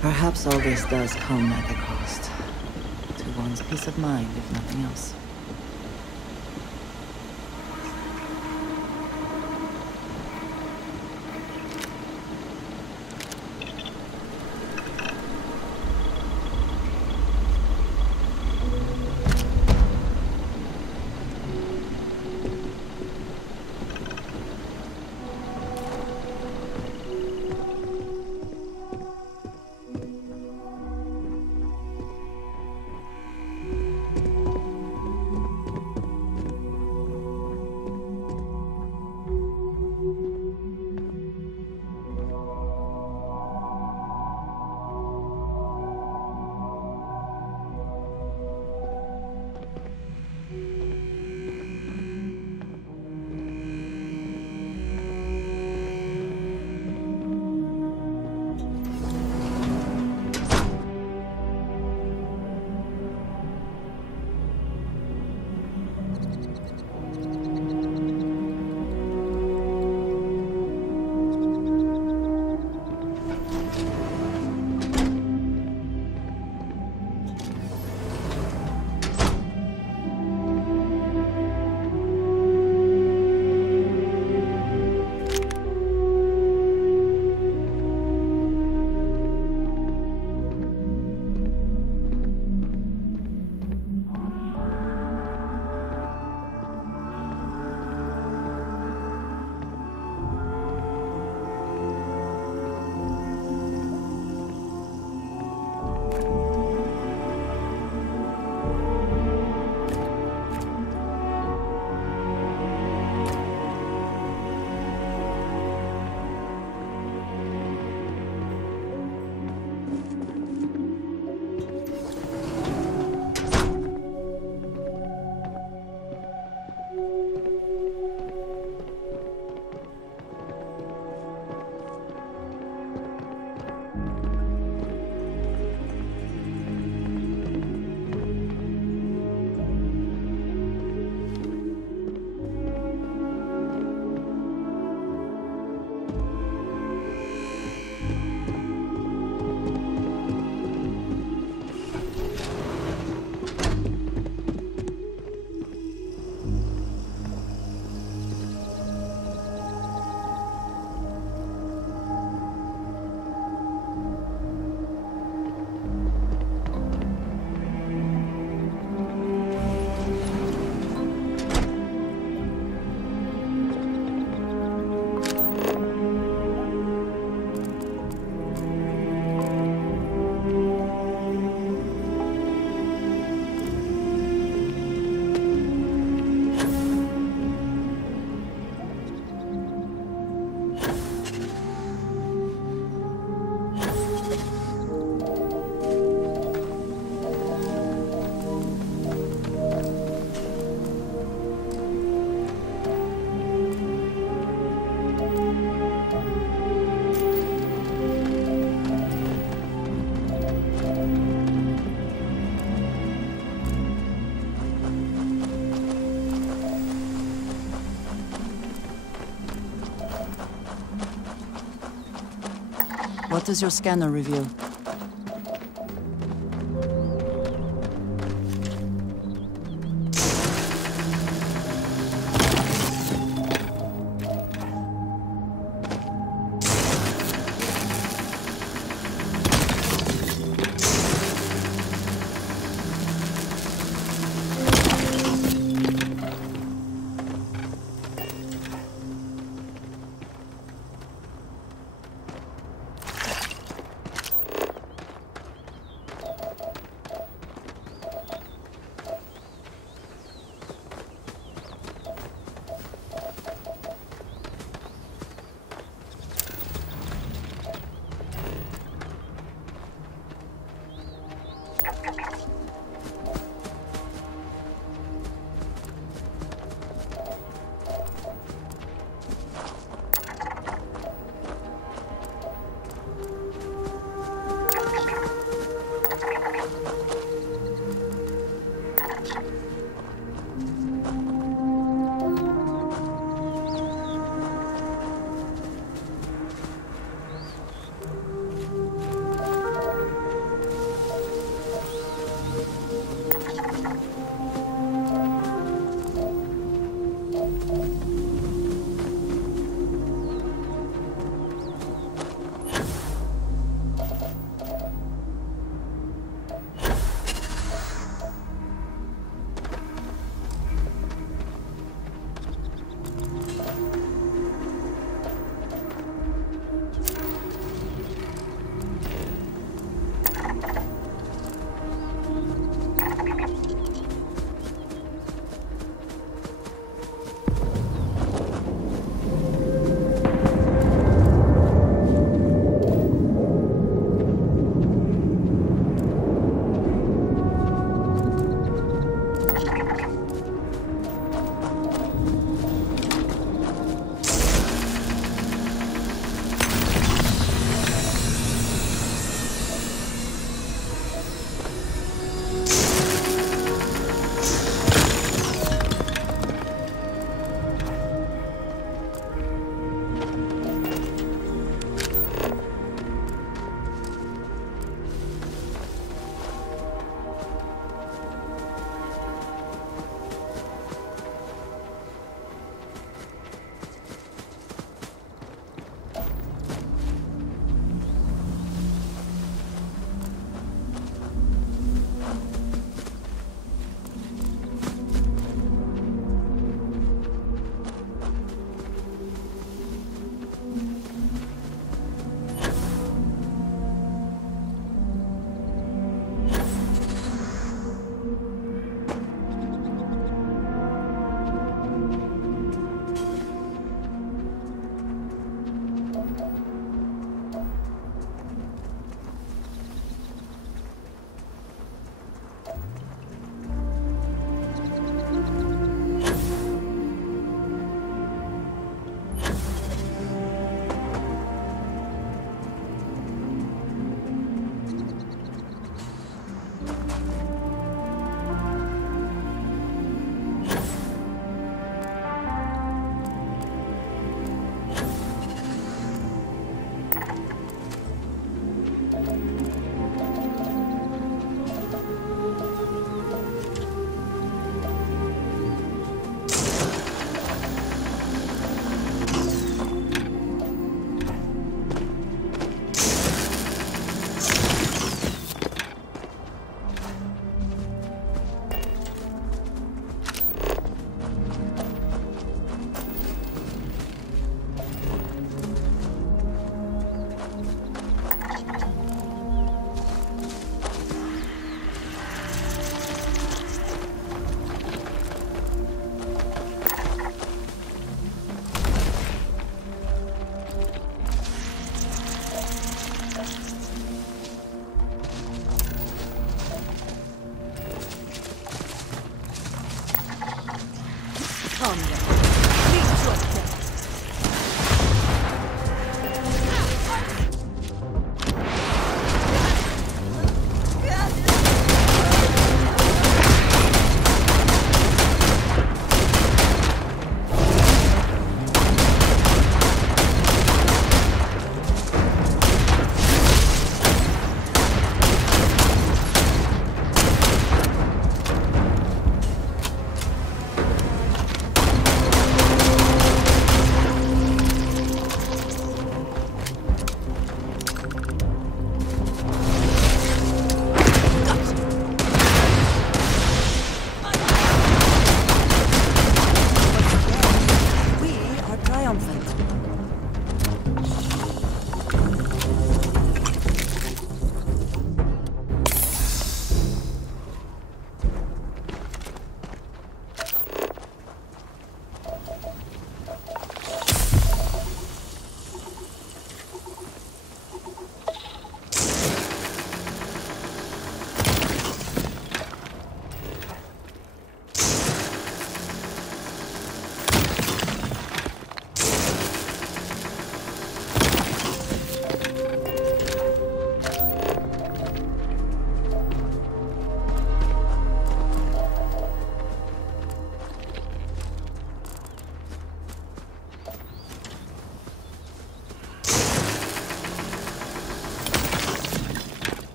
Perhaps all this does come at a cost. To one's peace of mind, if nothing else. What does your scanner reveal?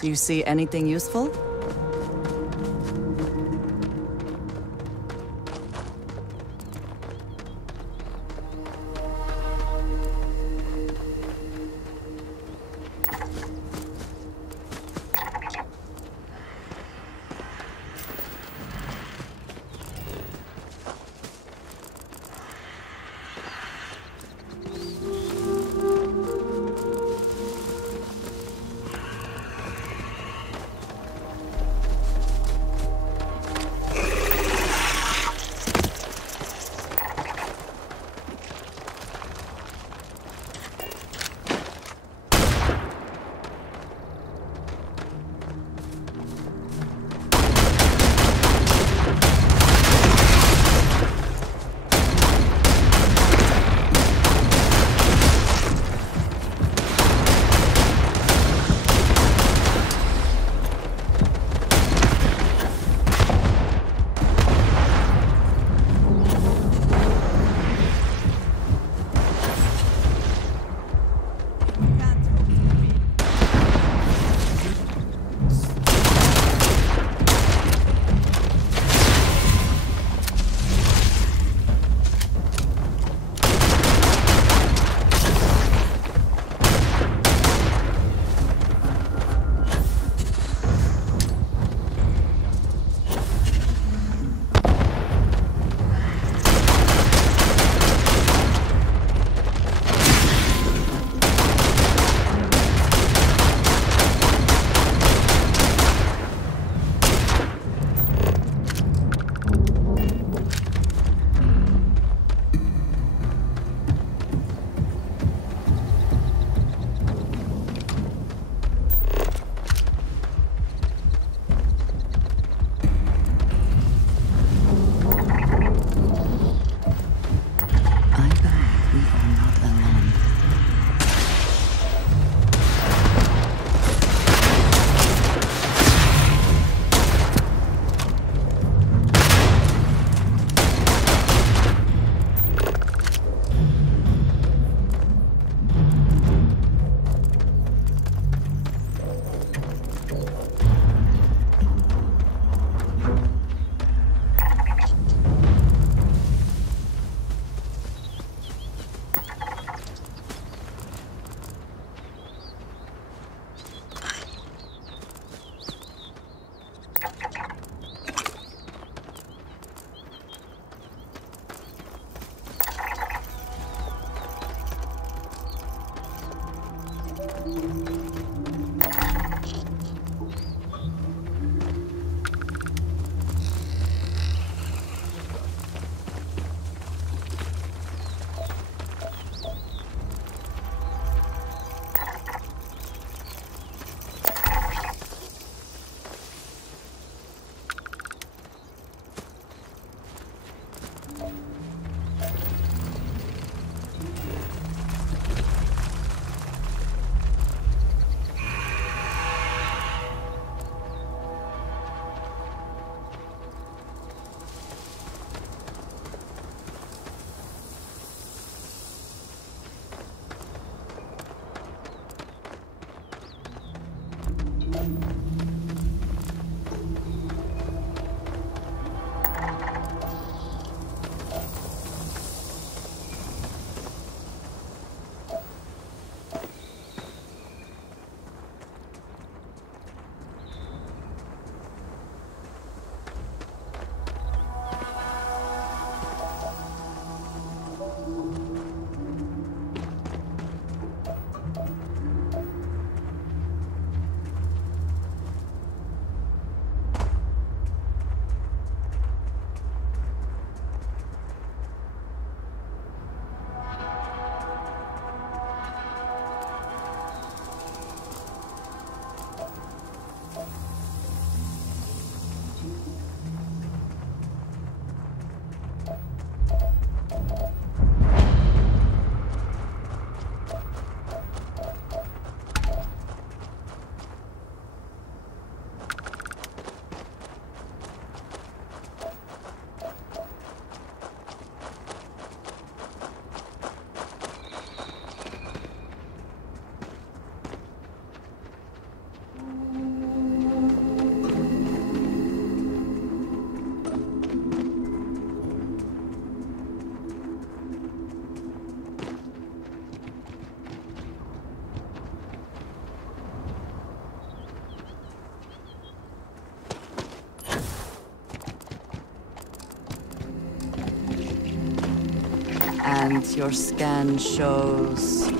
Do you see anything useful? And your scan shows...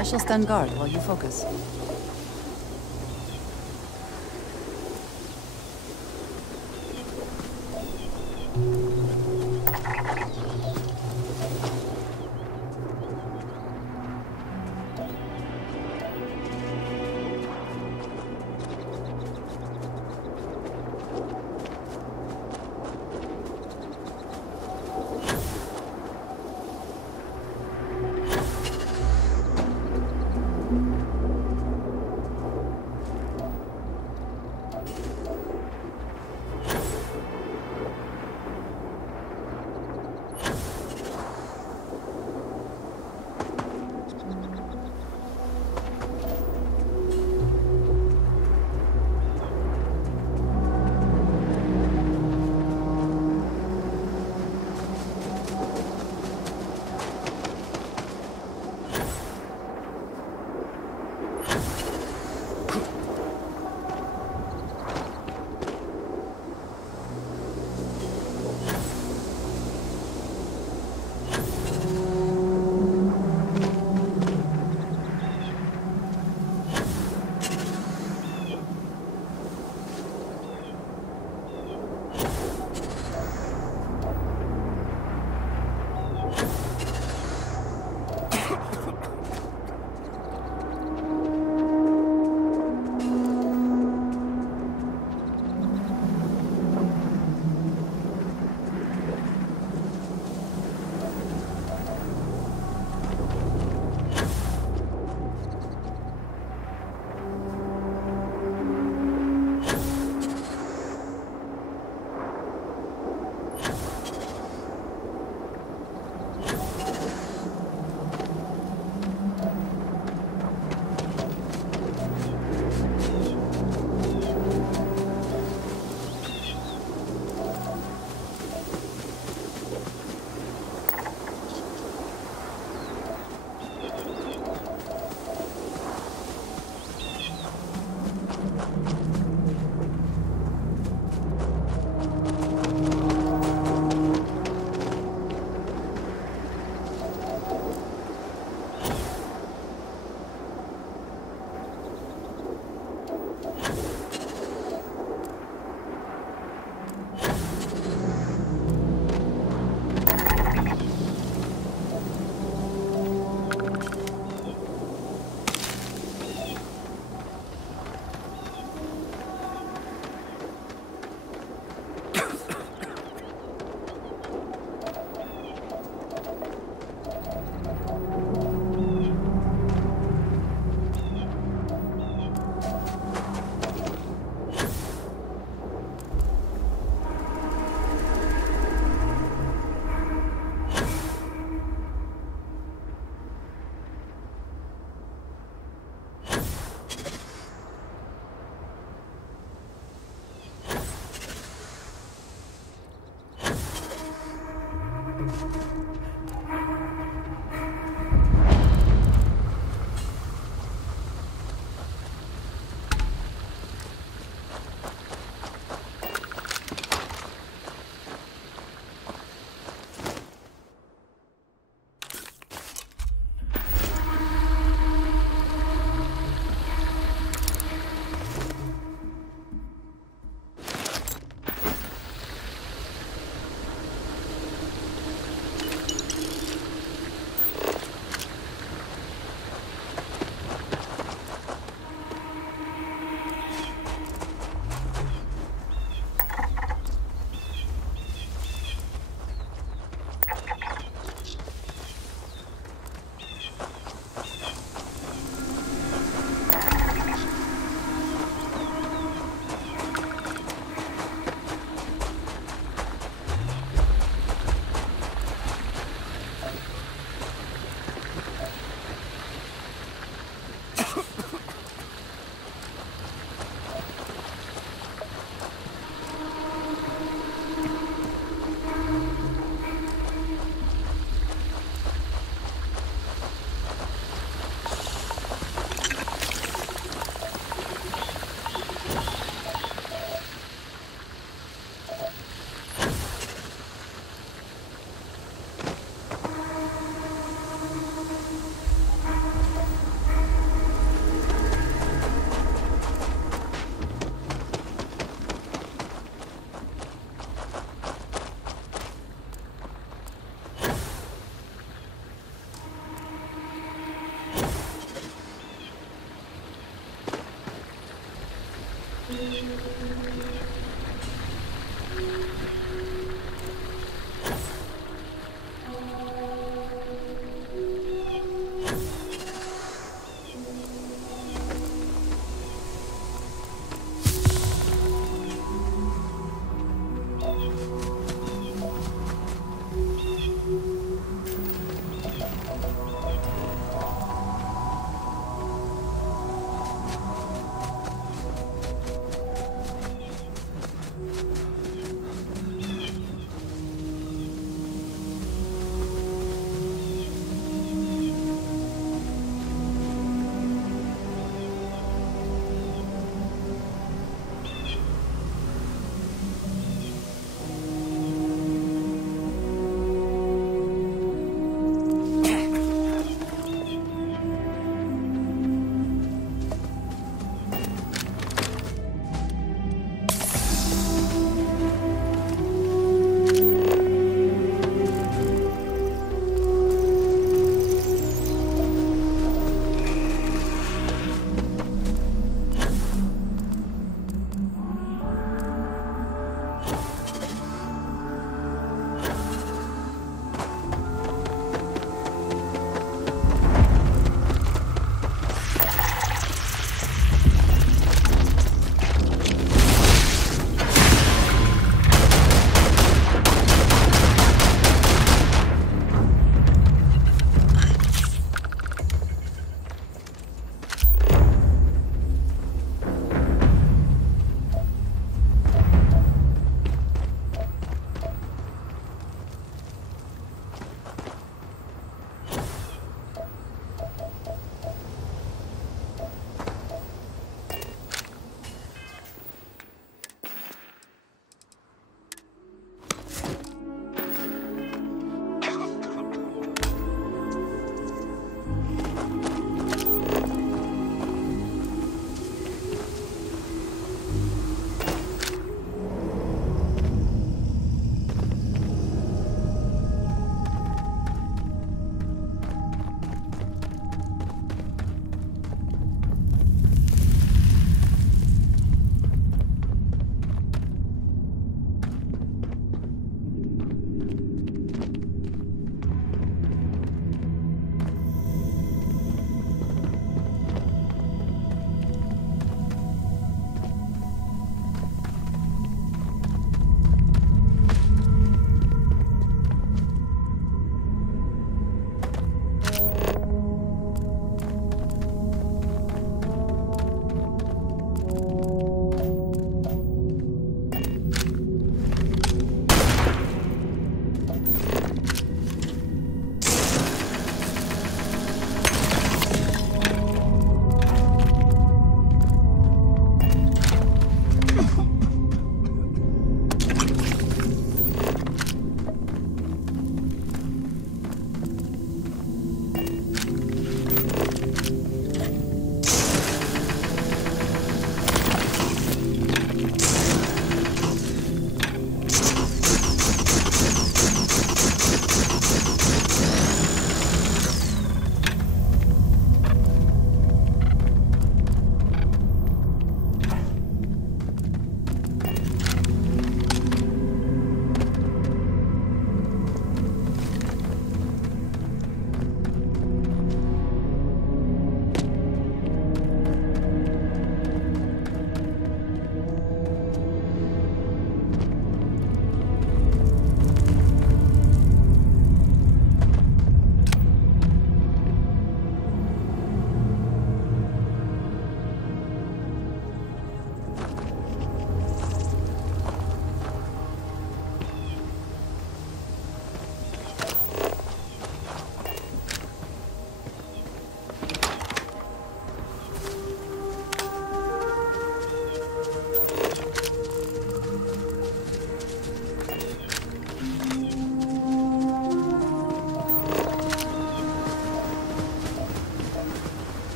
I shall stand guard while you focus.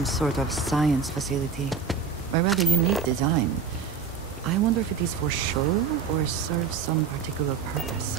some sort of science facility. A rather unique design. I wonder if it is for show or serves some particular purpose.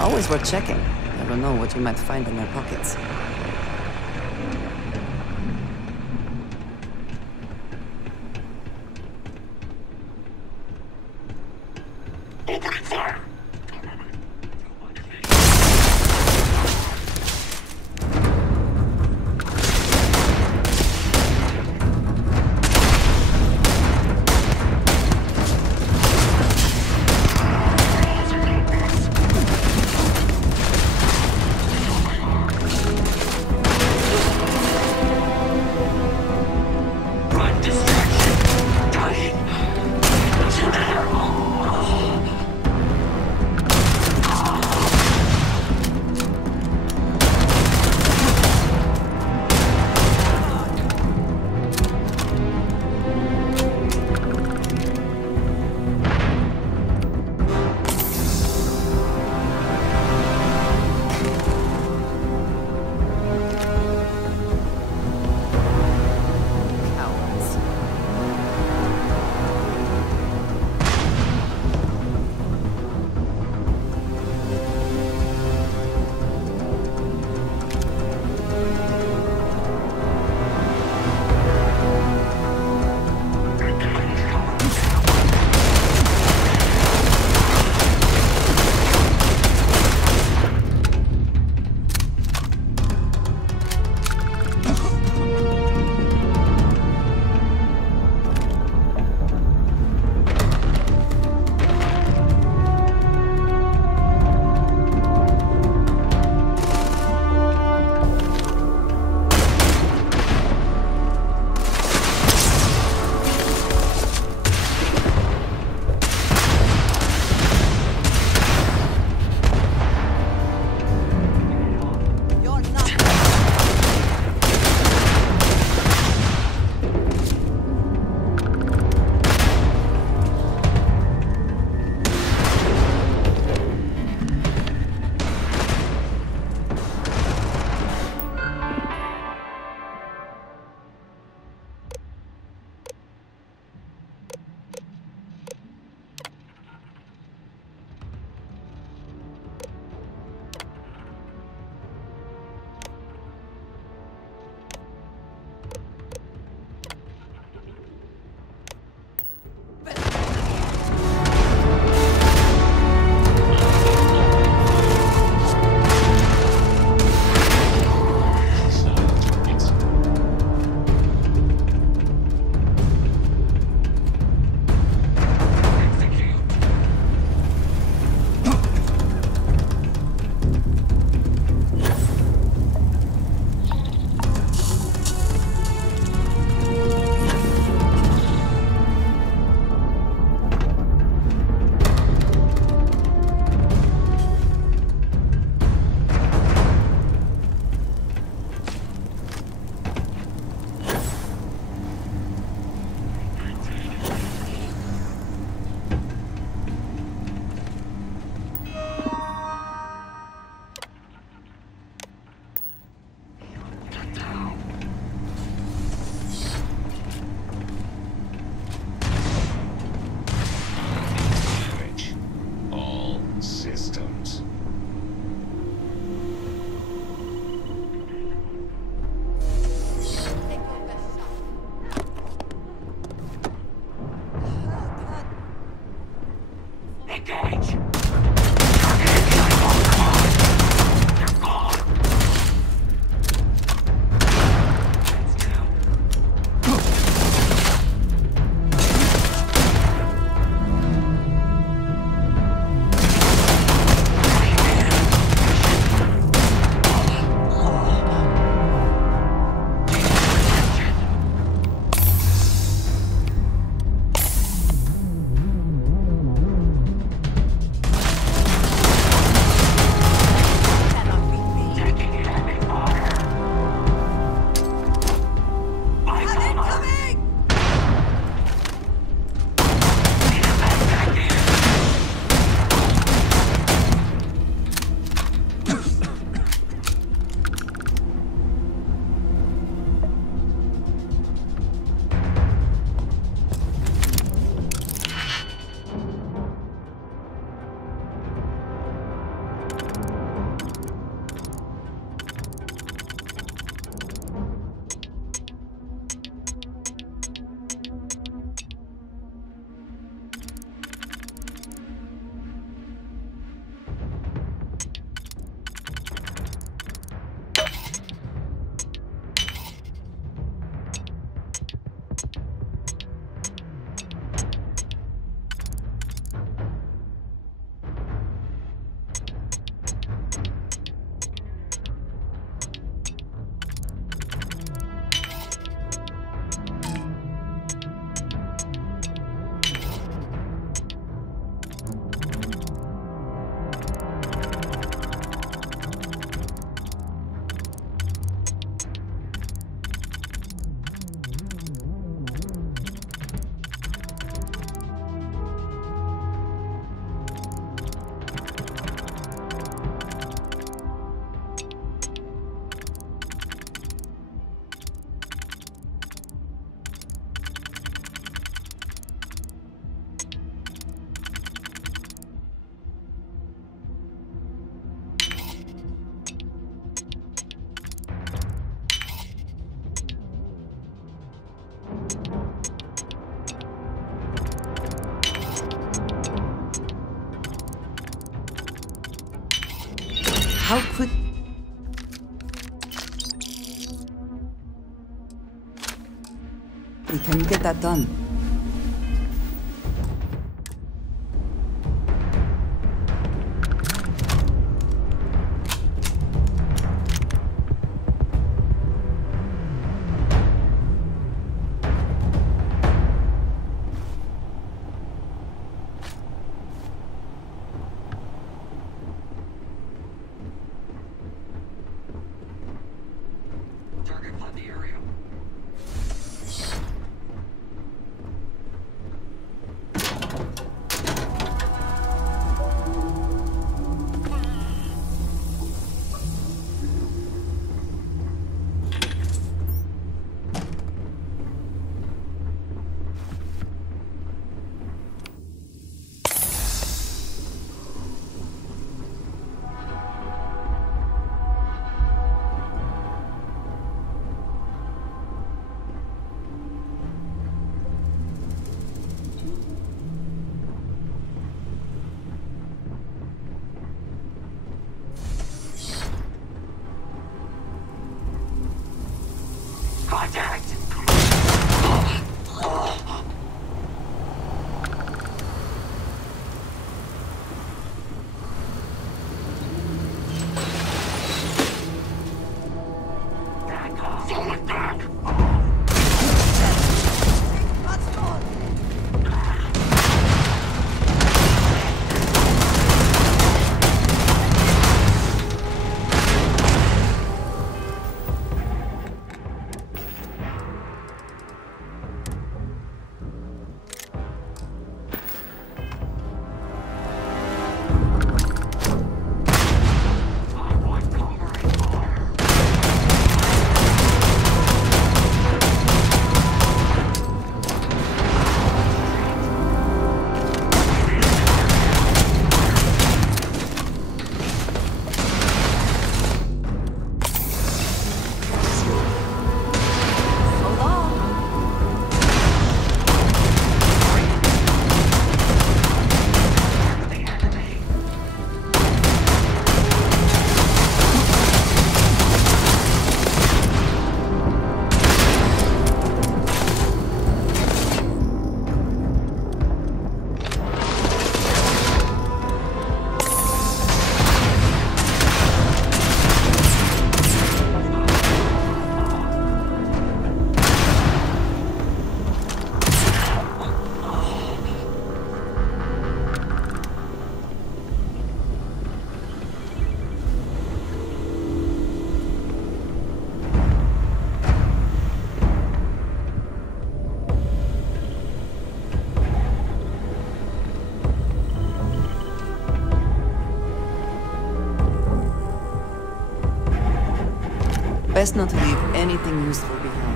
Always worth checking. Never know what you might find in their pockets. How quick... Can you get that done? Best not to leave anything useful behind.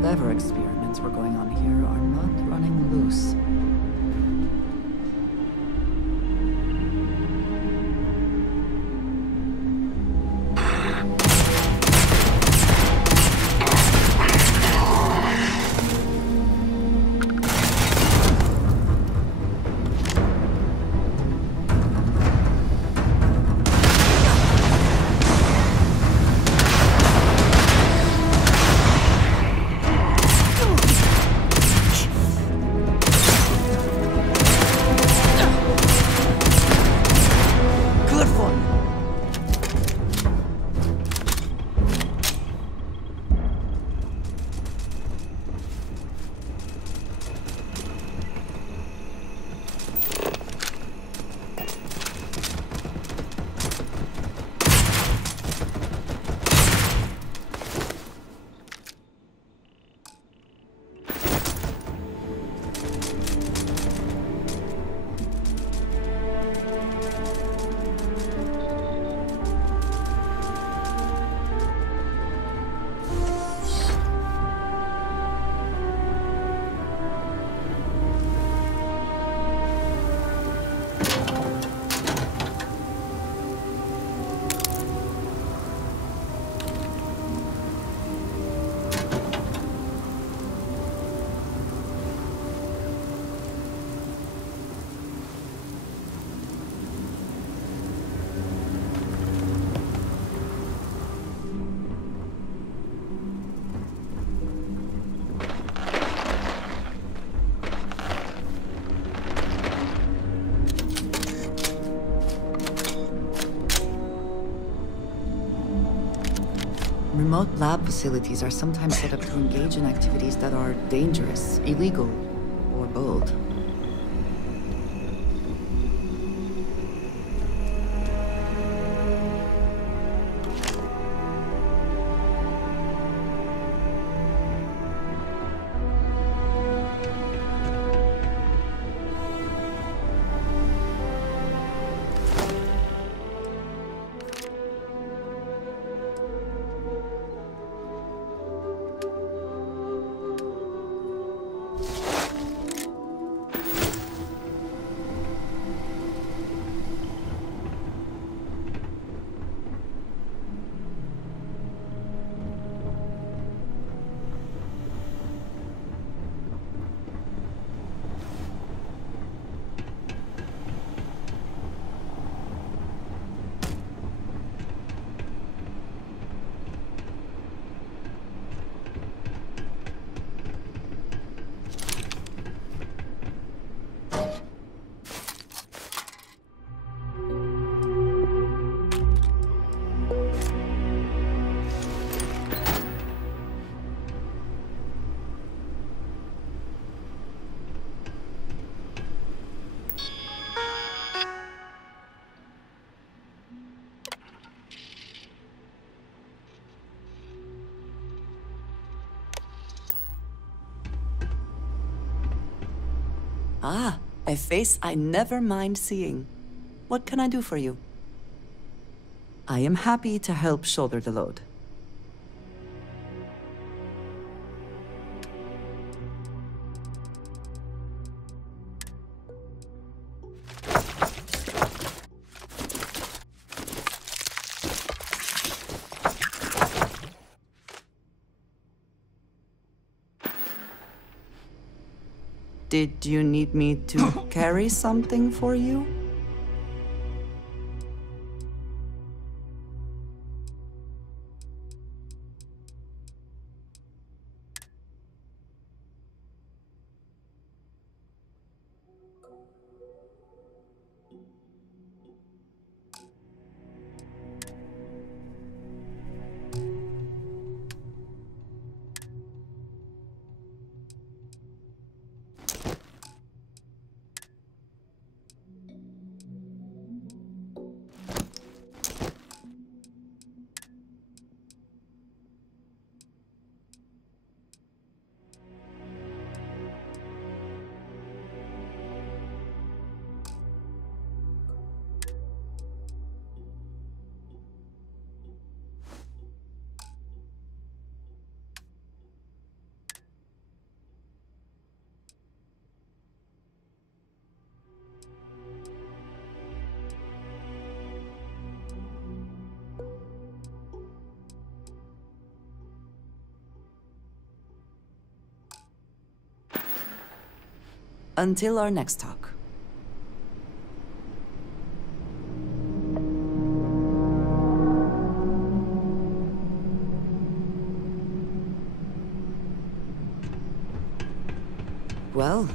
Whatever experiments were going on here are not running loose. Remote lab facilities are sometimes set up to engage in activities that are dangerous, illegal, or bold. Ah, a face I never mind seeing. What can I do for you? I am happy to help shoulder the load. Did you need me to carry something for you? Until our next talk. Well,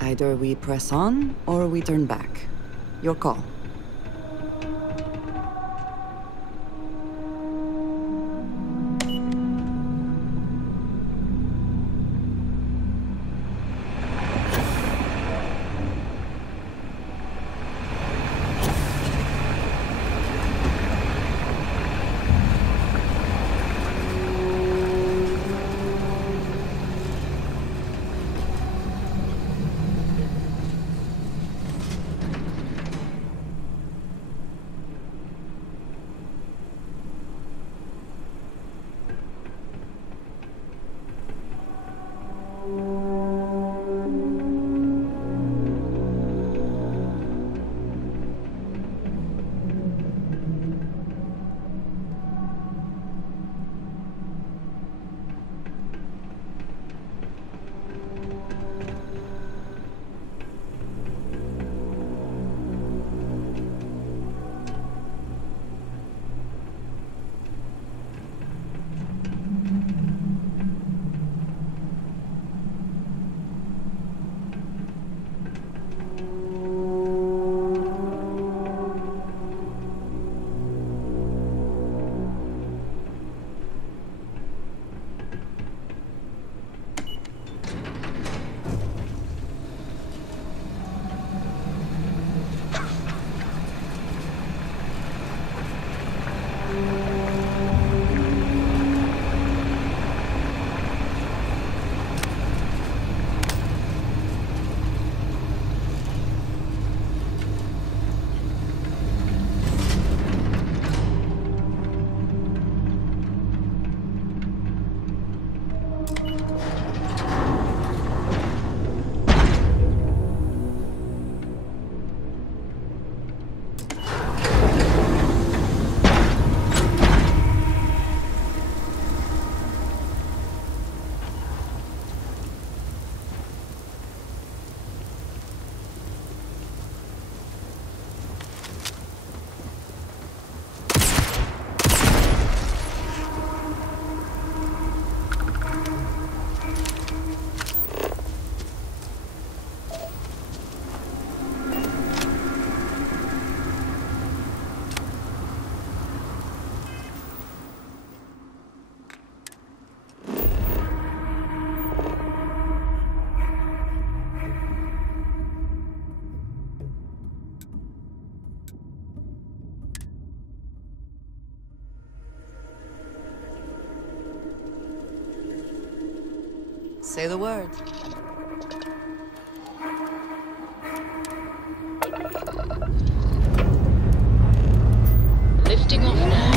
either we press on or we turn back. Your call. Say the word. Lifting off now.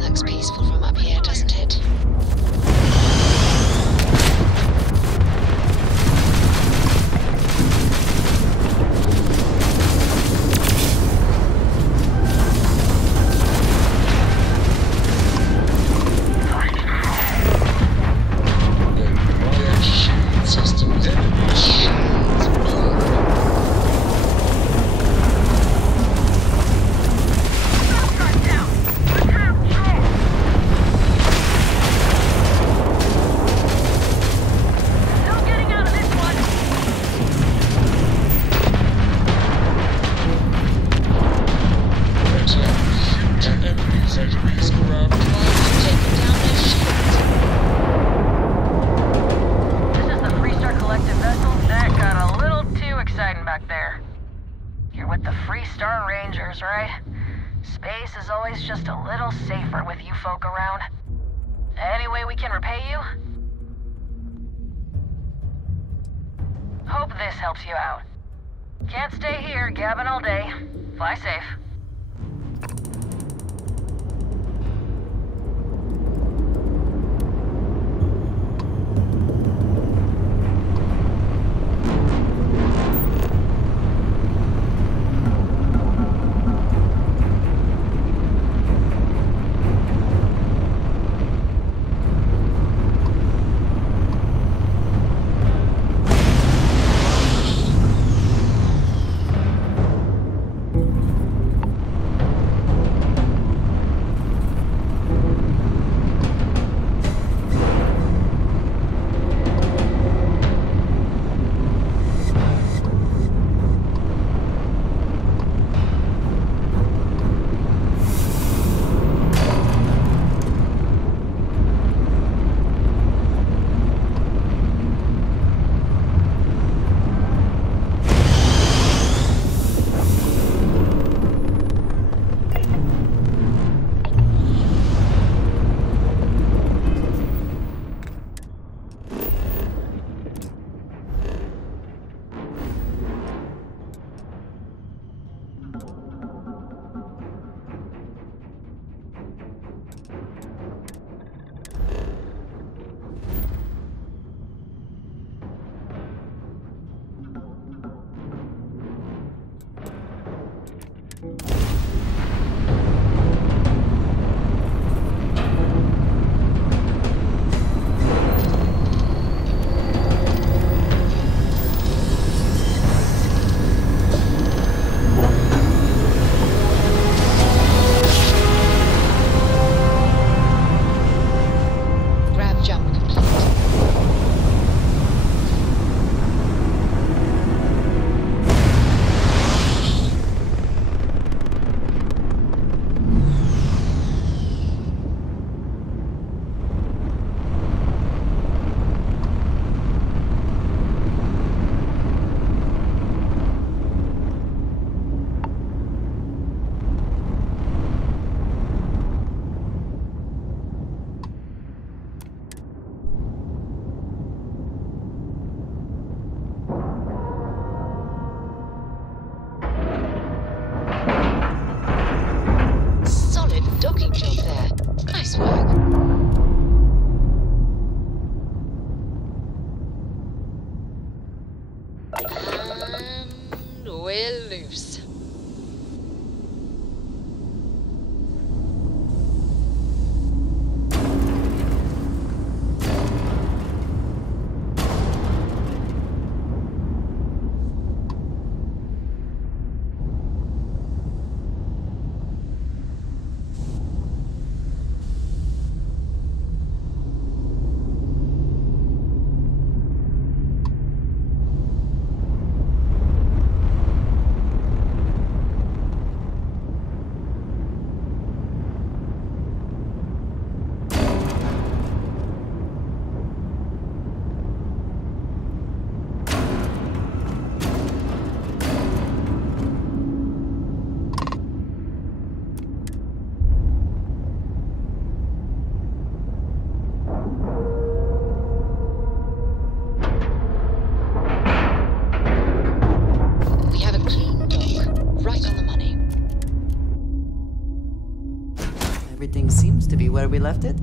Looks peaceful from up here, doesn't it? Space is always just a little safer with you folk around. Any way we can repay you? Hope this helps you out. Can't stay here gabbing all day. Fly safe. where we left it?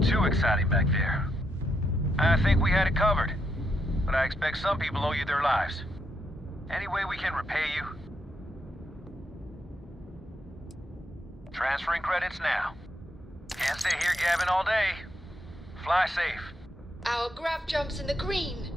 all too exciting back there. I think we had it covered, but I expect some people owe you their lives. Any way we can repay you? Transferring credits now. Can't stay here gabbing all day. Fly safe. Our grab jump's in the green.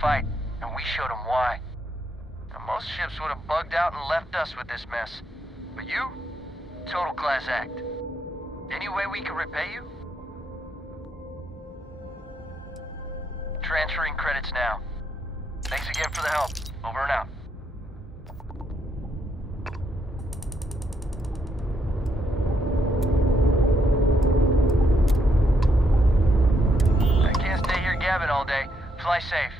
fight, and we showed them why. Now, most ships would have bugged out and left us with this mess. But you, total class act. Any way we can repay you? Transferring credits now. Thanks again for the help. Over and out. I can't stay here gabbing all day. Fly safe.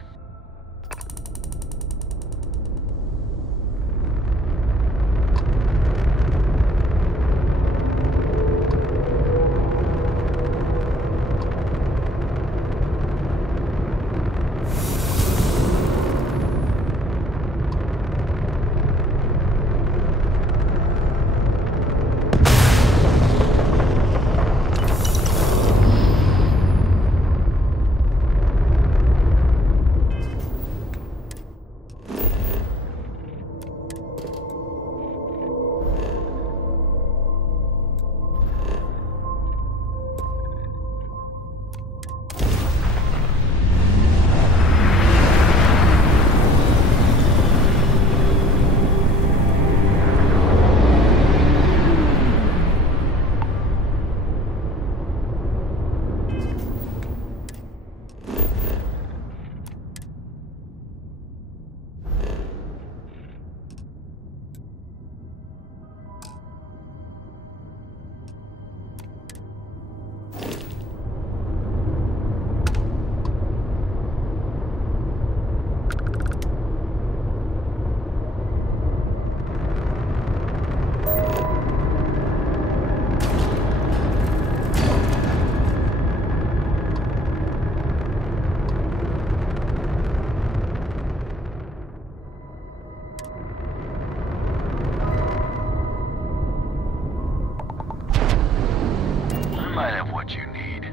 Might have what you need.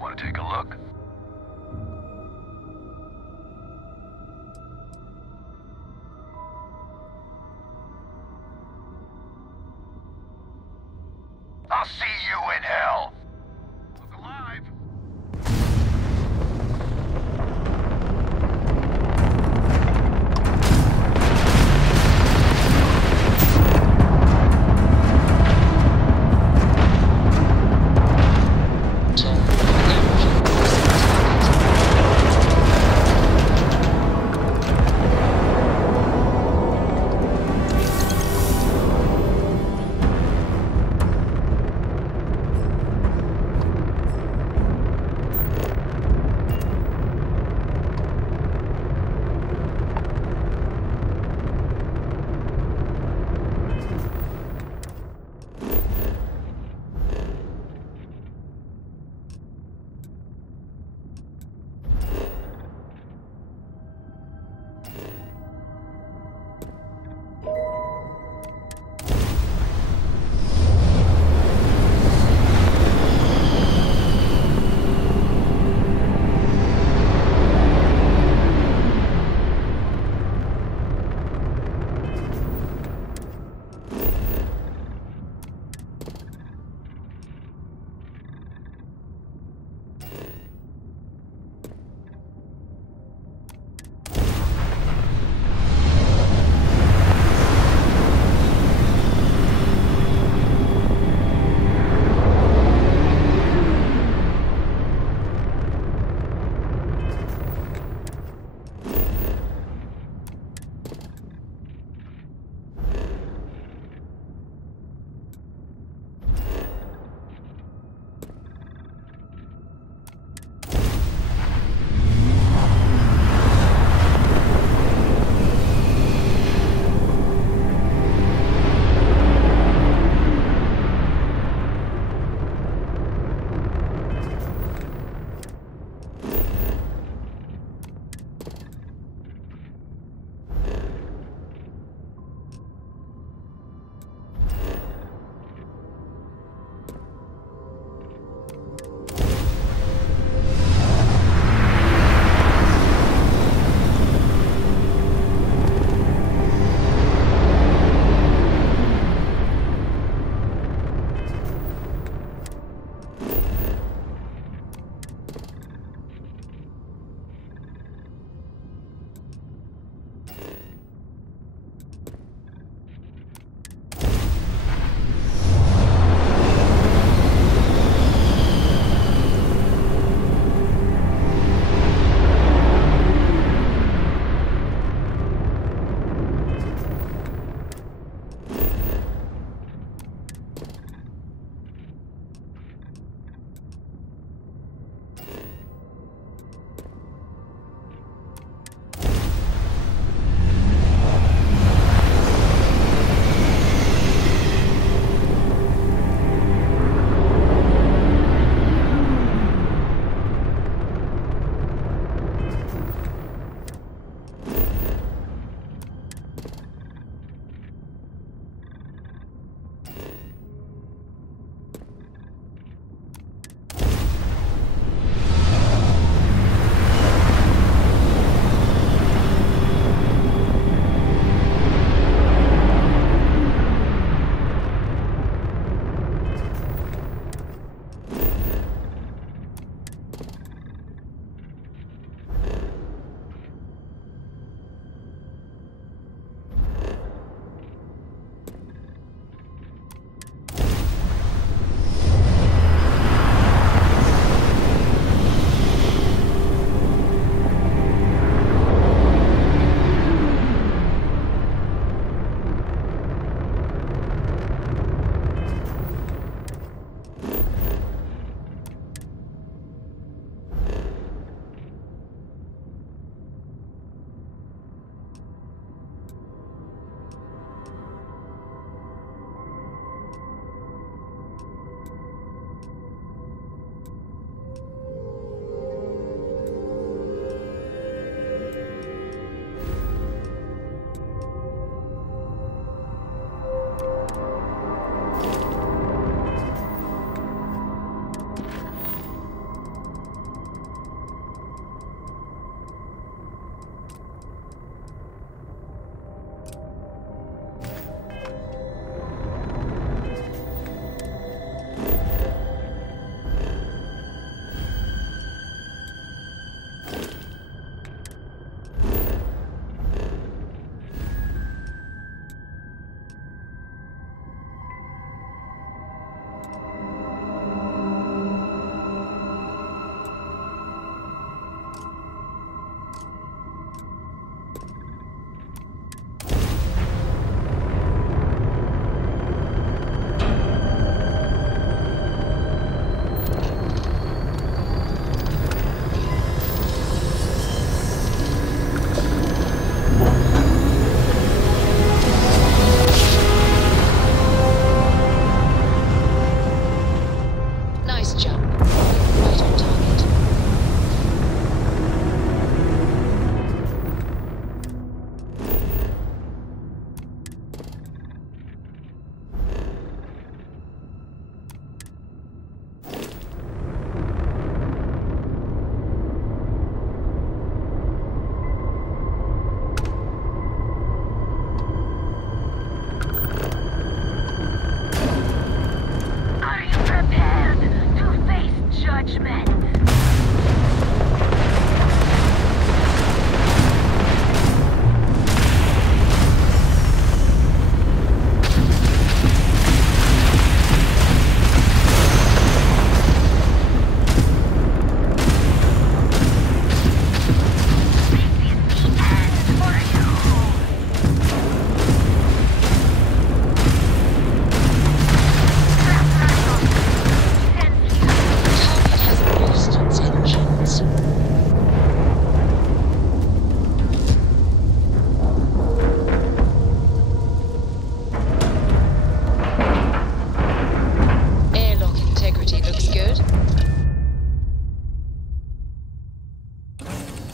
Want to take a look? I'll see you in hell. Look alive. So,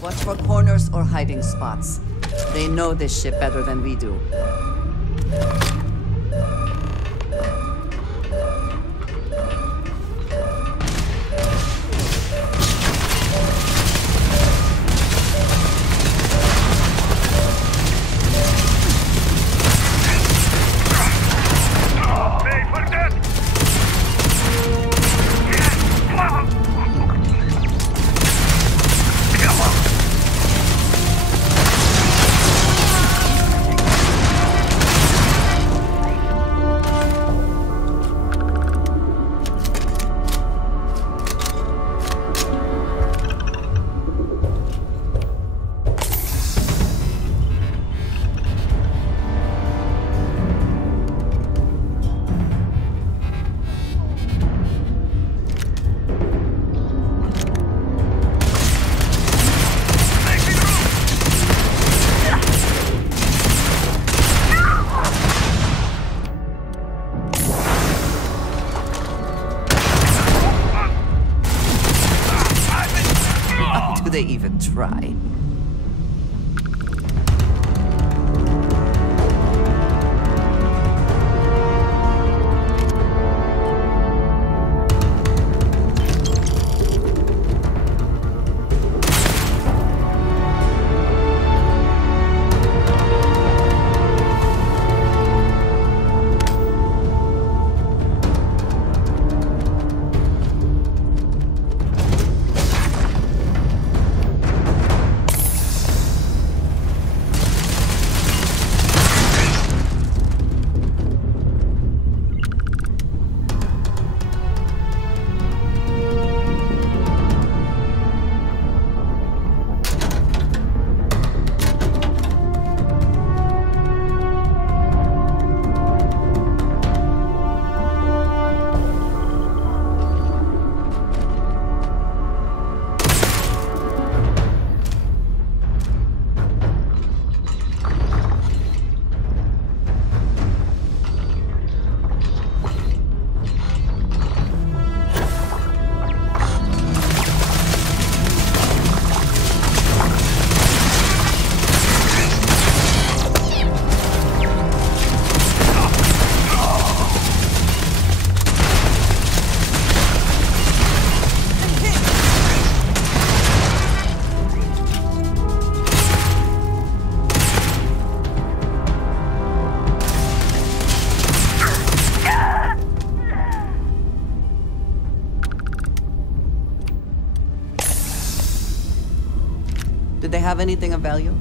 Watch for corners or hiding spots. They know this ship better than we do. Do they even try? Did they have anything of value?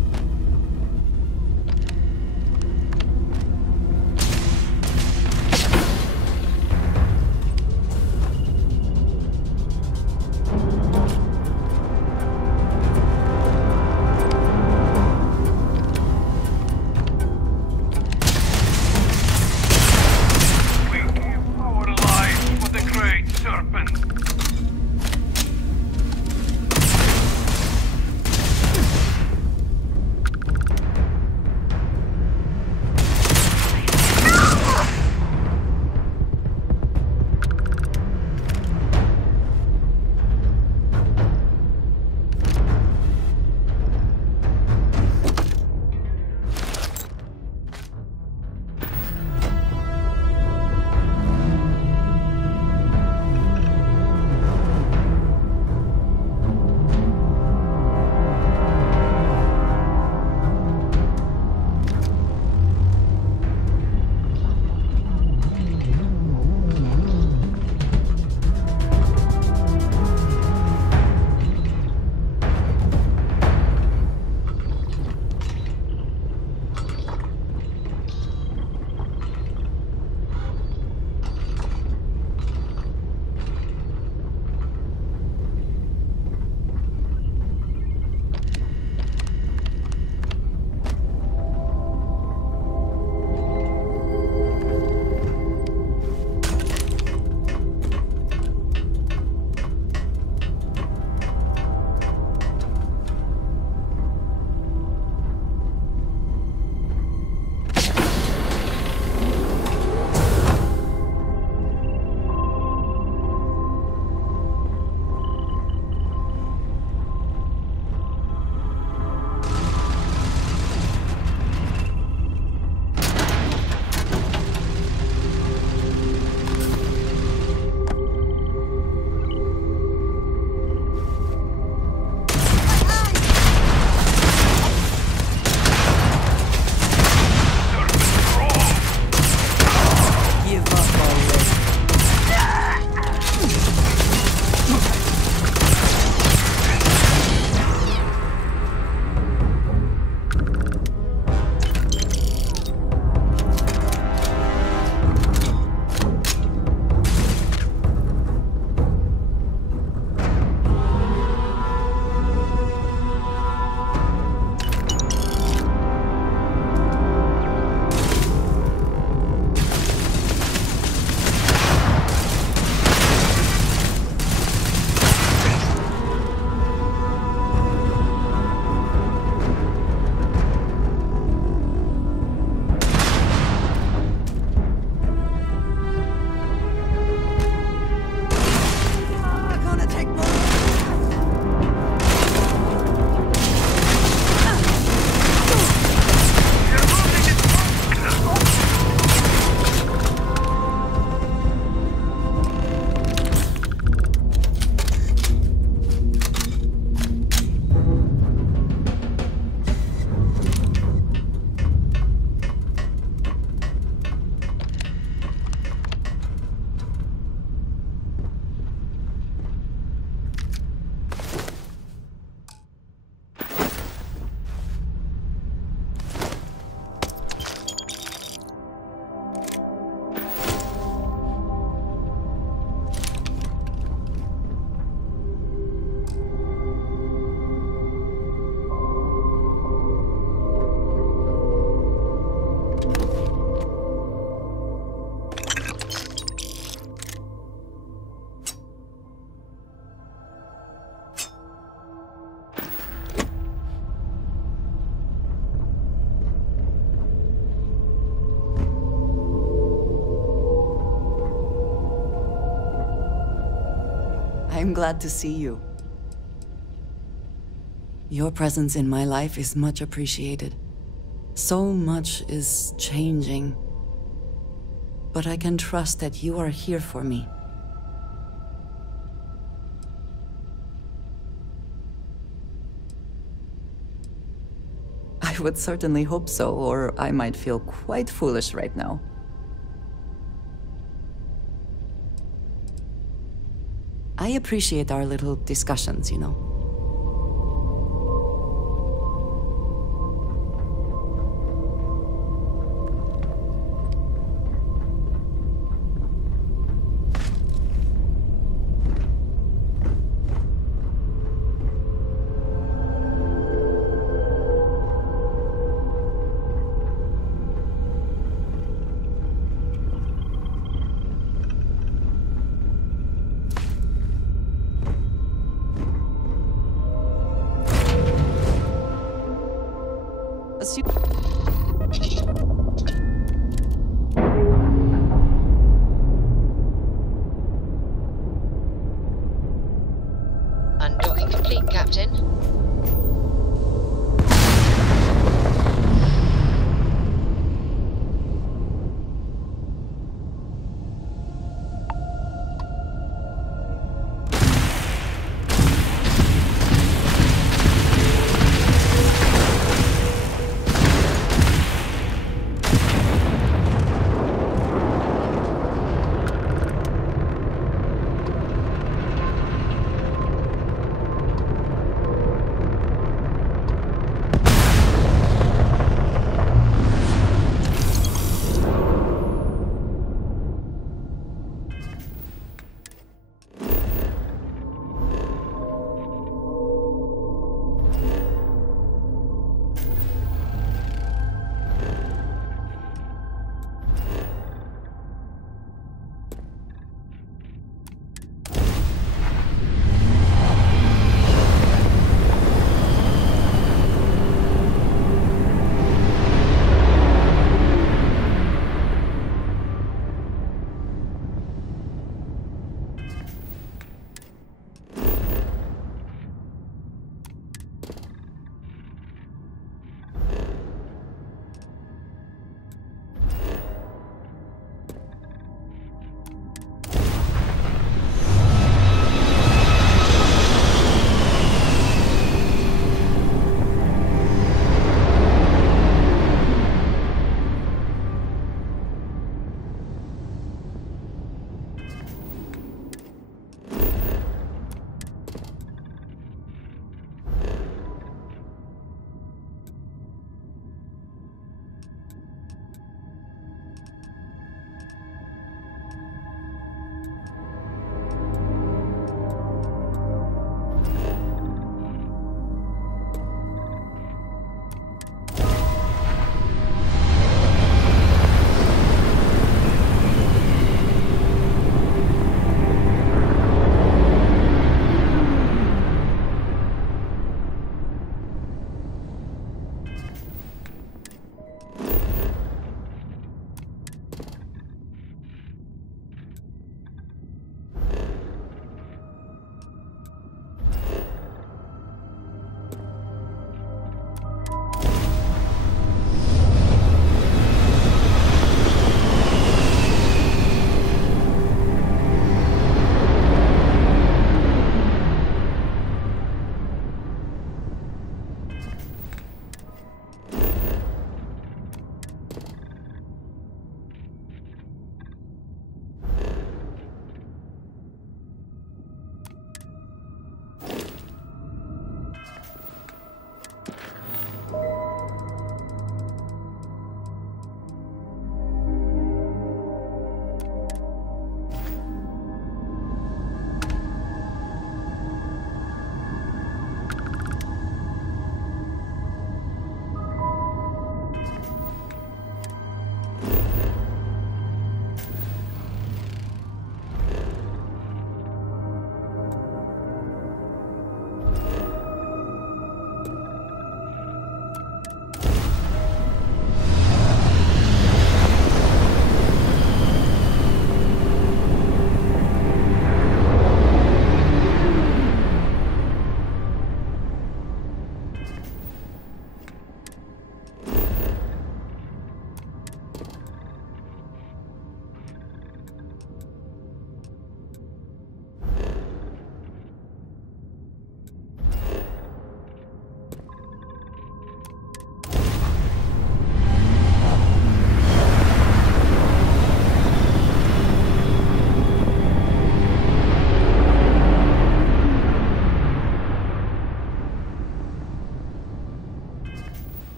I'm glad to see you. Your presence in my life is much appreciated. So much is changing. But I can trust that you are here for me. I would certainly hope so, or I might feel quite foolish right now. I appreciate our little discussions, you know.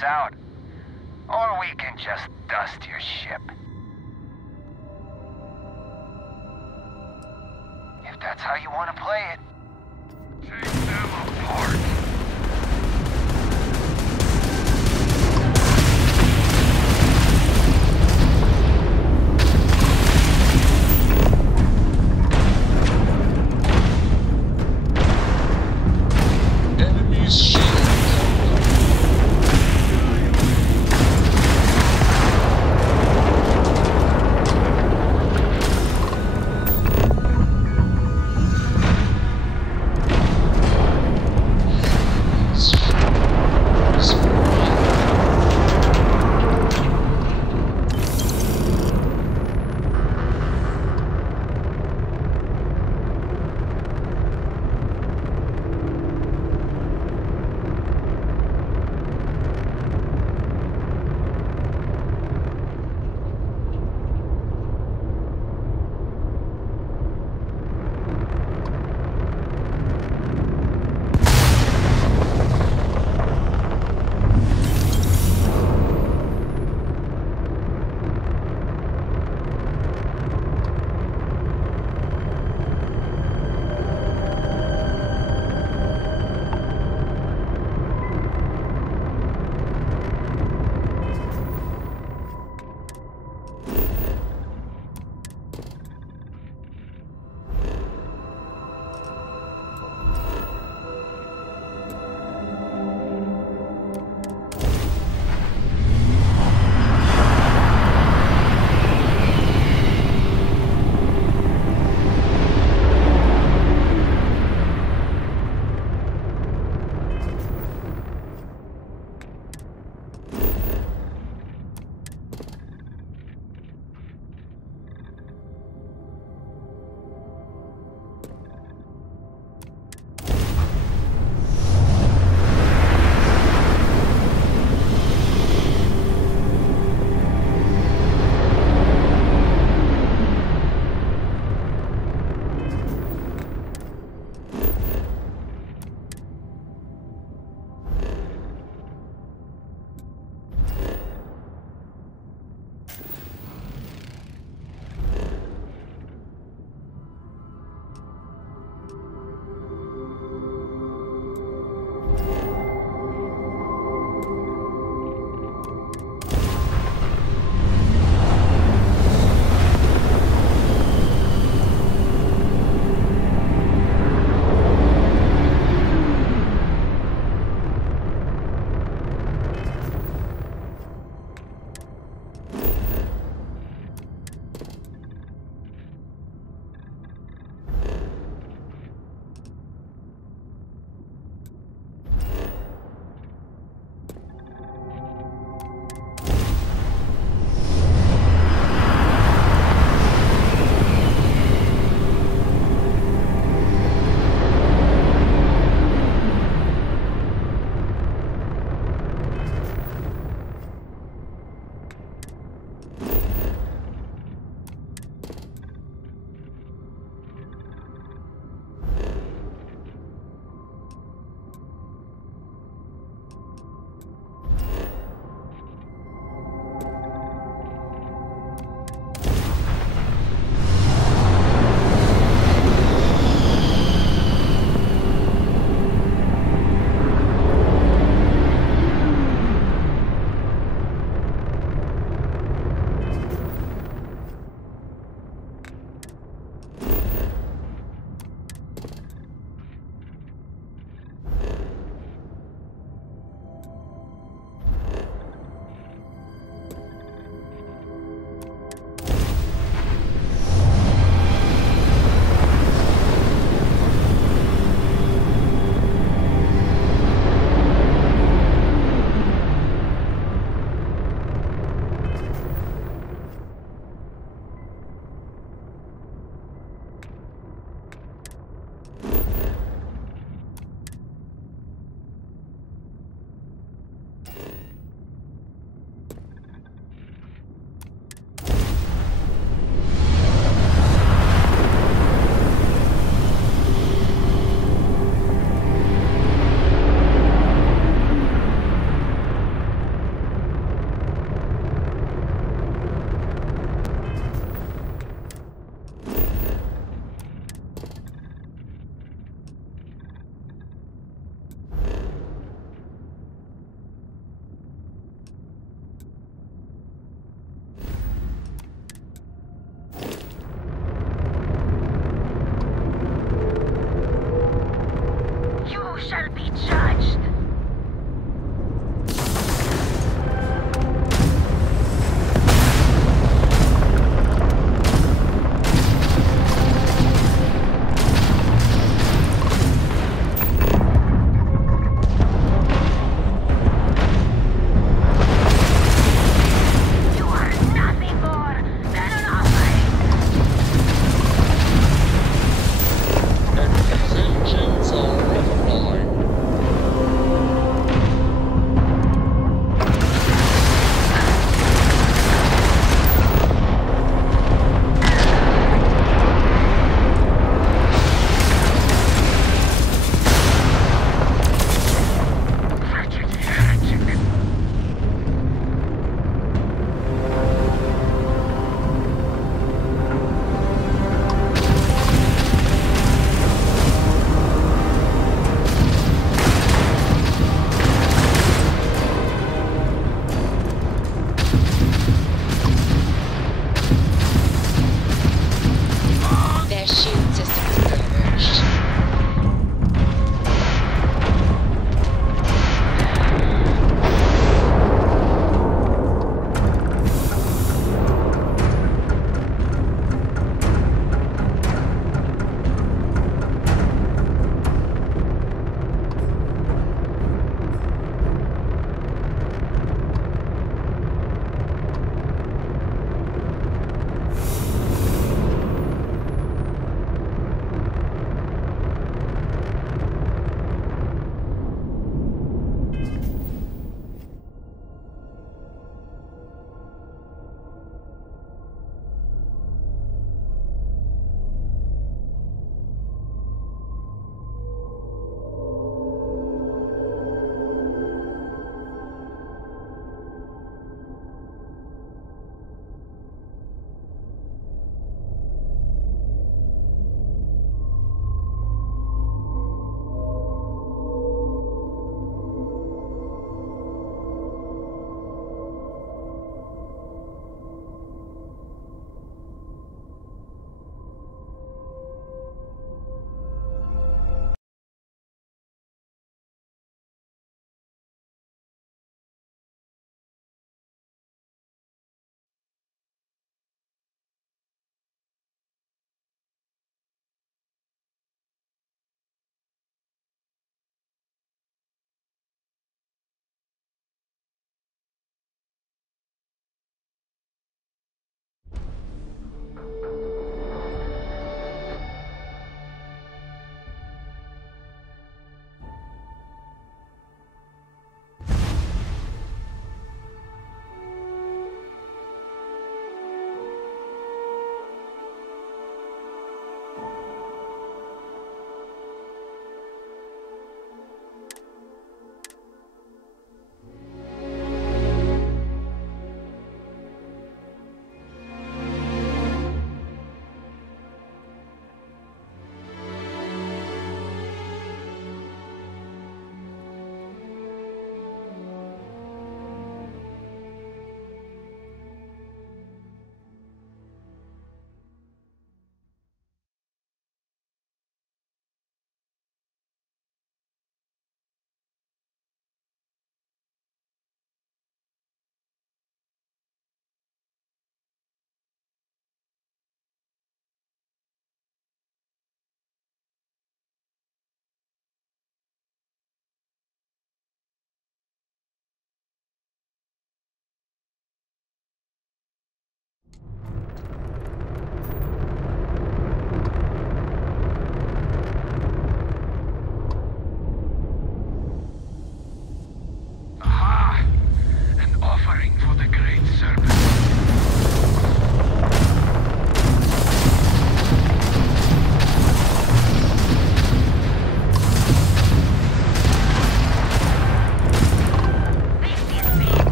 us out. Or we can just dust your ship. If that's how you want to play it. Take them apart. Enemy's shield.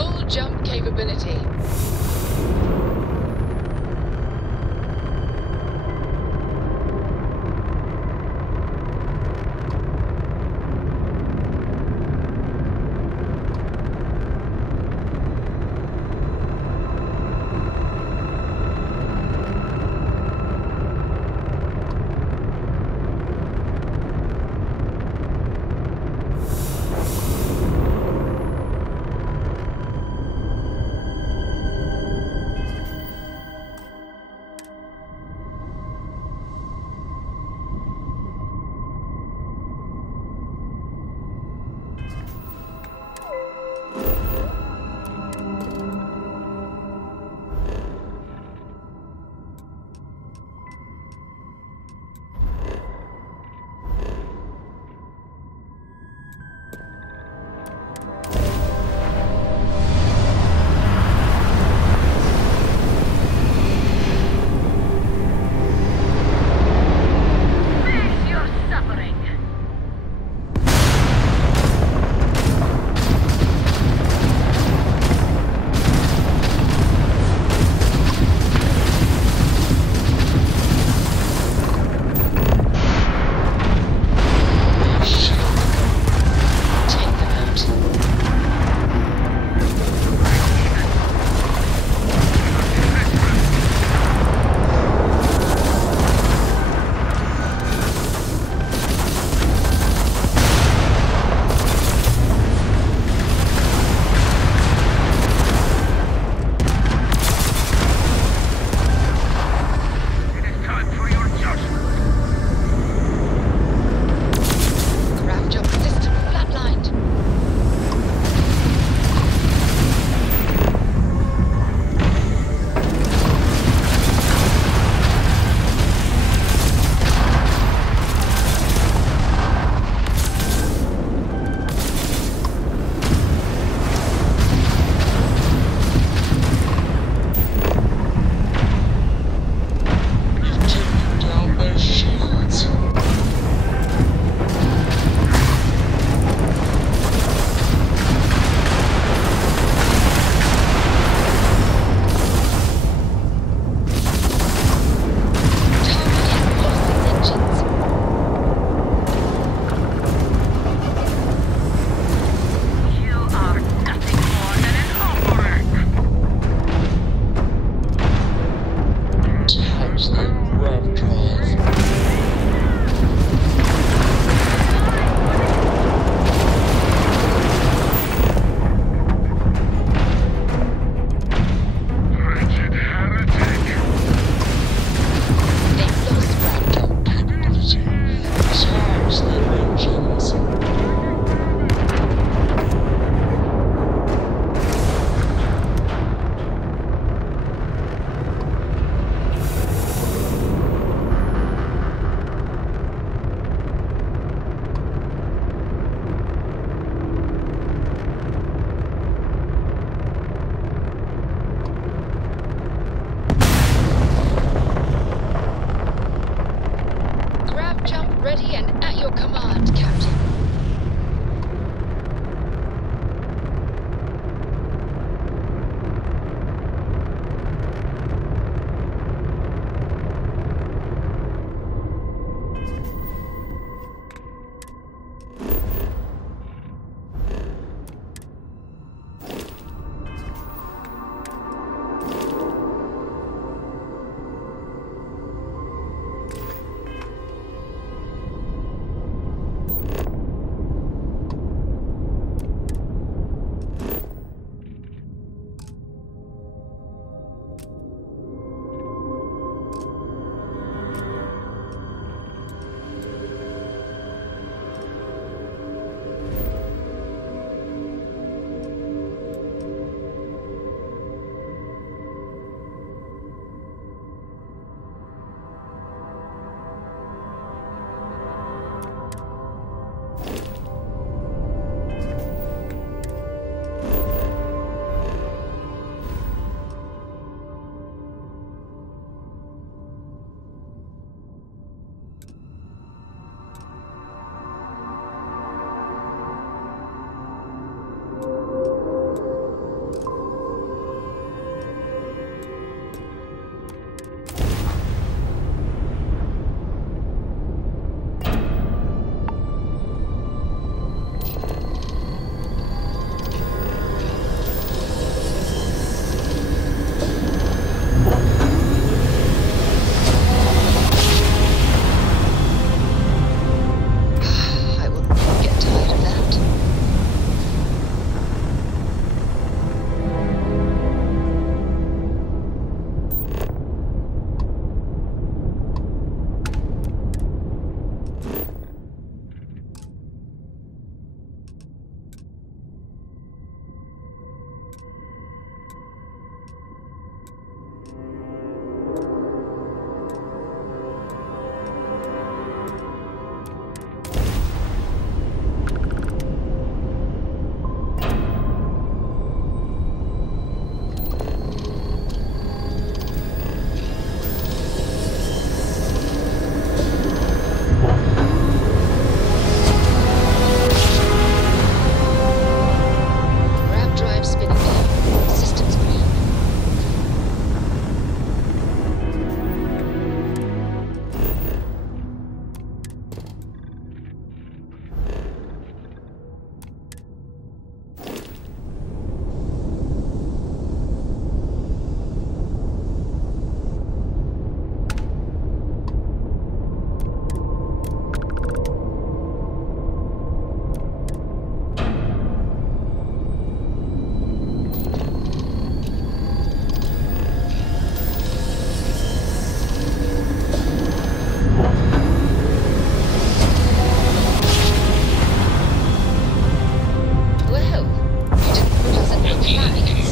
Full jump capability.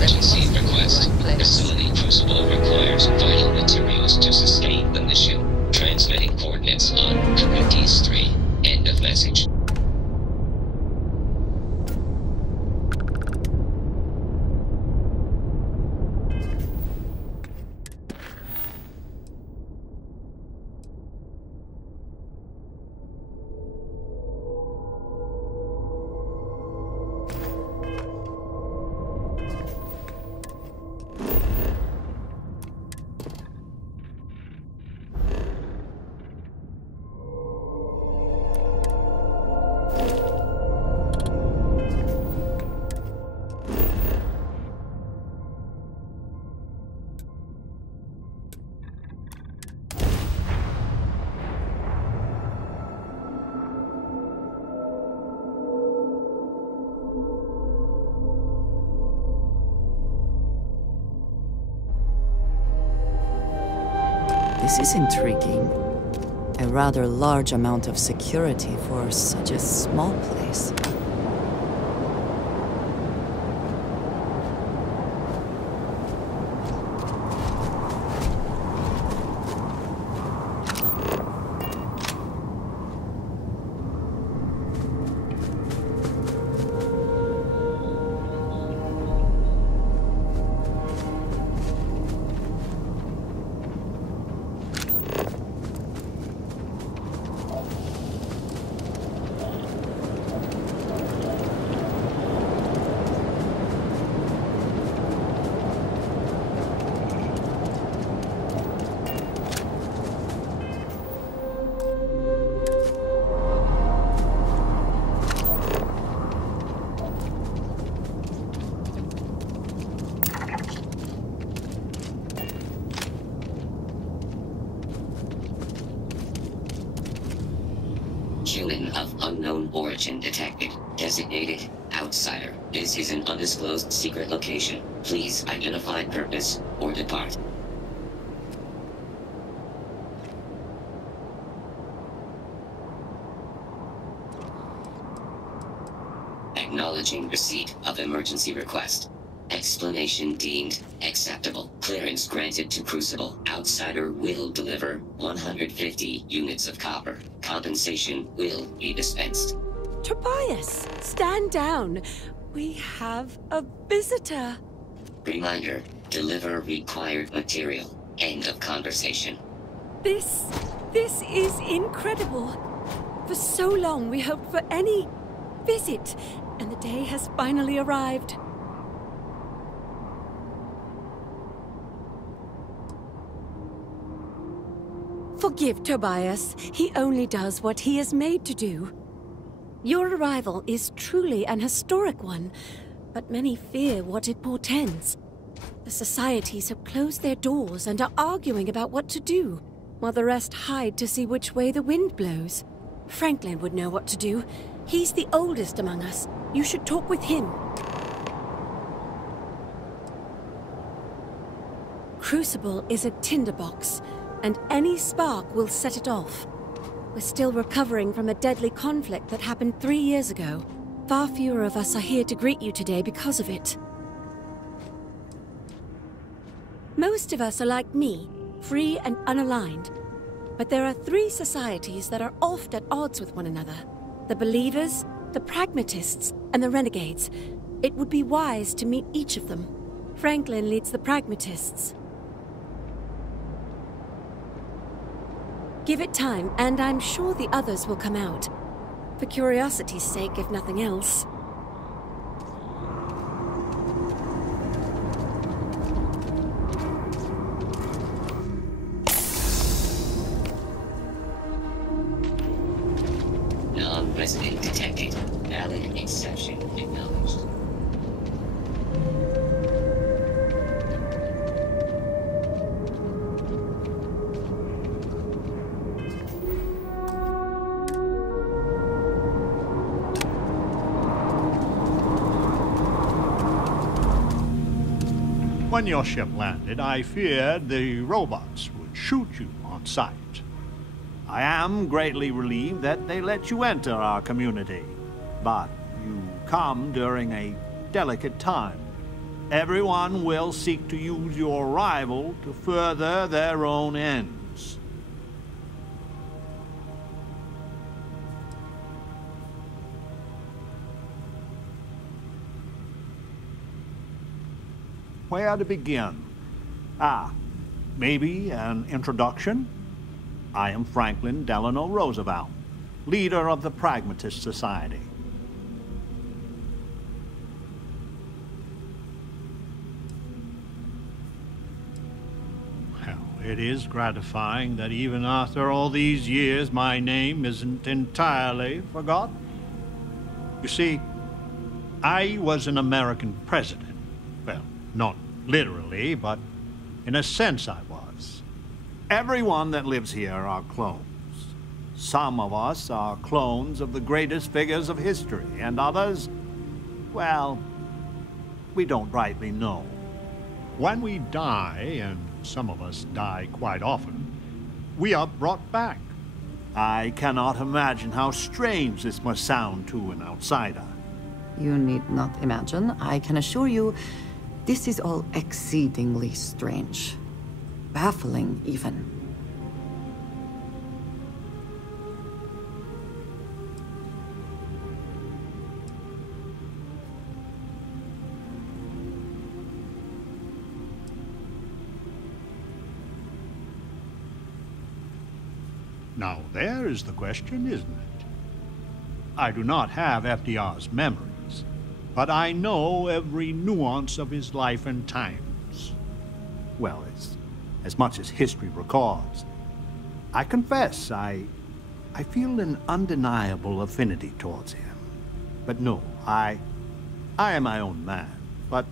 emergency request. Facility Crucible requires vital materials to sustain the mission. Transmitting coordinates on Charybdis 3. End of message. This is intriguing. A rather large amount of security for such a small place. Human of unknown origin detected. Designated outsider. This is an undisclosed secret location. Please identify purpose or depart. Acknowledging receipt of emergency request. Explanation deemed acceptable. Clearance granted to Crucible. Outsider will deliver 150 units of copper. Compensation will be dispensed. Tobias, stand down. We have a visitor. Reminder, deliver required material. End of conversation. This is incredible. For so long we hoped for any visit, and the day has finally arrived. Forgive Tobias. He only does what he is made to do. Your arrival is truly an historic one, but many fear what it portends. The societies have closed their doors and are arguing about what to do, while the rest hide to see which way the wind blows. Franklin would know what to do. He's the oldest among us. You should talk with him. Crucible is a tinderbox, and any spark will set it off. We're still recovering from a deadly conflict that happened 3 years ago. Far fewer of us are here to greet you today because of it. Most of us are like me, free and unaligned. But there are 3 societies that are oft at odds with one another. The Believers, the Pragmatists, and the Renegades. It would be wise to meet each of them. Franklin leads the Pragmatists. Give it time, and I'm sure the others will come out. For curiosity's sake, if nothing else. Non-resident detected. Valid exception acknowledged. When your ship landed, I feared the robots would shoot you on sight. I am greatly relieved that they let you enter our community, but you come during a delicate time. Everyone will seek to use your arrival to further their own ends. Where to begin? Maybe an introduction? I am Franklin Delano Roosevelt, leader of the Pragmatist Society. Well, it is gratifying that even after all these years, my name isn't entirely forgotten. You see, I was an American president. Well, not literally, but in a sense I was. Everyone that lives here are clones. Some of us are clones of the greatest figures of history, and others, well, we don't rightly know. When we die, and some of us die quite often, we are brought back. I cannot imagine how strange this must sound to an outsider. You need not imagine. I can assure you, this is all exceedingly strange. Baffling, even. Now, there is the question, isn't it? I do not have FDR's memories, but I know every nuance of his life and times. Well, as much as history records. I confess, I feel an undeniable affinity towards him. But no, I am my own man, but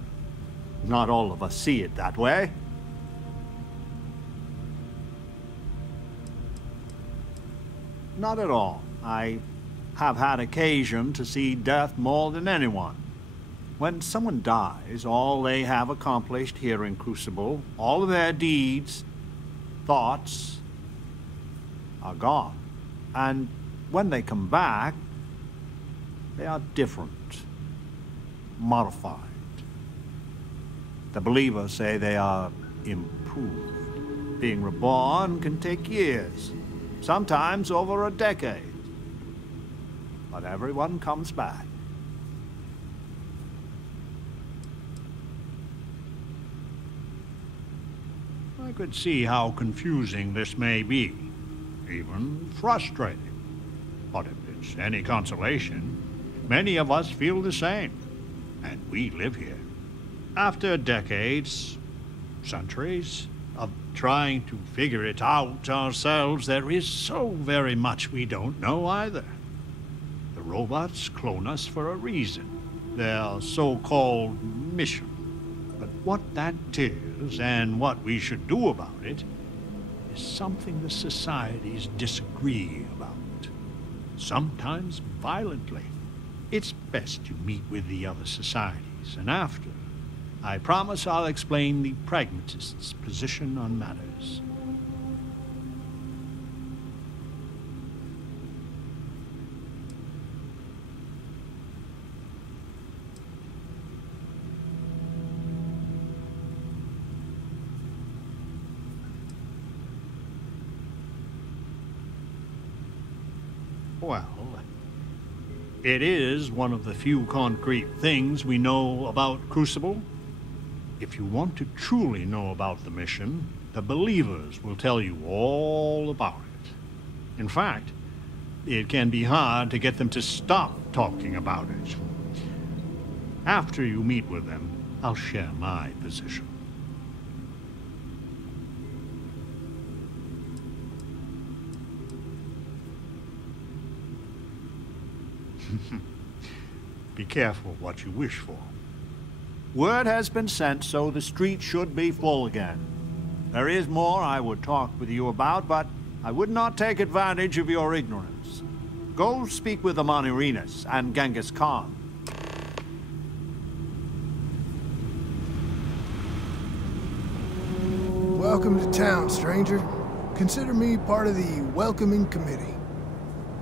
not all of us see it that way. Not at all. I have had occasion to see death more than anyone. When someone dies, all they have accomplished here in Crucible, all of their deeds, thoughts, are gone. And when they come back, they are different, modified. The believers say they are improved. Being reborn can take years, sometimes over a decade. But everyone comes back. I could see how confusing this may be, even frustrating. But if it's any consolation, many of us feel the same, and we live here. After decades, centuries, of trying to figure it out ourselves, there is so very much we don't know either. The robots clone us for a reason, their so-called mission. But what that is, and what we should do about it, is something the societies disagree about. Sometimes violently. It's best you meet with the other societies, and after, I promise I'll explain the pragmatists' position on matters. Well, it is one of the few concrete things we know about Crucible. If you want to truly know about the mission, the believers will tell you all about it. In fact, it can be hard to get them to stop talking about it. After you meet with them, I'll share my position. Be careful what you wish for. Word has been sent, so the street should be full again. There is more I would talk with you about, but I would not take advantage of your ignorance. Go speak with Amanirenas and Genghis Khan. Welcome to town, stranger. Consider me part of the welcoming committee.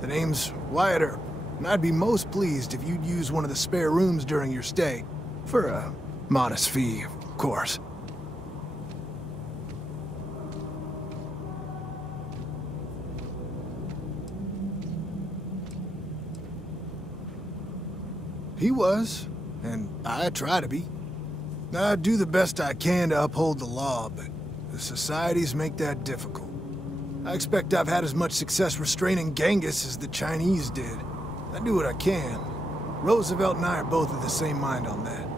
The name's Wyatt Earp, and I'd be most pleased if you'd use one of the spare rooms during your stay for a Modest fee, of course. He was, and I try to be. I do the best I can to uphold the law, but the societies make that difficult. I expect I've had as much success restraining Genghis as the Chinese did. I do what I can. Roosevelt and I are both of the same mind on that.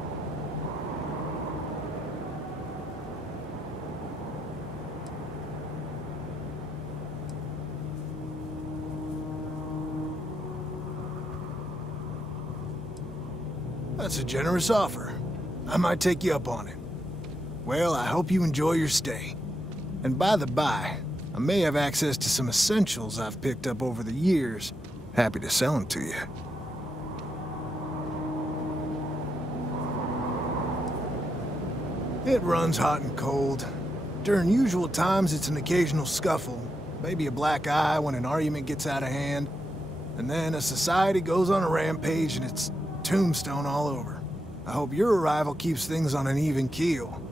That's a generous offer. I might take you up on it. Well, I hope you enjoy your stay. And by the by, I may have access to some essentials I've picked up over the years. Happy to sell them to you. It runs hot and cold. During usual times, it's an occasional scuffle. Maybe a black eye when an argument gets out of hand. And then a society goes on a rampage and it's tombstone all over. I hope your arrival keeps things on an even keel.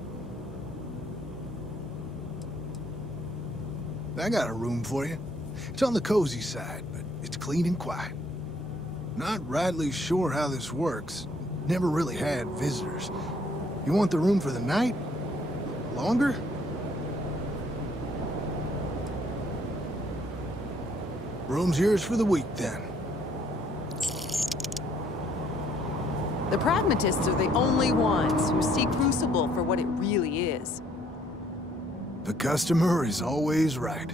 I got a room for you. It's on the cozy side, but it's clean and quiet. Not rightly sure how this works. Never really had visitors. You want the room for the night? Longer? Room's yours for the week, then. The pragmatists are the only ones who see Crucible for what it really is. The customer is always right.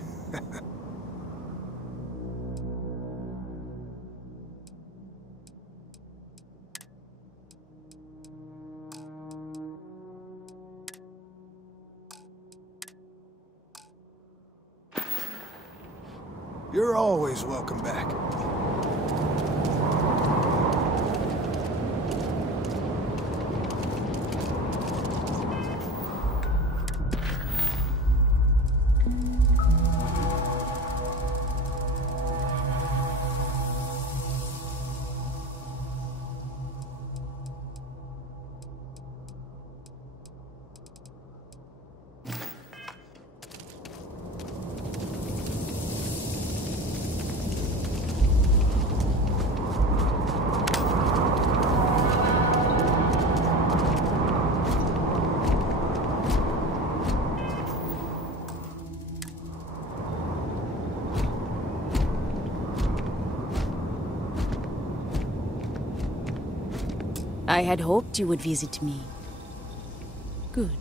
You're always welcome back. I had hoped you would visit me. Good.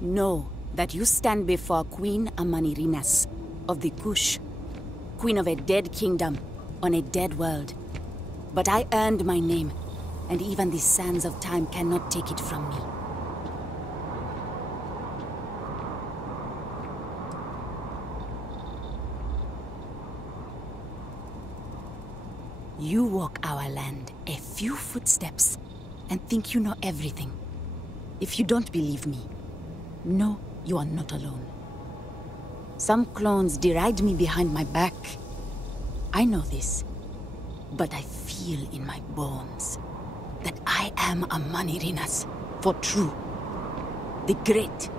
Know that you stand before Queen Amanirinas of the Kush, queen of a dead kingdom on a dead world. But I earned my name, and even the sands of time cannot take it from me. You walk our land a few footsteps and think you know everything. If you don't believe me, know you are not alone. Some clones deride me behind my back. I know this, but I feel in my bones that I am a Manirinas for true. The great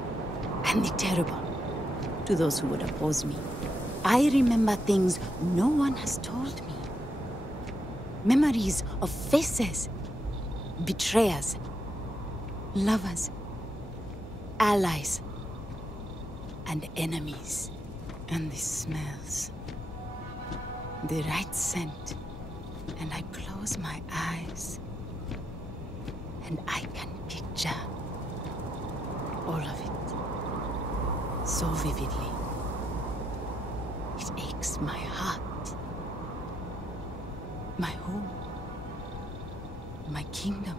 and the terrible. To those who would oppose me, I remember things no one has told me. Memories of faces, betrayers, lovers, allies, and enemies. And the smells. The right scent. And I close my eyes. And I can picture all of it. So vividly. It aches my heart. My home. My kingdom.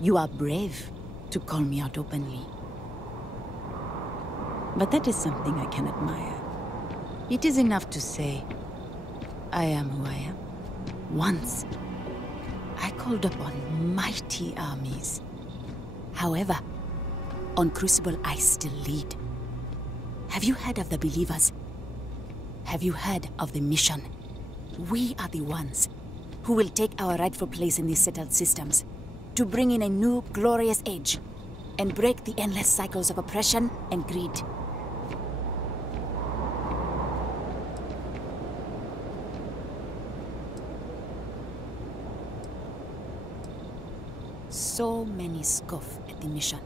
You are brave to call me out openly. But that is something I can admire. It is enough to say, I am who I am. Once, I called upon mighty armies. However, On Crucible, I still lead. Have you heard of the Believers? Have you heard of the mission? We are the ones who will take our rightful place in these settled systems to bring in a new, glorious age and break the endless cycles of oppression and greed. So many scoff at the mission.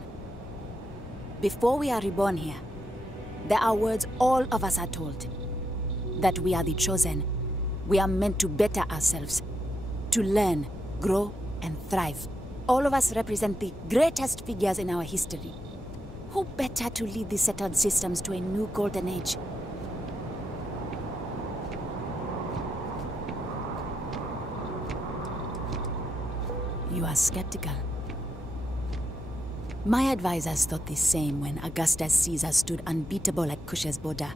Before we are reborn here, there are words all of us are told. That we are the chosen. We are meant to better ourselves. To learn, grow, and thrive. All of us represent the greatest figures in our history. Who better to lead the settled systems to a new golden age? You are skeptical. My advisors thought the same when Augustus Caesar stood unbeatable at Kush's border.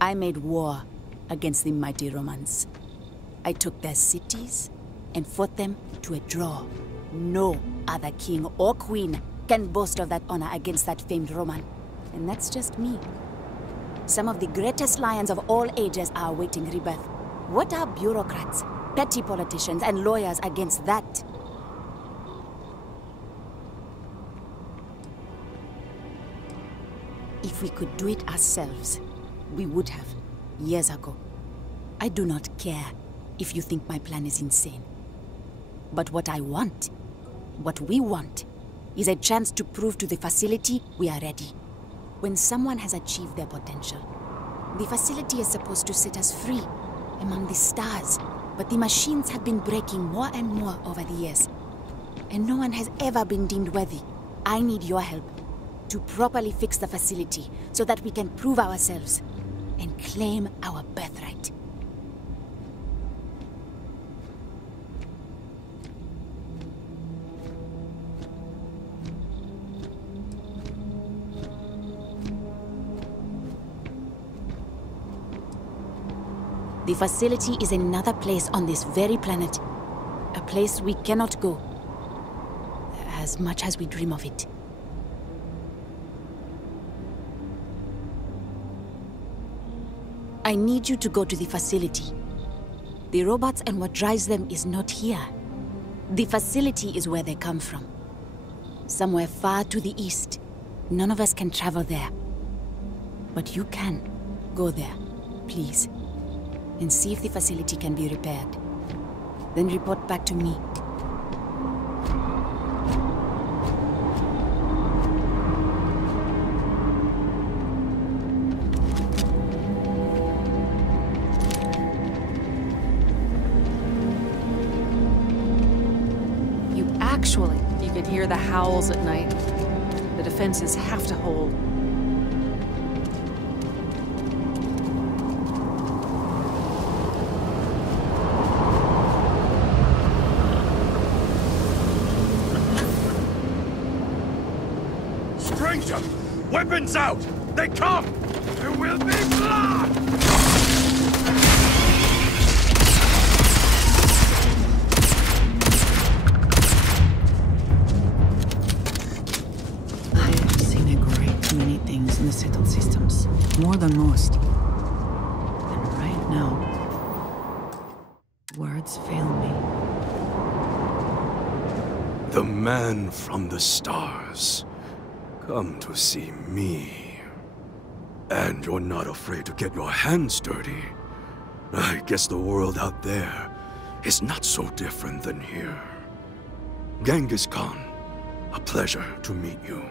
I made war against the mighty Romans. I took their cities and fought them to a draw. No other king or queen can boast of that honor against that famed Roman. And that's just me. Some of the greatest lions of all ages are awaiting rebirth. What are bureaucrats, petty politicians, and lawyers against that? If we could do it ourselves, we would have, years ago. I do not care if you think my plan is insane. But what I want, what we want, is a chance to prove to the facility we are ready. When someone has achieved their potential, the facility is supposed to set us free among the stars. But the machines have been breaking more and more over the years, and no one has ever been deemed worthy. I need your help to properly fix the facility so that we can prove ourselves and claim our birthright. The facility is another place on this very planet. A place we cannot go, as much as we dream of it. I need you to go to the facility. The robots and what drives them is not here. The facility is where they come from. Somewhere far to the east. None of us can travel there. But you can. Go there, please. And see if the facility can be repaired. Then report back to me. You could hear the howls at night. The defenses have to hold. Stranger! Weapons out! They come! There will be blood! Many things in the settled systems. More than most. And right now, words fail me. The man from the stars. Come to see me. And you're not afraid to get your hands dirty. I guess the world out there is not so different than here. Genghis Khan, a pleasure to meet you.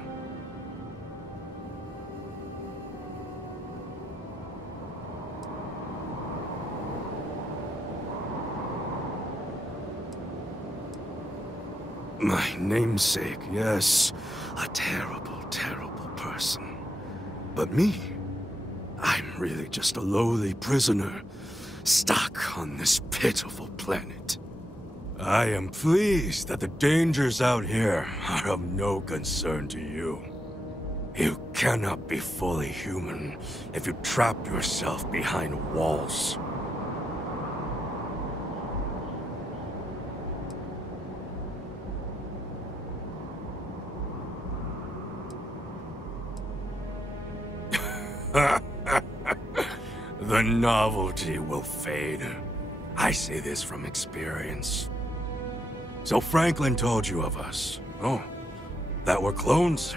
My namesake, yes. A terrible, terrible person. But me? I'm really just a lowly prisoner, stuck on this pitiful planet. I am pleased that the dangers out here are of no concern to you. You cannot be fully human if you trap yourself behind walls. The novelty will fade. I say this from experience. So Franklin told you of us. Oh, that we're clones?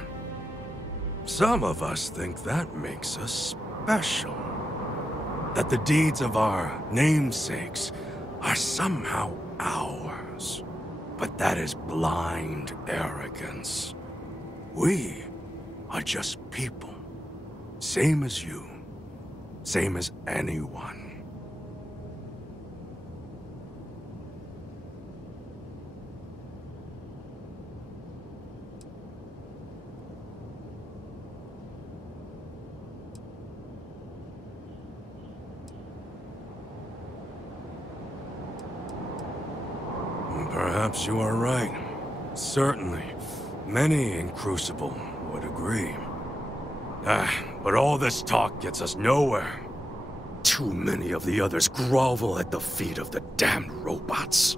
Some of us think that makes us special. That the deeds of our namesakes are somehow ours. But that is blind arrogance. We are just people. Same as you. Same as anyone. Perhaps you are right. Certainly, many in Crucible would agree. But all this talk gets us nowhere. Too many of the others grovel at the feet of the damned robots,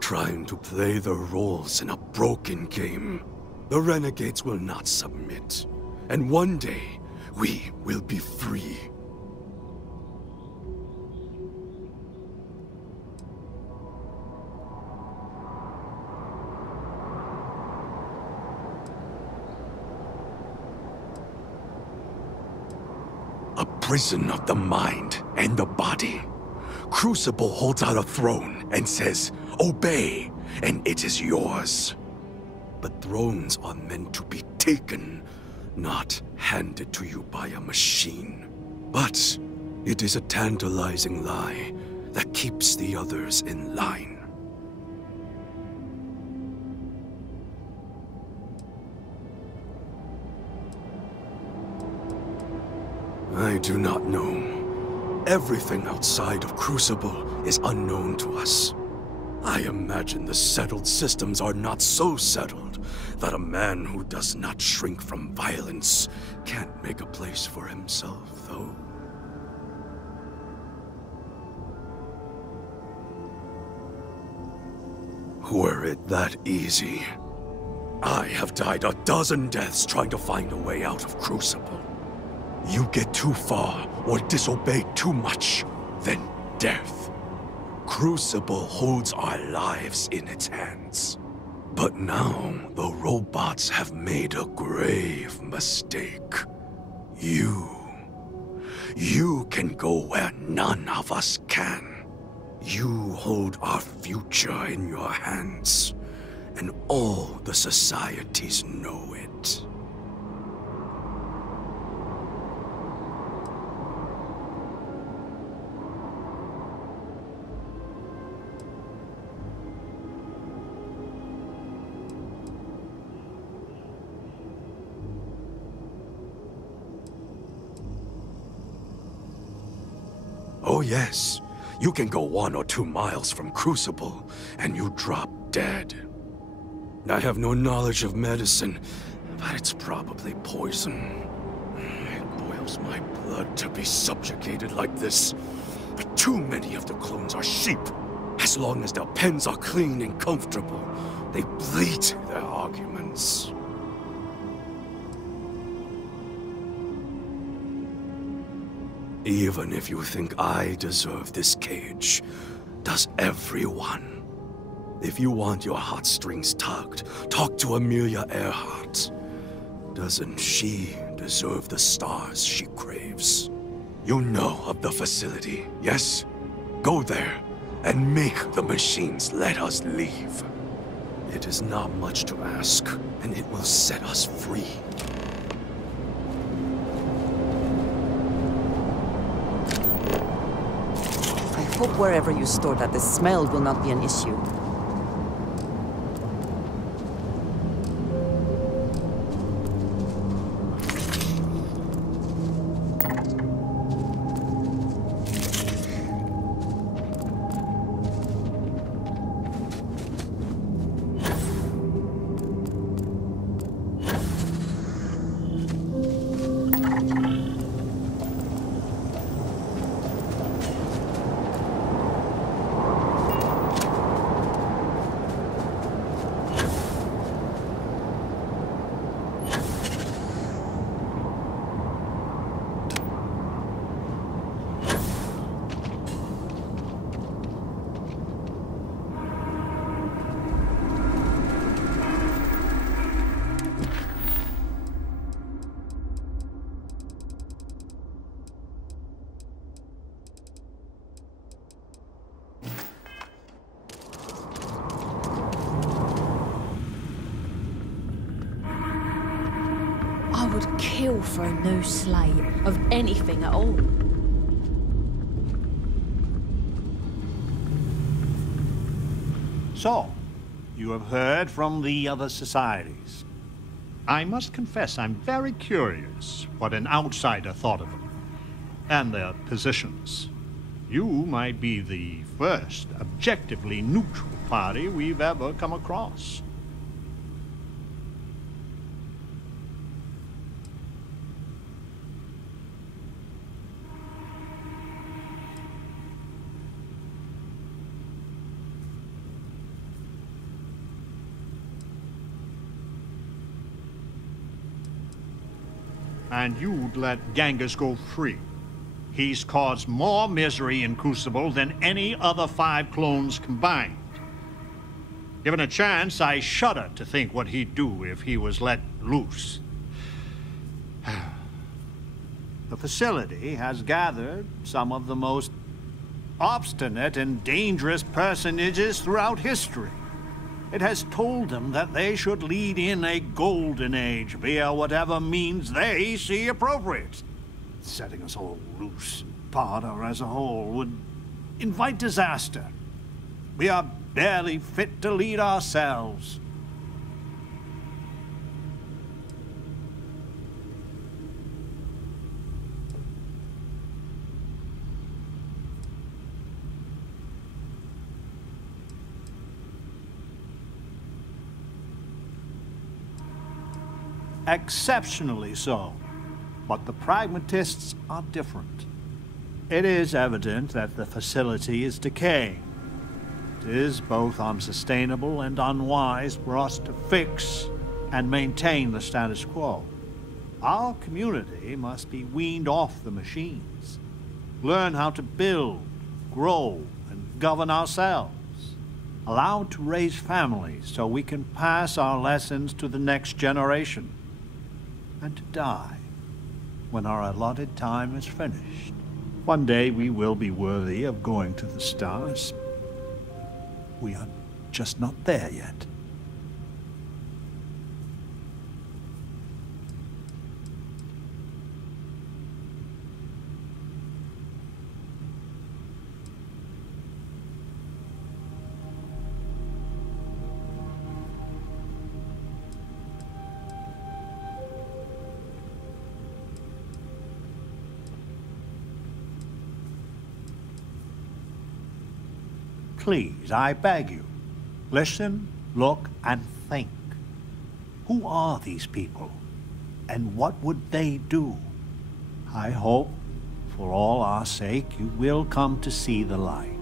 trying to play their roles in a broken game. The renegades will not submit, and one day, we will be free. A prison of the mind and the body. Crucible holds out a throne and says, "Obey, and it is yours." But thrones are meant to be taken, not handed to you by a machine. But it is a tantalizing lie that keeps the others in line. I do not know. Everything outside of Crucible is unknown to us. I imagine the settled systems are not so settled that a man who does not shrink from violence can't make a place for himself, though. Were it that easy, I have died a dozen deaths trying to find a way out of Crucible. You get too far or disobey too much, then death. Crucible holds our lives in its hands. But now, the robots have made a grave mistake. You can go where none of us can. You hold our future in your hands, and all the societies know it. Oh yes, you can go 1 or 2 miles from Crucible, and you drop dead. I have no knowledge of medicine, but it's probably poison. It boils my blood to be subjugated like this. But too many of the clones are sheep. As long as their pens are clean and comfortable, they bleat their arguments. Even if you think I deserve this cage, does everyone? If you want your heartstrings tugged, talk to Amelia Earhart. Doesn't she deserve the stars she craves? You know of the facility, yes? Go there and make the machines let us leave. It is not much to ask, and it will set us free. I hope wherever you store that, the smell will not be an issue. kill for no slay of anything at all. So, you have heard from the other societies. I must confess I'm very curious what an outsider thought of them, and their positions. You might be the first objectively neutral party we've ever come across. And you'd let Genghis go free. He's caused more misery in Crucible than any other 5 clones combined. Given a chance, I shudder to think what he'd do if he was let loose. The facility has gathered some of the most obstinate and dangerous personages throughout history. It has told them that they should lead in a golden age via whatever means they see appropriate. Setting us all loose, Parda as a whole, would invite disaster. We are barely fit to lead ourselves. Exceptionally so. But the pragmatists are different. It is evident that the facility is decaying. It is both unsustainable and unwise for us to fix and maintain the status quo. Our community must be weaned off the machines, learn how to build, grow, and govern ourselves, allowed to raise families so we can pass our lessons to the next generation, and to die when our allotted time is finished. One day we will be worthy of going to the stars. We are just not there yet. Please, I beg you, listen, look, and think. Who are these people? And what would they do? I hope, for all our sake, you will come to see the light.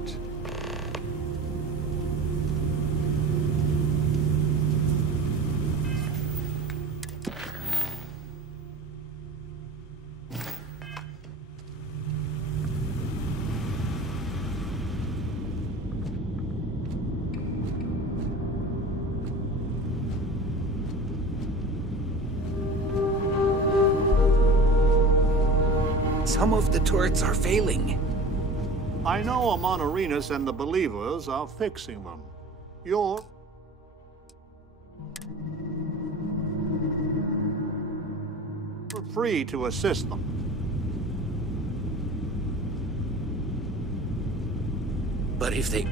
Some of the turrets are failing. I know Amonarinas and the Believers are fixing them. You're free to assist them. But if they